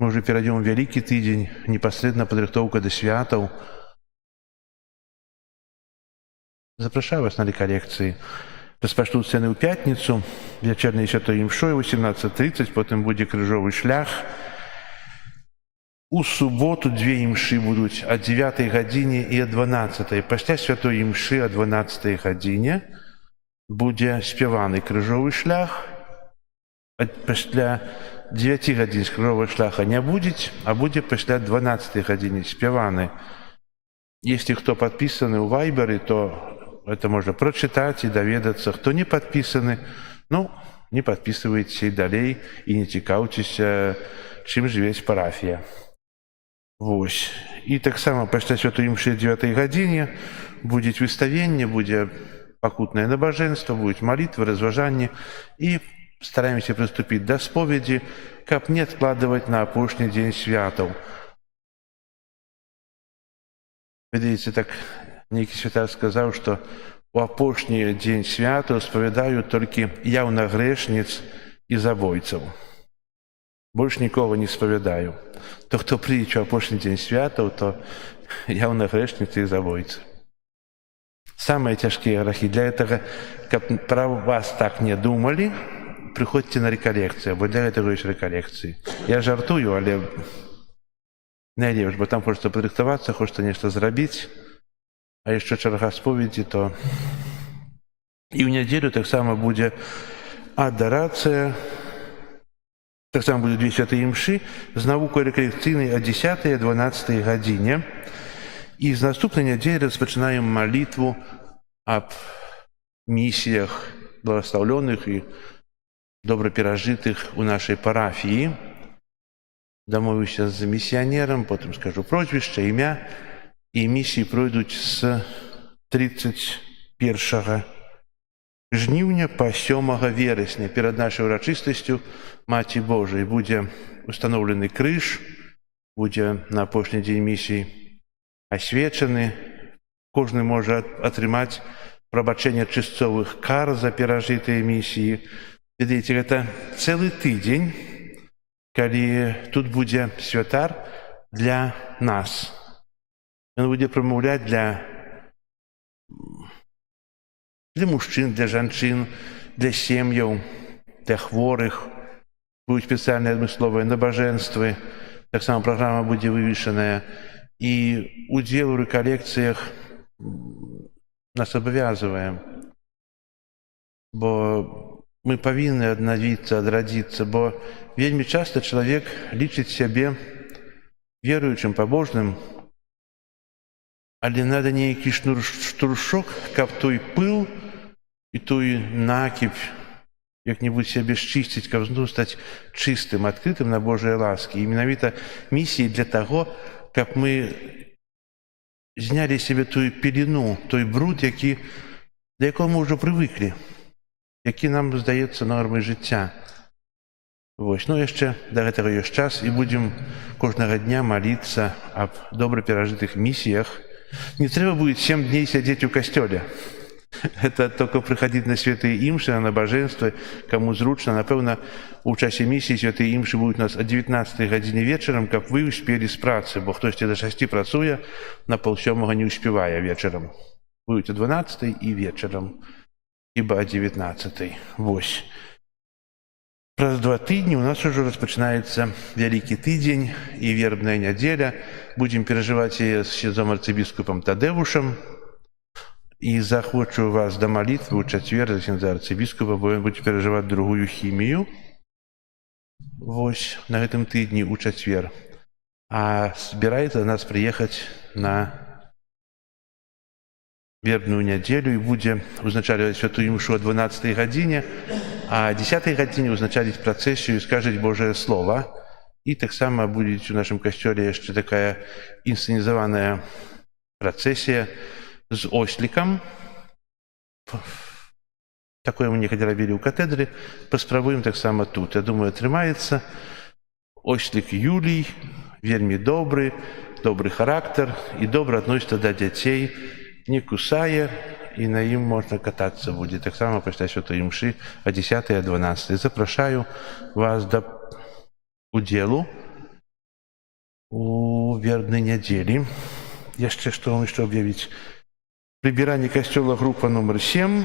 мы ўжо перайдзём у вялікі тыдзень, непасрэдна падрыхтоўка да святаў. Запрашаю вас на рэкалекцыі. Распачнуцца яны ў пятніцу, вячэрняй святой імшой, 18:30, потым будзе крыжовы шлях. У суботу 2 імшы будуць о 9 гадзіне і о 12. Пасля святой імшы о 12 гадзіне будзе спяваны крыжовы шлях. Пасля 9 гадзін крыжовага шляха не будзе, а будзе пасля 12 гадзіне спяваны. Если кто подписаны ў Вайберы, то это можно прочитать и доведацца. Хто не подписаны, ну, не подписывайтесь и далей, и не цікаўцеся, чым жыве парафія. Вось. І таксама пасля святой імшы 9 гадзіне будзе выставенне, будзе пакутнае набажэнства, будуць малітвы, разважанні, і стараемся прыступіць да споведзі, каб не адкладваць на апошні дзень святаў. Ведаеце, так нейкі святар сказаў, што у апошні дзень святаў спавядаюць толькі яўна грэшніц і забойцаў. Больш нікога не спавядаю. То, хто прыйдзе ў апошні дзень святаў, то яўна грэшніцы і забойцы. Самыя цяжкія грахі. Для гэтага, каб пра вас так не думалі, прыходзьце на рэкалекцыю, бо для гэтага ёсць рэкалекцыі. Я жартую, але найлепш, бо там хочацца падрыхтавацца, хочацца нешта зрабіць, а яшчэ чарга споведзі, то і ў нядзелю таксама будзе адарацыя, таксама будзе 2 святыя імшы з навукай рэкалекцыйнай о 10-12 гадзіне. І з наступнай нядзелі распачынаем малітву аб місіях благословленых і добра перажытых у нашай парафіі. Дамовіўся з місіянерам, потым скажу прозвішча, імя, і місіі пройдуць з 31 жніўня па 7 верасня. Перад нашай урачыстасцю Маці Божай будзе устаноўлены крыж, будзе на апошні дзень місіі асвечаны. Кожны можа атрымаць прабачэнне чысцовых кар за перажытыя місіі. Ведаеце, гэта цэлы тыдзень, калі тут будзе святар для нас. Ён будзе прамаўляць для мужчын, для жанчын, для сем'яў, для хворых. Будуць спецыяльныя адмысловыя набажэнствы. Таксама праграма будзе вывешаная. І удзел у рэкалекцыях нас абавязвае. Бо мы павінны аднавіцца, адрадзіцца, бо вельмі часта чалавек лічыць сябе веруючым, пабожным, але надо нейкі штуршок, каб той пыл і той накіпь як-небудзь сябе счысціць, каб зноў стаць чыстым, адкрытым на Божыя ласкі. І менавіта місіі для таго, каб мы знялі сябе тую пелену, той бруд, да якого мы ўжо прывыклі, які нам здаецца нормай жыцця. Вось. Ну, яшчэ да гэтага ёсць час, і будзем кожнага дня маліцца аб добра перажытых місіях. Не трэба будет 7 дней сядзець у касцёле. Это только прыходить на святые имши, на набажэнствы, кому зручна. Напэўна, у часе місіі святыя імшы будуць у нас о 19 гадзіне вечарам, каб вы успелі з працы, бо хтосьці до 6 працуе, на 6:30 не успевае вечарам. Будуць о 12 і вечарам. хіба 19-й. Вось. Праз 2 тыдні у нас ужо распачынаецца вялікі тыдзень і вербная нядзеля. Будзем перажываць яе з ксяндзом арцыбіскупам Тадэвушам. І захочу вас да малітвы ў чацвер за ксяндза арцыбіскупа, бо ён будзе перажываць другую хімію. Вось на гэтым тыдні ў чацвер. А збіраецца да нас прыехаць на вербную нядзелю і будзе узначальваць святую імшу о 12 гадзіне, а о 10 гадзіне узначаліць працэсію і скажаць Божае Слова. І таксама будзе у нашым касцёле яшчэ такая інсцэнізаваная працэсія з ослікам. Такое мы некалі рабілі ў катедры, паспрабуем таксама тут. Я думаю, атрымаецца. Ослік Юлій, вельмі добры характар і добра адносіцца да дзяцей, не кусае, і на ім можна катацца будзе. Таксама пасля святой імшы о 10 і о 12. Запрашаю вас да удзелу у вербнай нядзелі. Яшчэ што вам яшчэ аб'явіць? Прыбіранне касцёла група нумар 7.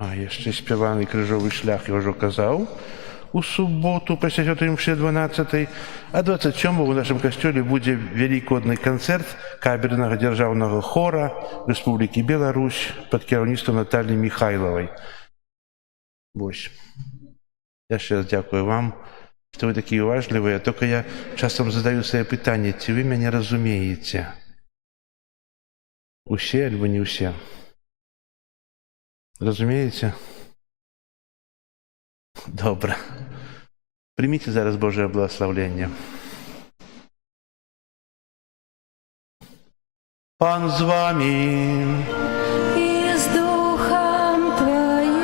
Яшчэ спяваны крыжовы шлях, я ўжо казаў. У суботу пасля святой імшы 12, а 27 у нашым касцёле будзе велікодны канцэрт камернага дзяржаўнага хора Рэспублікі Беларусь пад кіраўніцтвам Наталлі Міхайлавай. Вось. Яшчэ раз дзякую вам, што вы такія уважлівыя. Толькі я часам задаю сабе пытанне, ці вы мяне разумееце? Усе альбо не ўсе? Разумееце? Добра. Прыміце зараз Божае благаслаўленне. Пан з вамі. И с Духом Твоим.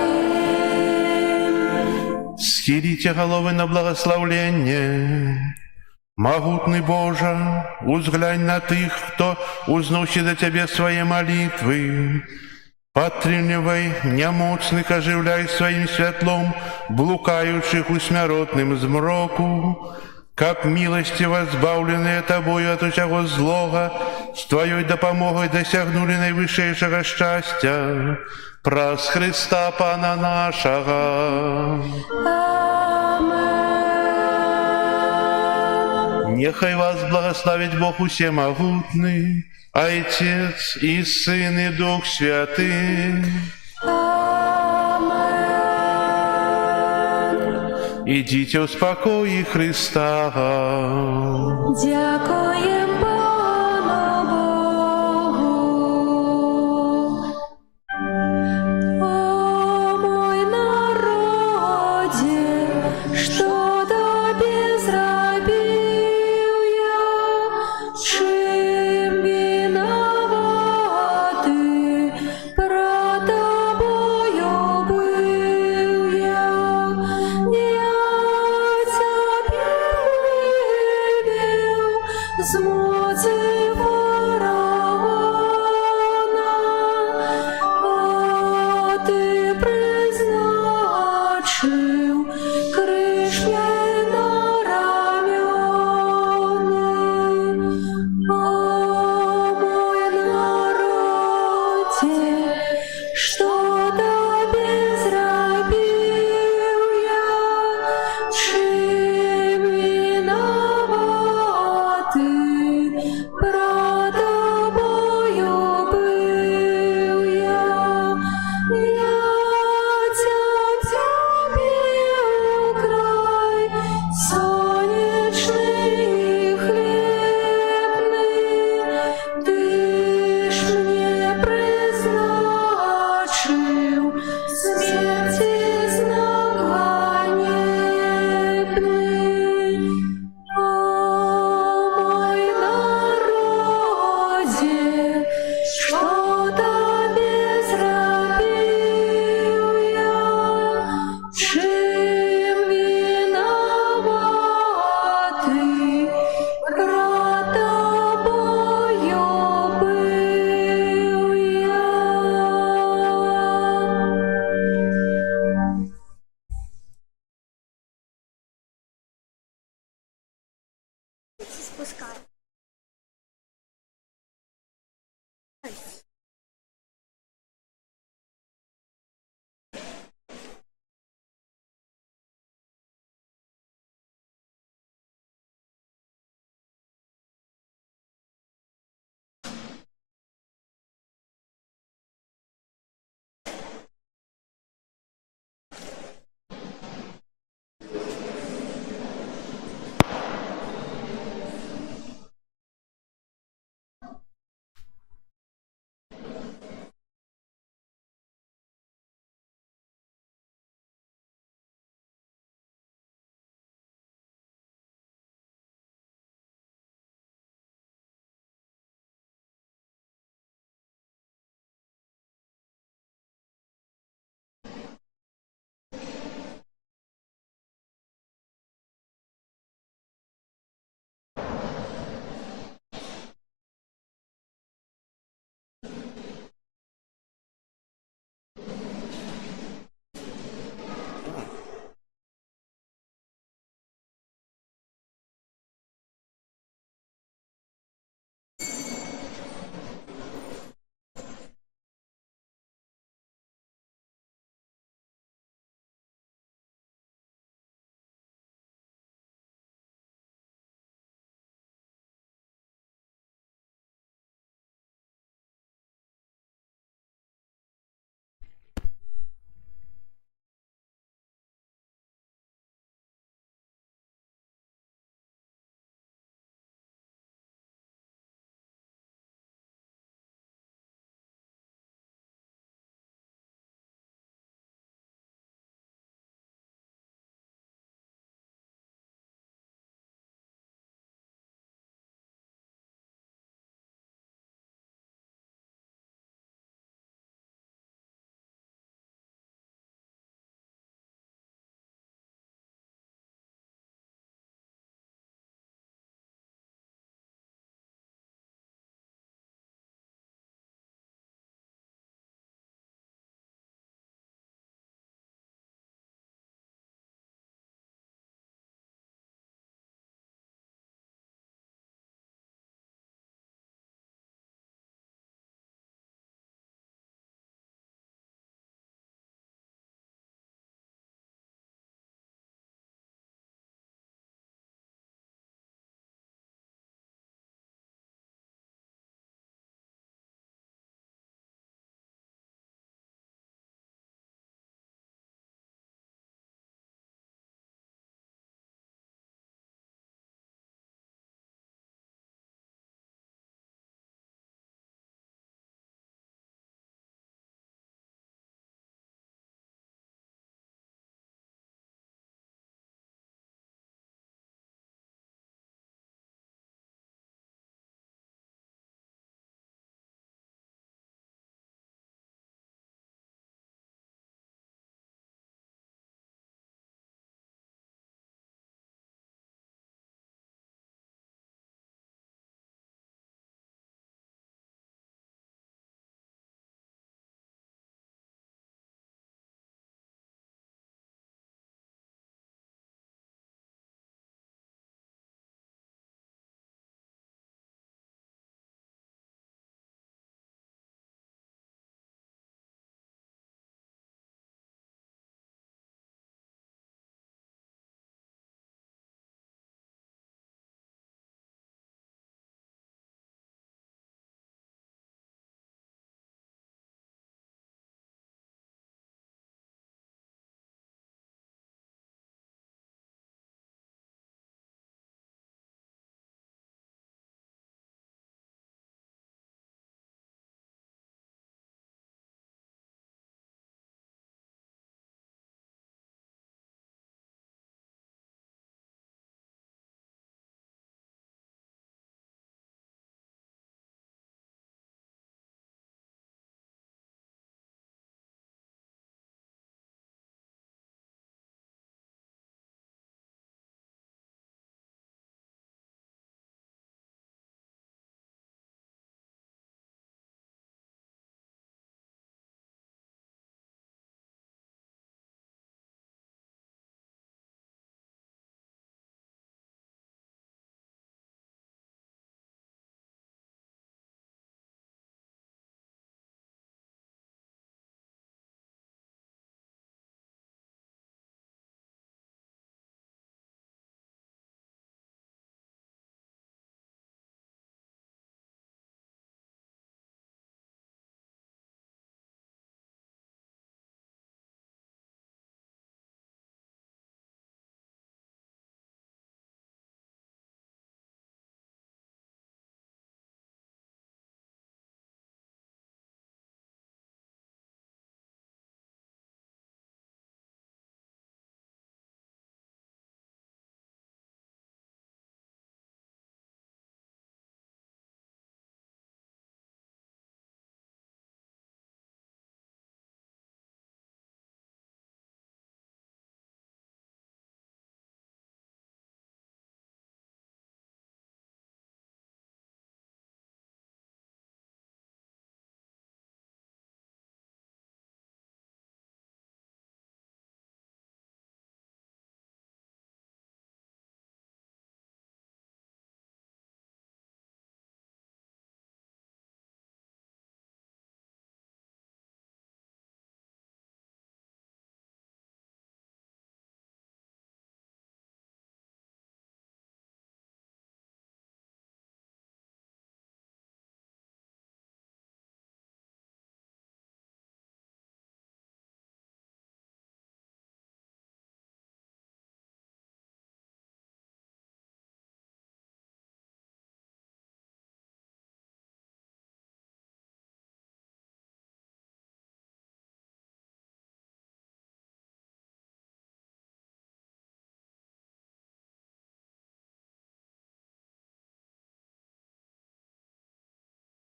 Схіліце галовы на благаслаўленне. Магутны Божа, узглянь на тых, хто узносіць да Цябе свае малітвы. Падтрымлівай нямоцных, ажыўляй сваім святлом блукаючых у смяротным змроку, каб міласціва збаўленыя Табою ад усяго злога з Тваёй дапамогай дасягнулі найвышэйшага шчасця праз Хрыста Пана нашага. Нехай вас благословить Бог усемогутный, Отец и Сын и Дух Святый. Идите в спокое Христа. Дякуем Пану Богу. О мой народе, что Тобі зробив я, чим виноватий, про Тобою був я. З моці фараона, а Ти призначив криш мій на рамёны. О мой народе, що Тобі зробив я, чим виноватий, про Тобою був я. Я Тебе край сонячний і хлібний, Ти ж мені призначив смерті знак ганебний. О мой народе, що Тобі зробив я, чим виноватий, про Тобою був я. Спускай. Ась.